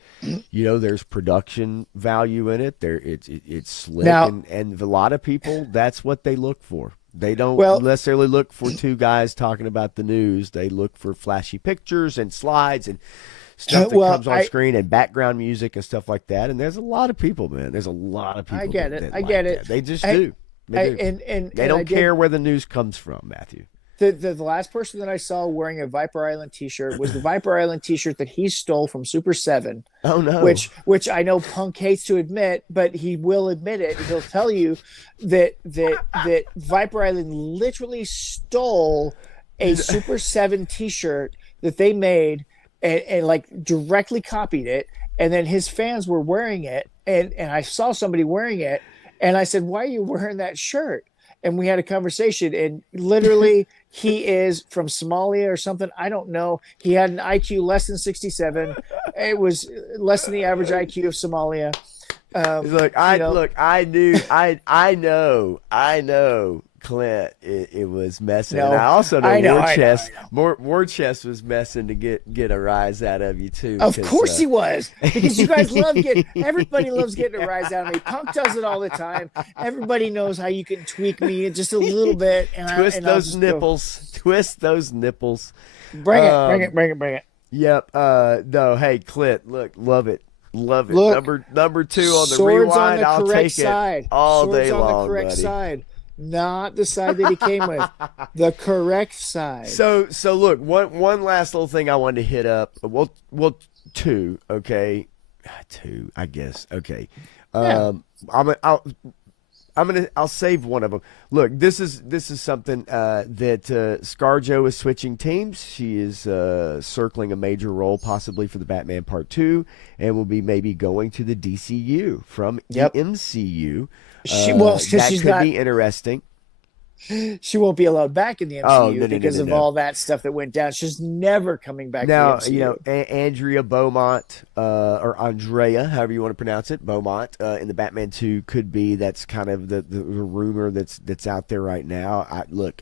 there's production value in it. It's slick, and a lot of people, that's what they look for. They don't necessarily look for two guys talking about the news. They look for flashy pictures and slides and stuff that comes on screen and background music and stuff like that. And there's a lot of people, man. There's a lot of people. I get it. They just do. They don't care where the news comes from, Matthew. The last person that I saw wearing a Viper Island t-shirt was the Viper Island t-shirt that he stole from Super 7. Oh no. Which I know Punk hates to admit, but he will admit it. He'll tell you that Viper Island literally stole a Super 7 t-shirt that they made and like directly copied it and then his fans were wearing it, and I saw somebody wearing it, and I said, "Why are you wearing that shirt?" And we had a conversation, and literally he is from Somalia or something. I don't know. He had an IQ less than 67. It was less than the average IQ of Somalia. He's like, You know, I knew, I know, Clint, it was messing, and I no, also know I know, War I know, Chest, I know. War Chest was messing to get a rise out of you too, Of because course he was, because you guys love getting. Everybody loves getting a rise out of me. Punk does it all the time. Everybody knows how you can tweak me just a little bit, twist I'll those just go, nipples, twist those nipples. bring it, bring it, Um, bring it, bring it. yep. No, hey, Clint, look, love it. Love it. Look, Number two on the swords on rewind. the I'll correct take it side. all Swords day on the long, correct buddy. side, not the side that he came with. The correct side. So look, one last little thing I wanted to hit up. Two, okay, two, I guess. Okay, Yeah. I'm I'll save one of them. Look, this is something that ScarJo is switching teams. She is circling a major role, possibly for the Batman Part Two, and will be maybe going to the DCU from the Yep. MCU. Well, because That she's could not. be interesting. She won't be allowed back in the Oh, MCU because of no. all that stuff that went down. She's never coming back to the Now, MCU. Andrea Beaumont, or Andrea, however you want to pronounce it, Beaumont, in the Batman 2 could be. That's kind of the rumor that's out there right now.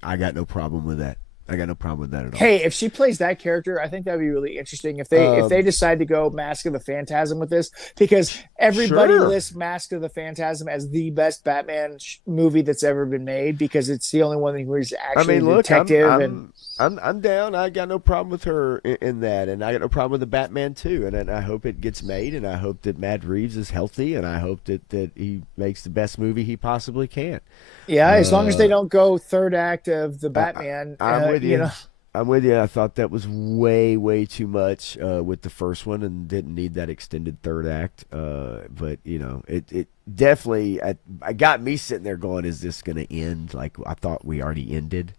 I got no problem with that. I got no problem with that at all. Hey, if she plays that character, I think that'd be really interesting. If they Um, decide to go Mask of the Phantasm with this, because everybody sure. lists Mask of the Phantasm as the best Batman movie that's ever been made because it's the only one where he's I actually a mean, look, I'm detective. And I'm I'm down. I got no problem with her in that, and I got no problem with the Batman too. And I hope it gets made, and I hope that Matt Reeves is healthy, and I hope that he makes the best movie he possibly can. yeah, as long as they Uh, don't go third act of the I, Batman, I'm with you you. know, I'm with you. I thought that was way too much with the first one, and didn't need that extended third act. But it definitely I got me sitting there going, "Is this going to end?" Like I thought we already ended.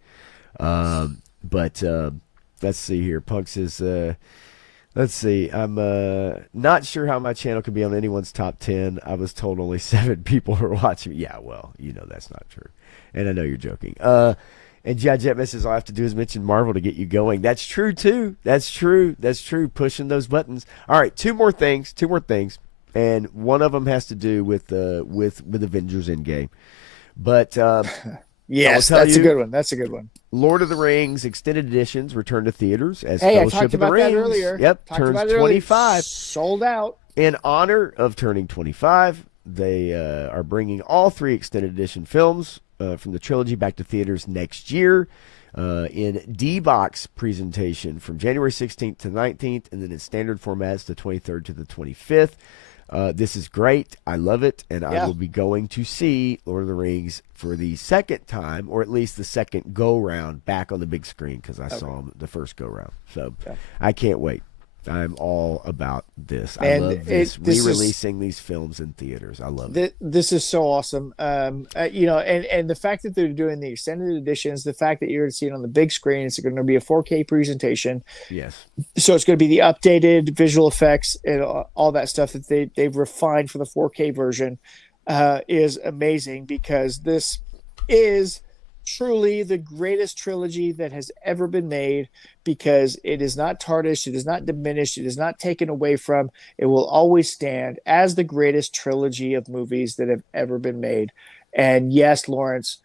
But let's see here. Punk says, let's see. I'm not sure how my channel could be on anyone's top 10. I was told only 7 people were watching. Yeah, well, that's not true, and I know you're joking. And Jet says, all I have to do is mention Marvel to get you going. That's true, too. That's true. That's true. Pushing those buttons. All right, two more things. And one of them has to do with Avengers Endgame. But I will yes, tell that's a you, good one. That's a good one. Lord of the Rings extended editions return to theaters as Hey, I Fellowship talked of the about that Rings. earlier. Yep, Talked turns about it earlier. 25. Sold out. In honor of turning 25, they are bringing all 3 extended edition films from the trilogy back to theaters next year in D-Box presentation from January 16th to 19th, and then in standard formats the 23rd to the 25th. This is great. I love it, and I Yeah. will be going to see Lord of the Rings for the second time, or at least the second go-round, back on the big screen because I saw them the first go-round. So Yeah. I can't wait. I'm all about this. I And love this this is re-releasing these films in theaters. I love it. this is so awesome. And the fact that they're doing the extended editions, the fact that you're going to see it on the big screen, it's going to be a 4K presentation. Yes. So it's going to be the updated visual effects and all that stuff that they've refined for the 4K version is amazing because this is truly the greatest trilogy that has ever been made because it is not tarnished, it is not diminished, it is not taken away from. It will always stand as the greatest trilogy of movies that have ever been made. And yes, Lawrence,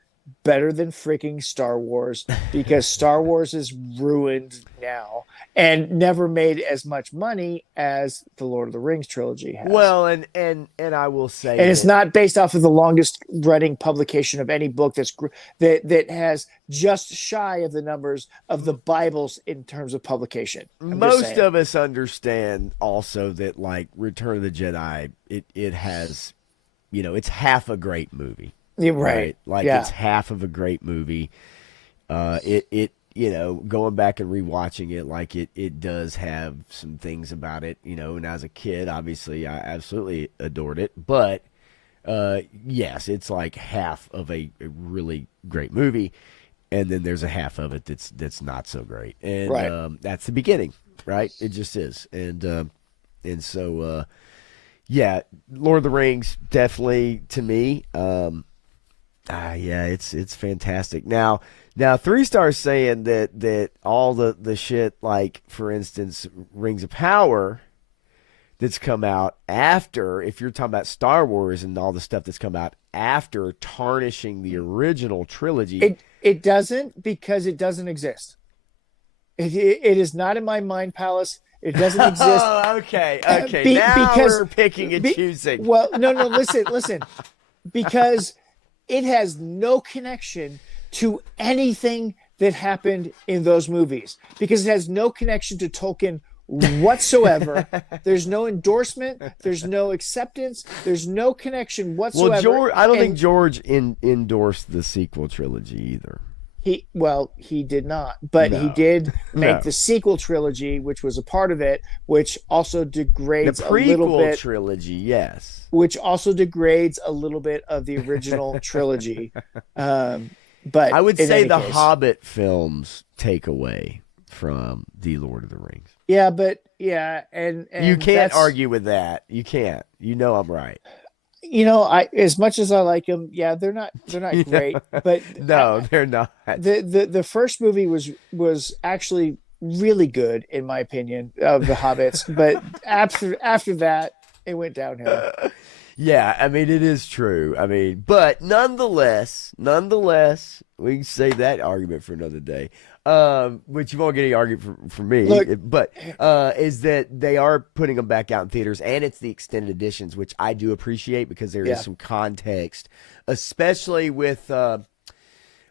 better than freaking Star Wars because Star Wars is ruined now and never made as much money as the Lord of the Rings trilogy has. Well, and I will say And it's that not based off of the longest running publication of any book that has just shy of the numbers of the Bibles in terms of publication. I'm just most saying. of us understand also that, like, Return of the Jedi, it has, it's half a great movie. Yeah, right. Like, Yeah. it's half of a great movie. Going back and rewatching it, like it does have some things about it, and as a kid, obviously I absolutely adored it. But yes, it's like half of a really great movie, and then there's a half of it that's not so great. And Right. that's the beginning, right? It just is. And And so, yeah, Lord of the Rings definitely to me. Yeah, it's fantastic. Now 3 stars saying that all the shit, like for instance, Rings of Power that's come out after, if you're talking about Star Wars and all the stuff that's come out after tarnishing the original trilogy. It doesn't, because it doesn't exist. It is not in my mind palace. It doesn't exist. Oh, okay. Now we're picking and choosing. Well, no, listen. Because it has no connection to anything that happened in those movies. Because it has no connection to Tolkien whatsoever. There's no endorsement. There's no acceptance. There's no connection whatsoever. I don't think George endorsed the sequel trilogy either. He did not, but he did make the sequel trilogy, which was a part of it, which also degrades the a little bit. Trilogy, yes, which also degrades a little bit of the original trilogy. But I would say the case, Hobbit films take away from the Lord of the Rings. Yeah, and you can't argue with that. You can't. You know I'm right. I as much as I like them, they're not great, but no, they're not. The first movie was actually really good in my opinion of the Hobbits, but after that it went downhill. Yeah, I mean it is true. I mean, but nonetheless, we can save that argument for another day. Which you won't get any argument from me. Look, but is that they are putting them back out in theaters, and it's the extended editions, which I do appreciate because there is some context, especially with Return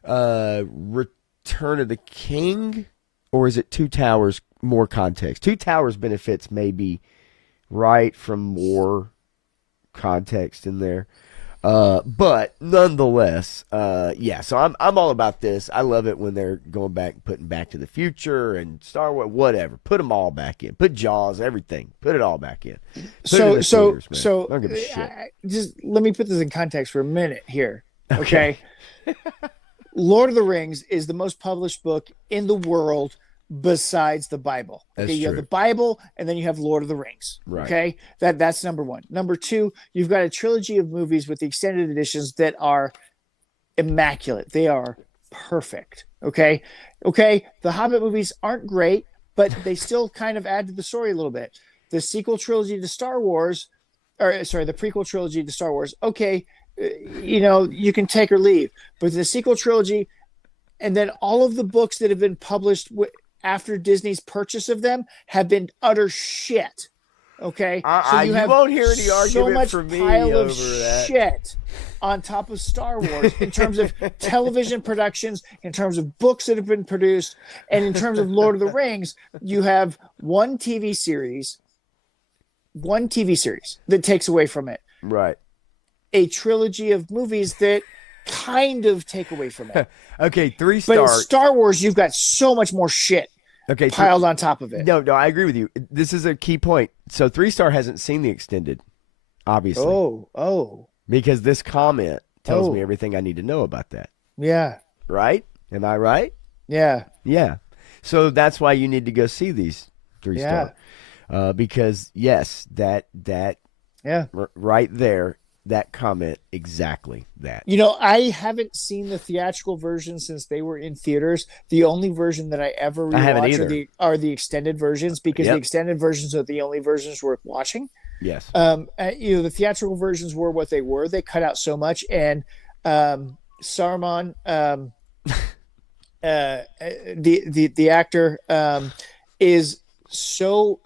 of the King, or is it Two Towers? More context. Two Towers benefits maybe right from more context in there. But nonetheless, so I'm all about this. I love it when they're going back, putting Back to the Future and Star Wars, whatever. Put them all back in. Put Jaws, everything. Put it all back in. So I don't give a shit. Just let me put this in context for a minute here. Okay. Lord of the Rings is the most published book in the world besides the Bible. Okay, you have the Bible, and then you have Lord of the Rings. Right. Okay, that's number one. Number two, you've got a trilogy of movies with the extended editions that are immaculate. They are perfect. Okay. The Hobbit movies aren't great, but they still kind of add to the story a little bit. The sequel trilogy to Star Wars, the prequel trilogy to Star Wars. Okay, you can take or leave, but the sequel trilogy, and then all of the books that have been published after Disney's purchase of them have been utter shit. Okay, so you won't hear any argument from me pile over of that. Shit on top of Star Wars in terms of television productions, in terms of books that have been produced, and in terms of Lord of the Rings, you have one TV series that takes away from it. Right. A trilogy of movies that kind of take away from it. Okay, 3 But stars. in Star Wars, you've got so much more shit piled on top of it. No, I agree with you. This is a key point. So 3 star hasn't seen the extended, obviously. Oh. Because this comment tells me everything I need to know about that. Yeah. Right? Am I right? Yeah. Yeah. So that's why you need to go see these 3 star. Because yes, that right there, that comment, exactly that. I haven't seen the theatrical version since they were in theaters. The only version that I ever rewatch are the extended versions, because the extended versions are the only versions worth watching. Yes. The theatrical versions were what they were. They cut out so much, and Saruman, the actor, is so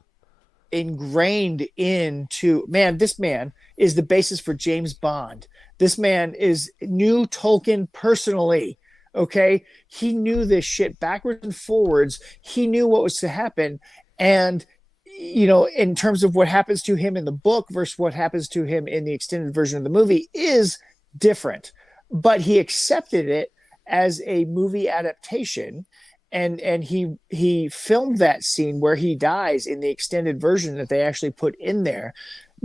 ingrained into this man is the basis for James Bond. This man knew Tolkien personally. Okay, he knew this shit backwards and forwards. He knew what was to happen, and in terms of what happens to him in the book versus what happens to him in the extended version of the movie is different. But he accepted it as a movie adaptation. And he filmed that scene where he dies in the extended version that they actually put in there,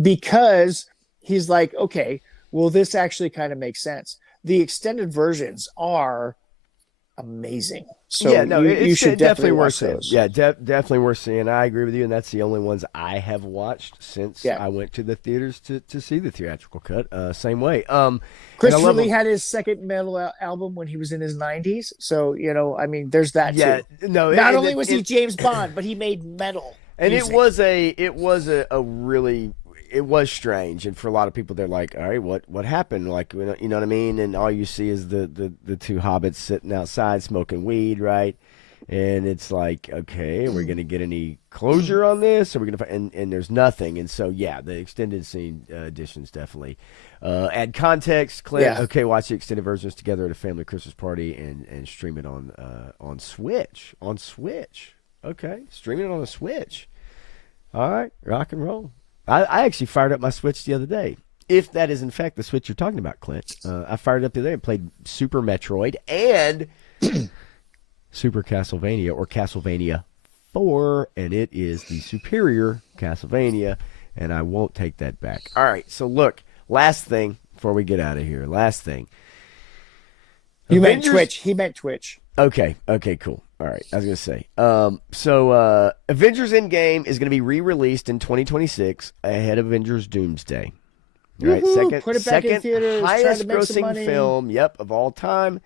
because he's like, okay, well, this actually kind of makes sense. The extended versions are amazing. Yeah, So no, you it's should definitely definitely worth watch seeing. those. Yeah, definitely worth seeing. I agree with you, and that's the only ones I have watched since Yeah. I went to the theaters to see the theatrical cut. Same way. And I Christopher love Lee them. had his second metal album when he was in his 90s. So, I mean, there's that Yeah, too. no, Not and only was he James Bond, but he made metal and music. it was a really it was strange, and for a lot of people, they're like, all right, what happened? Like, you know what I mean? And all you see is the two hobbits sitting outside smoking weed, right? And it's like, okay, are we going to get any closure on this? Are we going to? And there's nothing. And so, yeah, the extended scene editions definitely add context. Clint, Yeah. okay, watch the extended versions together at a family Christmas party and stream it on Switch. On Switch, okay, stream it on a Switch. All right, rock and roll. I actually fired up my Switch the other day. If that is in fact the Switch you're talking about, Clint, I fired it up the other day and played Super Metroid and Super Castlevania or Castlevania 4, and it is the superior Castlevania, and I won't take that back. All right, so look, last thing before we get out of here. Last thing. You meant Avengers. Twitch. He meant Twitch. Okay, cool. All right, I was gonna say. Avengers Endgame is gonna be re-released in 2026 ahead of Avengers Doomsday. Right, Woohoo! Put it back in second theaters. Try highest to make some grossing money. film, yep, of all time.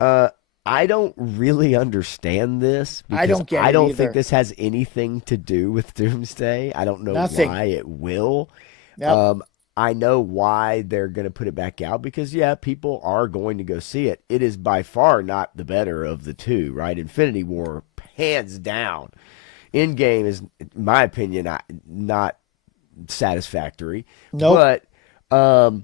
I don't really understand this I because don't get I it don't either. think this has anything to do with Doomsday. I don't know Nothing. why it will. Yep. I know why they're going to put it back out because, yeah, people are going to go see it. It is by far not the better of the two, right? Infinity War, hands down. Endgame is, in my opinion, not satisfactory. Nope. But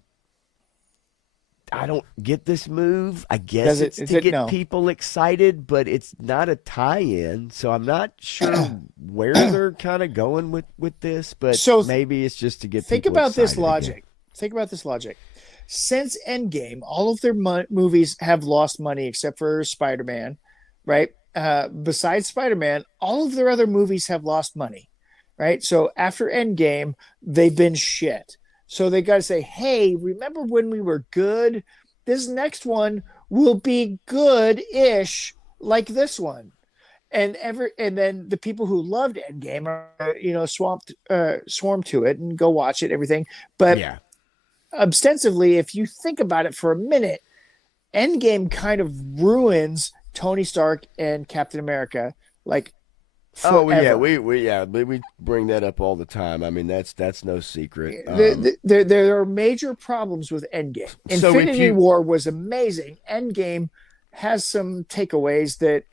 I don't get this move. I guess Does it? it's Is to it? get No. people excited, but it's not a tie-in, so I'm not sure where they're kind of going with this. But So maybe it's just to get think people about this excited again. logic. Think about this logic. Since Endgame, all of their movies have lost money except for Spider-Man, right? Besides Spider-Man, all of their other movies have lost money, right? So after Endgame, they've been shit. So they got to say, hey, remember when we were good? This next one will be good-ish like this one. And then the people who loved Endgame are swarm to it and go watch it, everything. But Yeah. ostensibly, if you think about it for a minute, Endgame kind of ruins Tony Stark and Captain America like Oh well, forever. we bring that up all the time. I mean, that's no secret. There are major problems with Endgame. So if Infinity you War was amazing. Endgame has some takeaways that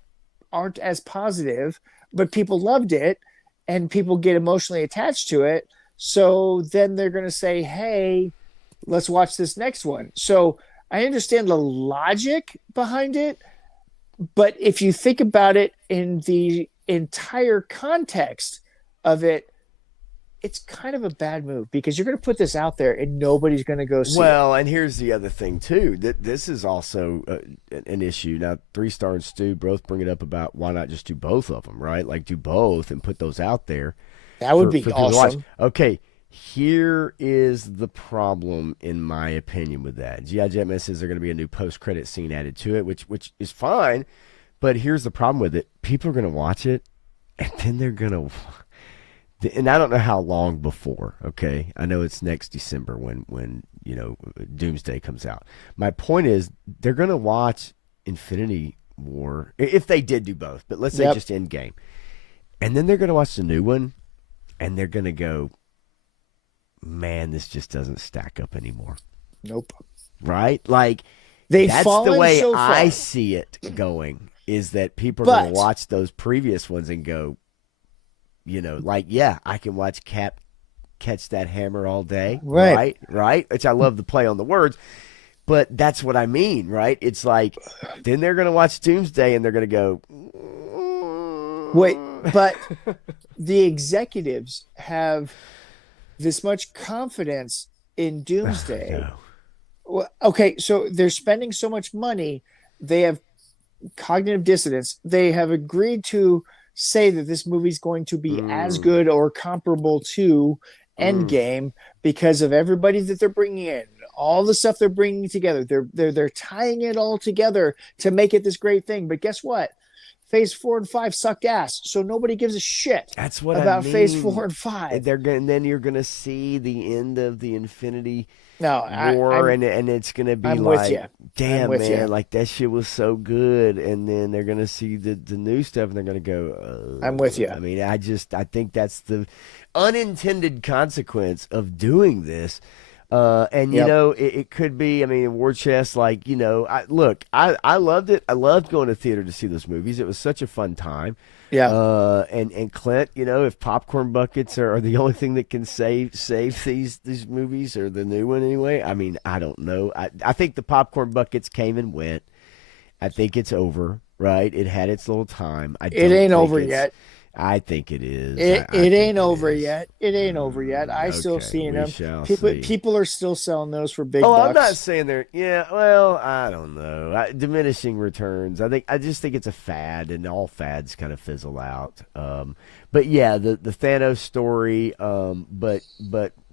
aren't as positive, but people loved it and people get emotionally attached to it. So then they're going to say, hey, let's watch this next one. So I understand the logic behind it, but if you think about it in the entire context of it, it's kind of a bad move because you're going to put this out there and nobody's going to go see it. well, and here's the other thing too. That this is also an issue. Now, 3 Star and Stu both bring it up about why not just do both of them, right? Like do both and put those out there. That would be people to watch. awesome. Okay, here is the problem, in my opinion, with that. G.I. Jetman says they're going to be a new post-credit scene added to it, which is fine. But here's the problem with it: people are going to watch it, and then they're going to. And I don't know how long before. Okay, I know it's next December when Doomsday comes out. My point is, they're going to watch Infinity War if they did do both. But let's say Yep. just Endgame, and then they're going to watch the new one, and they're going to go, man, this just doesn't stack up anymore. Nope. Right? Like, They've that's fallen the way so far. I see it going, is that people are going But to watch those previous ones and go, like, yeah, I can watch Cap catch that hammer all day. Right. Right? Which I love the play on the words. But that's what I mean, right? It's like, then they're going to watch Doomsday and they're going to go, wait, but the executives have this much confidence in Doomsday. no. Well, okay, so they're spending so much money. They have cognitive dissonance. They have agreed to say that this movie's going to be as good or comparable to Endgame because of everybody that they're bringing in, all the stuff they're bringing together. They're tying it all together to make it this great thing. But guess what? Phase 4 and 5 sucked ass, so nobody gives a shit That's what I about Phase mean. 4 and 5. And then you're gonna see the end of the Infinity No, War, and it's gonna be I'm with like, you. I'm damn with man, you. like that shit was so good. And then they're gonna see the new stuff, and they're gonna go. I'm with you. I mean, I think that's the unintended consequence of doing this. And you Yep. know, it could be. I mean, War Chest, like you know, I loved it. I loved going to theater to see those movies. It was such a fun time. Yeah. And Clint, you know, if popcorn buckets are the only thing that can save these movies, or the new one anyway. I mean, I don't know. I think the popcorn buckets came and went. I think it's over. Right? It had its little time. I It don't ain't think over it's- yet. I think it is. It I think ain't it over is. yet. It ain't over yet. I still Okay, seeing we them. shall People see. people are still selling those for big Oh, bucks. I'm not saying they're. Yeah, well, I don't know. Diminishing returns. I just think it's a fad, and all fads kind of fizzle out. But yeah, the Thanos story. But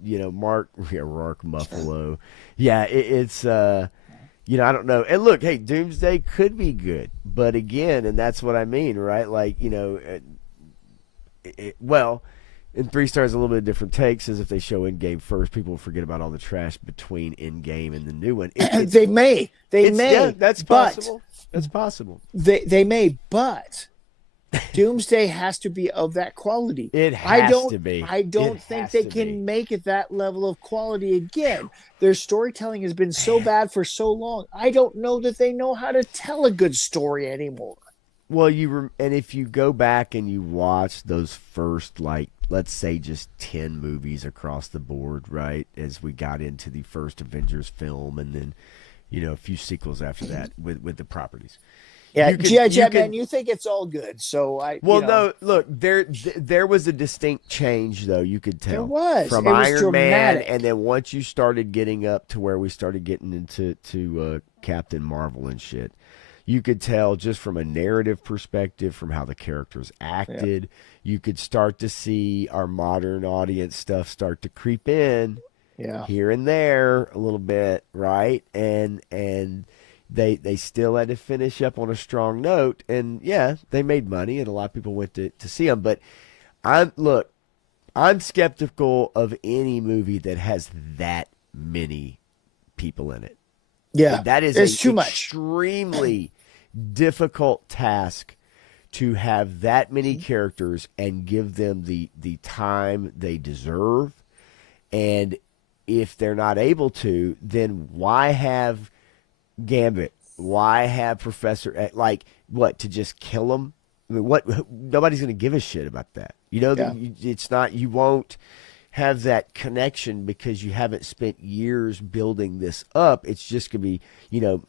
you know, Mark Ruffalo. Yeah, it's. You know, I don't know. And look, hey, Doomsday could be good, but again, and that's what I mean, right? Like, you know, well, in 3 stars, a little bit of different takes is if they show Endgame first, people will forget about all the trash between Endgame and the new one. They may. Yeah, that's but possible. That's possible. They may, but Doomsday has to be of that quality. It has to be. I don't It think has they to can be. make it that level of quality again. Their storytelling has been so bad for so long. I don't know that they know how to tell a good story anymore. Well, and if you go back and you watch those first, like, let's say just 10 movies across the board, right? As we got into the first Avengers film, and then, you know, a few sequels after that with the properties. Yeah, You can- G.I. you Joe, can- man, you think it's all good. So Well, you know, no, look, there was a distinct change, though, you could tell. There was. From It was Iron Man, dramatic. and then once you started getting up to where we started getting into Captain Marvel and shit, you could tell just from a narrative perspective, from how the characters acted, you could start to see our modern audience stuff start to creep in yeah. here and there a little bit, right? And they still had to finish up on a strong note, and yeah, they made money, and a lot of people went to see them. But I'm skeptical of any movie that has that many people in it. Yeah. And that is it's a too much. extremely difficult task to have that many characters and give them the time they deserve. And if they're not able to, then why have Gambit? Why have Professor like what to just kill them? I mean, what? Nobody's going to give a shit about that. You know, Yeah. it's not. You won't have that connection because you haven't spent years building this up. It's just going to be, you know,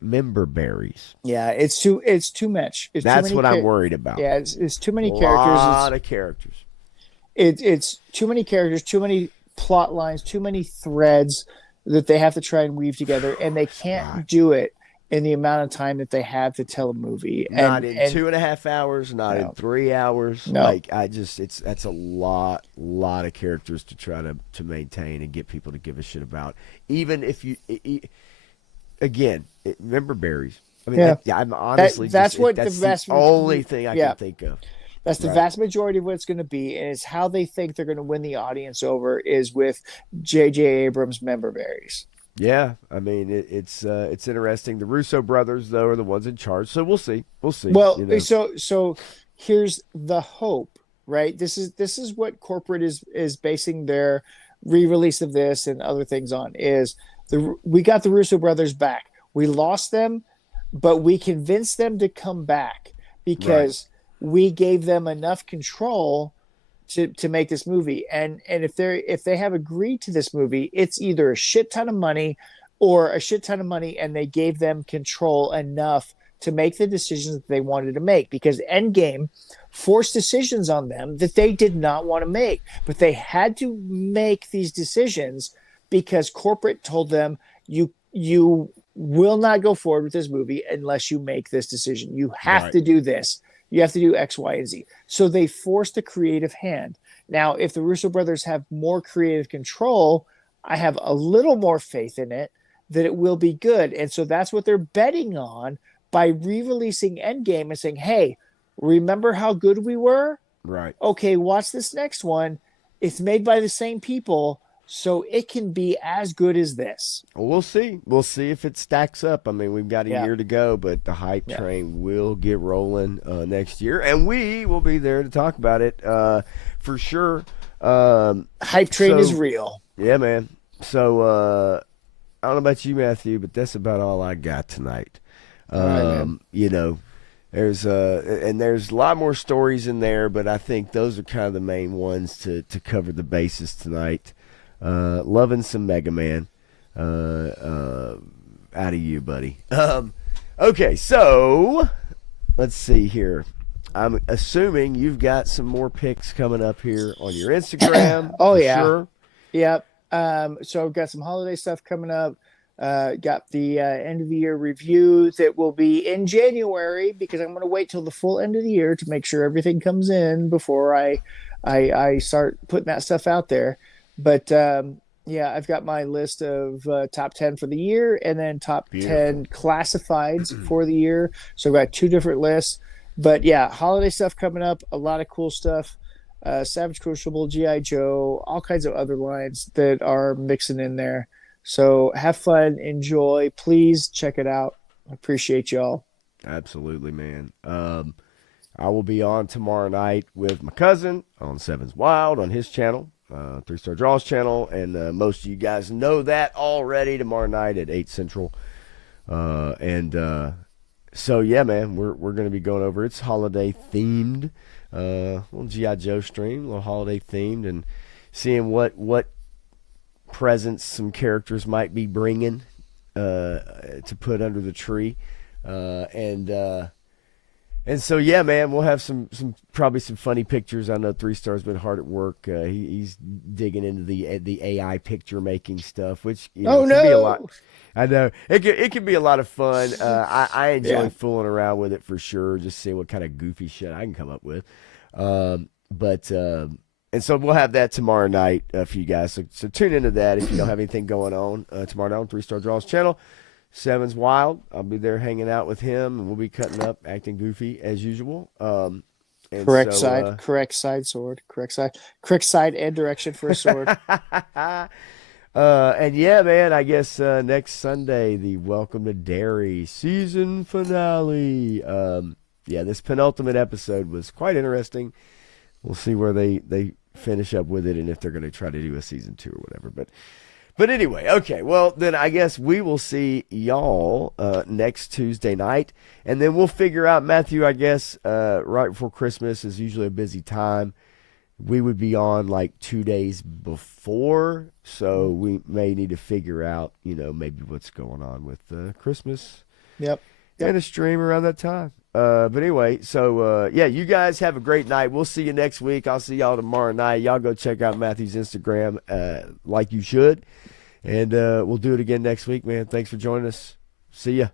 member berries. Yeah, it's too much. It's too That's many what I'm worried about. Yeah, it's too many A characters. lot of characters. It's too many characters, too many plot lines, too many threads that they have to try and weave together, and they can't do it in the amount of time that they have to tell a movie. Not in 2.5 hours, not in 3 hours. No. Like that's a lot of characters to try to maintain and get people to give a shit about. Even if you, again, member berries. I mean, I'm honestly that's what that's the vast only thing I can think of. That's the vast majority of what it's going to be, and it's how they think they're going to win the audience over is with J.J. Abrams' member berries. Yeah, I mean it's interesting. The Russo brothers though are the ones in charge, so we'll see. We'll see. Well, you know. so here's the hope, right? This is what corporate is basing their re-release of this and other things on. Is we got the Russo brothers back. We lost them, but we convinced them to come back because we gave them enough control to make this movie. And if they have agreed to this movie, it's either a shit ton of money or a shit ton of money, and they gave them control enough to make the decisions that they wanted to make, because Endgame forced decisions on them that they did not want to make, but they had to make these decisions because corporate told them you will not go forward with this movie unless you make this decision. You have to do this. You have to do X, Y, and Z. So they forced a creative hand. Now, if the Russo brothers have more creative control, I have a little more faith in it that it will be good. And so that's what they're betting on by re-releasing Endgame and saying, "Hey, remember how good we were? Right. Okay, watch this next one. It's made by the same people, so it can be as good as this." Well, we'll see. We'll see if it stacks up. I mean, we've got a Yeah. year to go, but the hype Yeah. train will get rolling next year, and we will be there to talk about it for sure. Hype train is So, real. yeah, man. So, I don't know about you, Matthew, but that's about all I got tonight. All right, man. You know, there's there's a lot more stories in there, but I think those are kind of the main ones to cover the bases tonight. Loving some Mega Man. Out of you, buddy. Okay, so let's see here. I'm assuming you've got some more picks coming up here on your Instagram. Oh for yeah. sure. Yep. So I've got some holiday stuff coming up. Got the end of the year review that will be in January because I'm going to wait till the full end of the year to make sure everything comes in before I start putting that stuff out there. But yeah, I've got my list of top 10 for the year and then top Beautiful. 10 classifieds for the year. So I've got two different lists. But yeah, holiday stuff coming up, a lot of cool stuff. Savage Crucible, G.I. Joe, all kinds of other lines that are mixing in there. So have fun, enjoy. Please check it out. I appreciate y'all. Absolutely, man. I will be on tomorrow night with my cousin on Sevens Wild on his channel, Three Star Draws channel, and most of you guys know that already. Tomorrow night at 8 Central, so yeah, man, we're gonna be going over. It's holiday themed, little GI Joe stream, a little holiday themed, and seeing what presents some characters might be bringing to put under the tree, and so yeah, man, we'll have some probably some funny pictures. I know Three Star's been hard at work. He's digging into the AI picture making stuff, which Oh can be a lot. no. I know it can be a lot of fun. I enjoy Yeah. fooling around with it for sure, just seeing what kind of goofy shit I can come up with. But and so we'll have that tomorrow night for you guys. So tune into that if you don't have anything going on tomorrow night on Three Star Draws channel. Sevens Wild, I'll be there hanging out with him, and we'll be cutting up, acting goofy as usual. And Correct so, side, correct side sword, correct side and direction for a sword. and yeah, man, I guess next Sunday, the Welcome to Derry season finale. Yeah, this penultimate episode was quite interesting. We'll see where they finish up with it and if they're going to try to do a season 2 or whatever. But anyway, okay, well, then I guess we will see y'all next Tuesday night. And then we'll figure out, Matthew, I guess, right before Christmas is usually a busy time. We would be on like 2 days before. So we may need to figure out, maybe what's going on with Christmas Yep. and a stream around that time. But anyway, so yeah, you guys have a great night. We'll see you next week. I'll see y'all tomorrow night. Y'all go check out Matthew's Instagram like you should. And we'll do it again next week, man. Thanks for joining us. See ya.